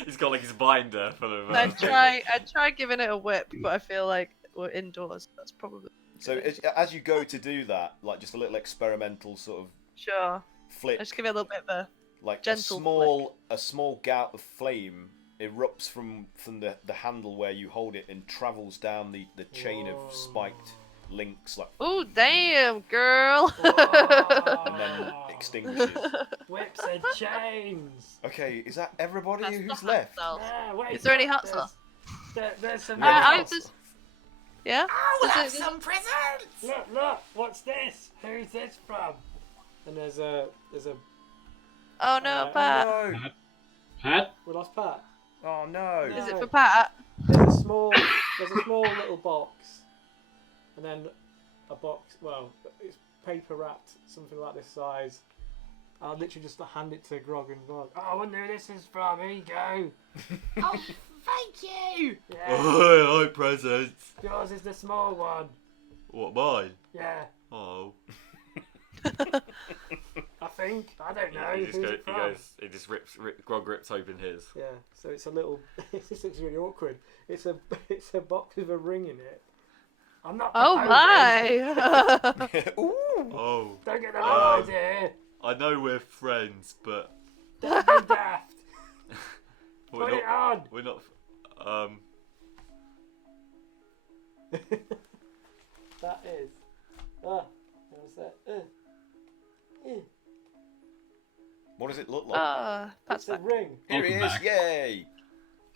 He's got like his binder full of. I'd try giving it a whip, but I feel like we're indoors. That's probably. So as you go to do that, like just a little experimental sort of Sure. flip. I just give it a little bit of a like Gentle a small gout of flame erupts from the handle where you hold it and travels down the chain of spiked links, like, Oh, damn, girl. and then extinguishes. Whips and chains. Okay, is that everybody That's who's the left? hot sauce. Yeah, wait, Is there any hot sauce? There's some. I just... Yeah? We'll Is have it- some presents! Look, what's this? Who's this from? And there's a. Oh, no, Pat. No. Pat? We lost Pat. Oh no. Is it for Pat? There's a small little box, and then a box. Well, it's paper wrapped, something like this size. I'll literally just hand it to Grog and Grog. Oh, I wonder who this is from. Here you go. Oh, thank you! Yeah, Oh, presents. yours is the small one. What, mine? Yeah, Oh. I think. I don't know. He just Who's goes, it from? Grog rips open his. Yeah, so it's a little. This looks really awkward. It's a box with a ring in it. I'm not. Oh, proposing. my. Ooh. Oh. Don't get the wrong Oh. idea. I know we're friends, but Don't be daft. we're Put it not. on. We're not. That is. What's that? What does it look like? Pat's It's a back. ring. Here he is! Welcome back. Yay!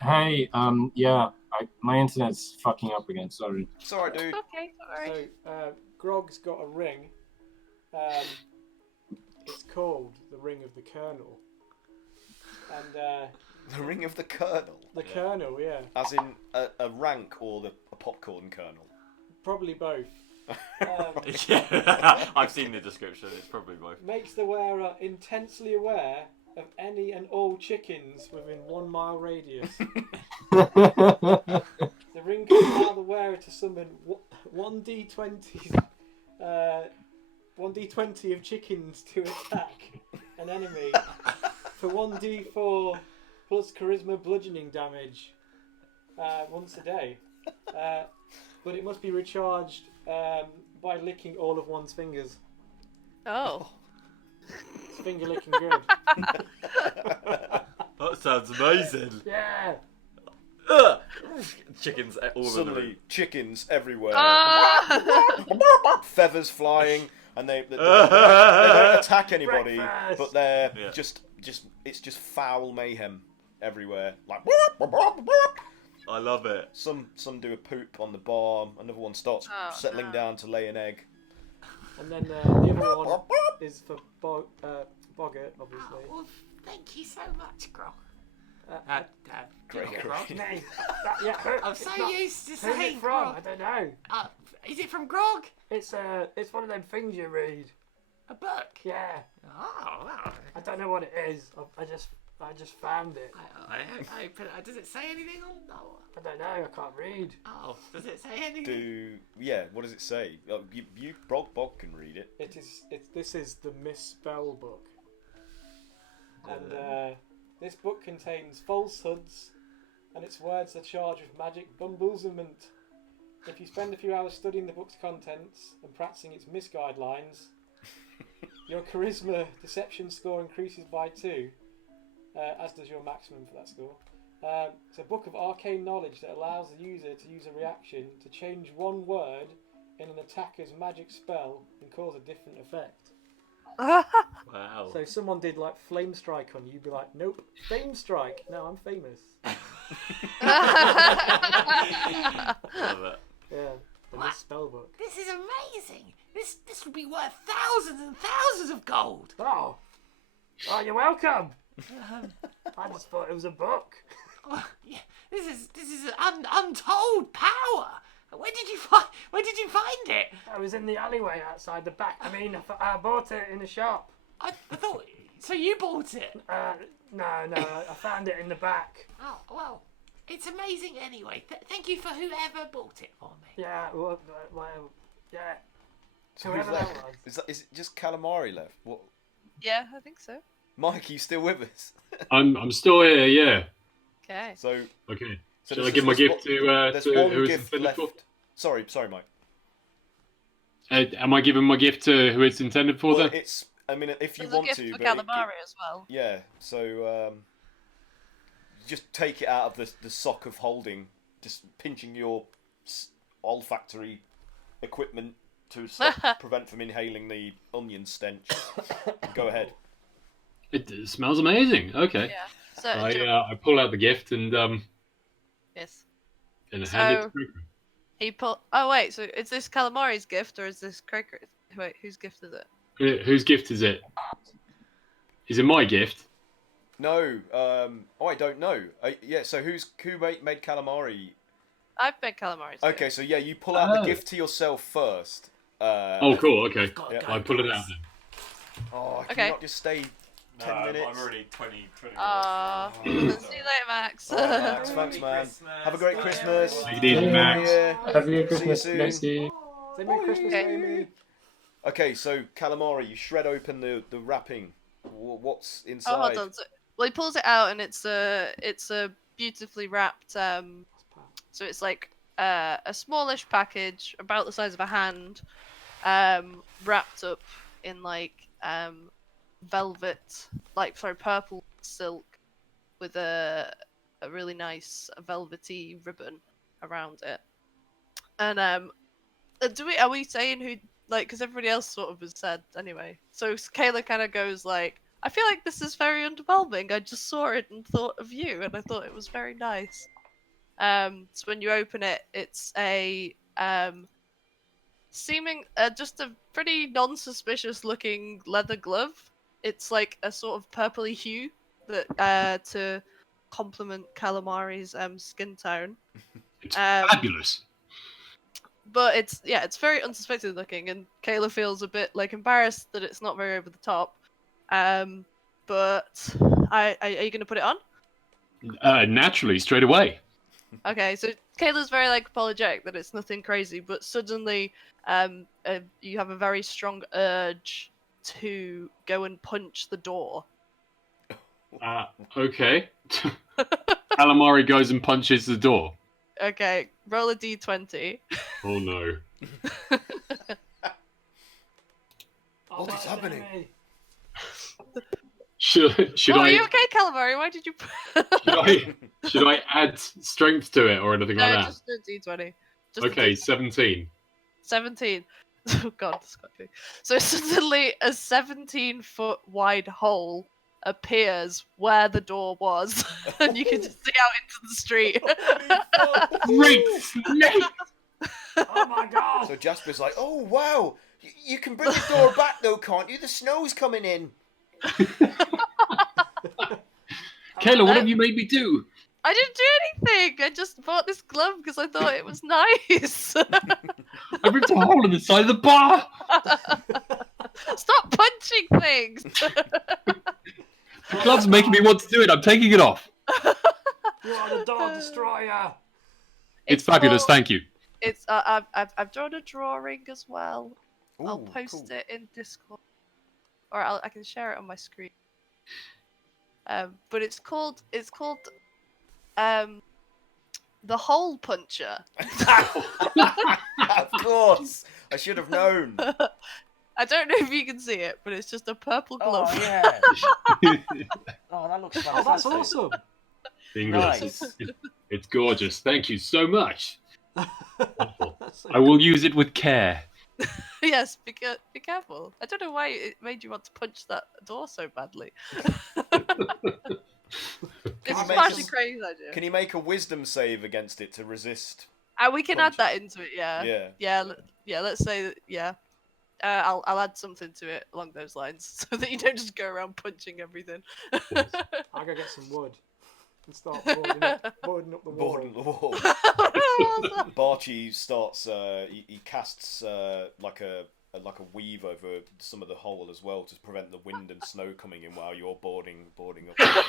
Hey, yeah, my internet's fucking up again. Sorry. It's alright, dude. Okay, alright. So, Grog's got a ring. It's called the Ring of the Colonel. And The ring of the Colonel. the Colonel, yeah, As in a rank or a popcorn kernel. probably both. Yeah, I've seen the description. It's probably both. Makes the wearer intensely aware of any and all chickens within 1 mile radius. The ring can allow the wearer to summon 1d20 1d20 of chickens to attack an enemy for 1d4 plus charisma bludgeoning damage once a day. But it must be recharged by licking all of one's fingers. Oh. It's finger licking good. That sounds amazing. Yeah. Ugh. Chickens all over the Suddenly, room. chickens everywhere. Ah! Feathers flying, and they don't attack anybody, Breakfast. but they're Yeah. it's just foul mayhem everywhere. Like I love it. some do a poop on the bar, another one starts Oh, settling no. down to lay an egg. And then the other one is for Boggart, obviously. Well, thank you so much, Grog. Great, Grog. great. Name. Yeah, I'm it's so not- used to Who's saying it from? Grog. I don't know. Is it from Grog? It's one of them things you read. A book? Yeah. Oh, wow. I don't know what it is. I just found it. I open it. Does it say anything on? No. I don't know. I can't read. Oh, does it say anything? What does it say? Oh, you Bog can read it. This is the Misspell book, and this book contains falsehoods, and its words are charged with magic bumblesement. If you spend a few hours studying the book's contents and practicing its misguidelines, your charisma deception score increases by 2, as does your maximum for that score. It's a book of arcane knowledge that allows the user to use a reaction to change one word in an attacker's magic spell and cause a different effect. Wow. So if someone did like flame strike on you, you'd be like, nope, fame strike. No, I'm famous. Love it. Yeah, the What? spell book. This is amazing. This would be worth thousands and thousands of gold. Oh, you're welcome. I just thought it was a book. Oh, yeah, this is untold power. Where did you find it? I was in the alleyway outside the back. I mean, I bought it in a shop. I thought. So you bought it? No, I found it in the back. Oh well, it's amazing anyway. Thank you for whoever bought it for me. Yeah, well, yeah. So who's Whoever left? that was. Is it just calamari left? What? Yeah, I think so. Mike, you still with us? I'm still here. Yeah. Okay. So Okay. So Shall there's- I give my there's gift there's to one who it's gift intended left. for? Sorry, Mike. Am I giving my gift to who it's intended for? Well, then? it's I mean, if you There's want a gift to, for but calamari as well. yeah. So just take it out of the sock of holding, just pinching your olfactory equipment to prevent from inhaling the onion stench. Go ahead. It smells amazing. Okay. Yeah. So I pull out the gift and yes. hand it to So Craig. he put. Oh wait. So is this calamari's gift or is this Craig? Wait, whose gift is it? Whose gift is it? Is it my gift? No. I don't know. Yeah. So who made calamari? I've made calamari. Okay. So yeah, you pull out the gift to yourself first. Oh, cool. Okay. Yeah. I pull it out then. Oh, can Okay. you not just stay 10 minutes? I'm already 20 See you later, Max. All right, Max. Thanks, man. Have a great Christmas. Take it easy, Max. Have a good See you Christmas. soon. Next year. Say Merry Christmas, Okay. Amy. Okay, so calamari, you shred open the wrapping. What's inside? Oh, hold on. So, well, he pulls it out, and it's a beautifully wrapped. So it's like a smallish package, about the size of a hand, wrapped up in like velvet, purple silk, with a really nice velvety ribbon around it. And are we saying who? Like, because everybody else sort of has said anyway. So Kayla kind of goes like, I feel like this is very underwhelming. I just saw it and thought of you, and I thought it was very nice. So when you open it, it's a just a pretty non-suspicious looking leather glove. It's like a sort of purpley hue that to complement calamari's skin tone. It's fabulous. But it's very unsuspected looking, and Kayla feels a bit like embarrassed that it's not very over the top. But are you gonna put it on? Naturally, straight away. Okay, so Kayla's very like apologetic that it's nothing crazy, but suddenly you have a very strong urge to go and punch the door. Okay. Calamari goes and punches the door. Okay, roll a d20. Oh no. What is happening? Should Are I you okay, Calamari? Why did you? should I add strength to it or anything like that? Just a d20. Just a Okay, D20. 17. 17. Oh god, that's quite big. So suddenly a 17-foot wide hole appears where the door was, and you can just see out into the street. Great snake! Oh my god! So Jasper's like, oh wow, you can bring the door back though, can't you? The snow's coming in. Kayla, what have you made me do? I didn't do anything. I just bought this glove because I thought it was nice. I ripped a hole in the side of the bar! Stop punching things. The glove's making me want to do it. I'm taking it off. You are the door destroyer. It's fabulous, thank you. It's I've drawn a drawing as well. Ooh, I'll post cool. it in Discord, or I can share it on my screen. But it's called the hole puncher. Of course, I should have known. I don't know if you can see it, but it's just a purple glove. Oh yeah. Oh, that looks Oh, that's fantastic. awesome. English. Nice. It's gorgeous. Thank you so much. That's so I will use it with care. Yes, be careful. I don't know why it made you want to punch that door so badly. It's you a make partially us- crazy idea. Can you make a wisdom save against it to resist? We can add punches? that into it. Yeah. Yeah. Yeah. Let's say that. Yeah. I'll add something to it along those lines so that you don't just go around punching everything. I'll go get some wood and start boarding up the wall. Board on the wall. Barchi starts. He casts like a weave over some of the hole as well to prevent the wind and snow coming in while you're boarding up.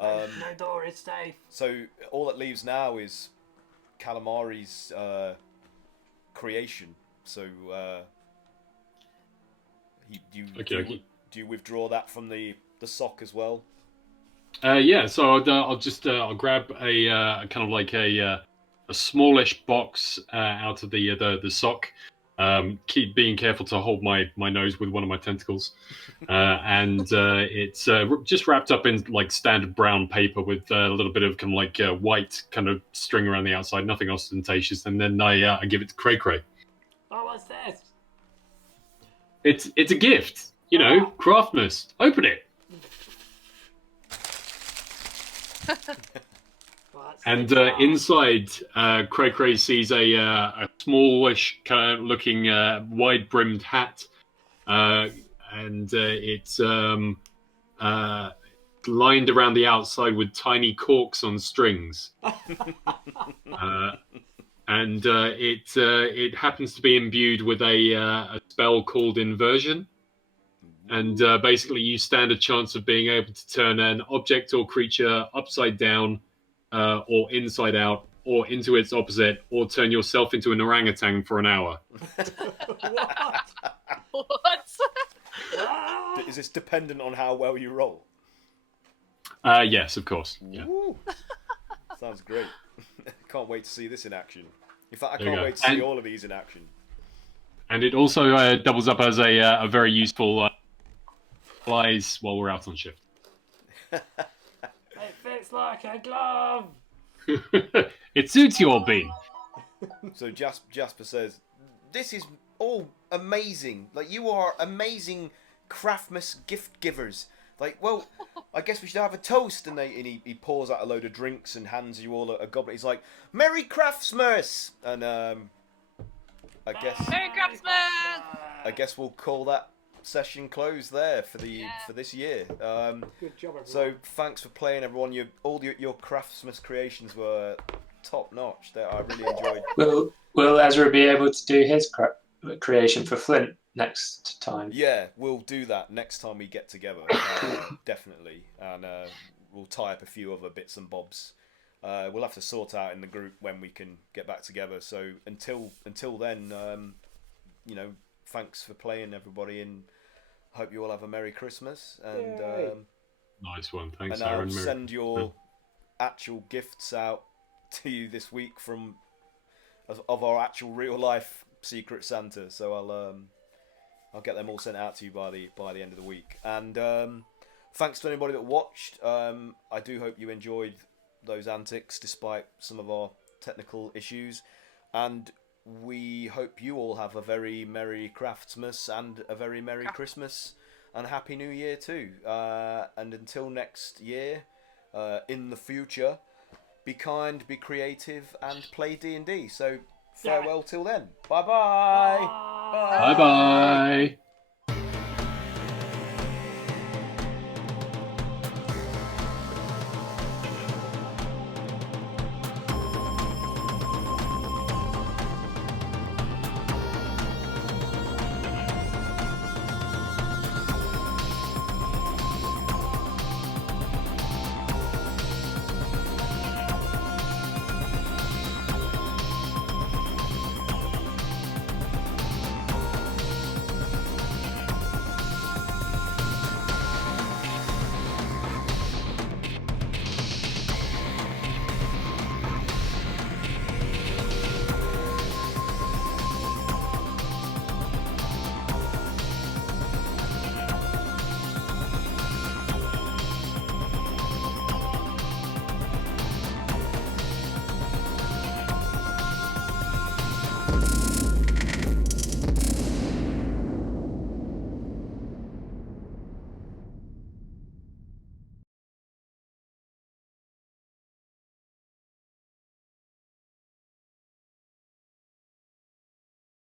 No door is safe. So all that leaves now is Calamari's creation. So do you withdraw that from the sock as well? Yeah, so I'll grab a kind of like a smallish box out of the sock, keep being careful to hold my nose with one of my tentacles, and it's just wrapped up in like standard brown paper with a little bit of kind of like white kind of string around the outside, nothing ostentatious. And then I give it to Cray Cray. Oh, what's this? It's a gift, you know, Craftmas. Open it. And inside, Cray Cray sees a smallish kind of looking wide-brimmed hat, and it's lined around the outside with tiny corks on strings. And it happens to be imbued with a spell called Inversion. And basically you stand a chance of being able to turn an object or creature upside down, or inside out, or into its opposite, or turn yourself into an orangutan for an hour. What? Is this dependent on how well you roll? Yes, of course. Yeah. Sounds great. Can't wait to see this in action. In fact, I There you can't go. wait to see all of these in action. And it also doubles up as a very useful flies while we're out on shift. It fits like a glove. It suits you all, Bean. So Jasper says, "This is all amazing. Like, you are amazing Craftmas gift givers. Like, well, I guess we should have a toast." And he pours out a load of drinks and hands you all a goblet. He's like, "Merry Craftsmas!" And I guess Merry Christmas! I guess we'll call that session closed there for this year. Good job, everyone. So thanks for playing, everyone. All your Craftsmas creations were top notch. That I really enjoyed. Will Ezra be able to do his creation for Flint next time? Yeah, we'll do that next time we get together, definitely, and we'll tie up a few other bits and bobs. We'll have to sort out in the group when we can get back together. So until then, you know, thanks for playing, everybody, and hope you all have a Merry Christmas. And Nice one, thanks, and I'll Aaron. send your actual gifts out to you this week of our actual real life Secret Santa. So I'll get them all sent out to you by the end of the week. And thanks to anybody that watched. I do hope you enjoyed those antics despite some of our technical issues, and we hope you all have a very Merry Craftsmas and a very Merry Christmas and Happy New Year too. And until next year, in the future, be kind, be creative, and play D&D. So farewell till then. Bye-bye. Bye-bye.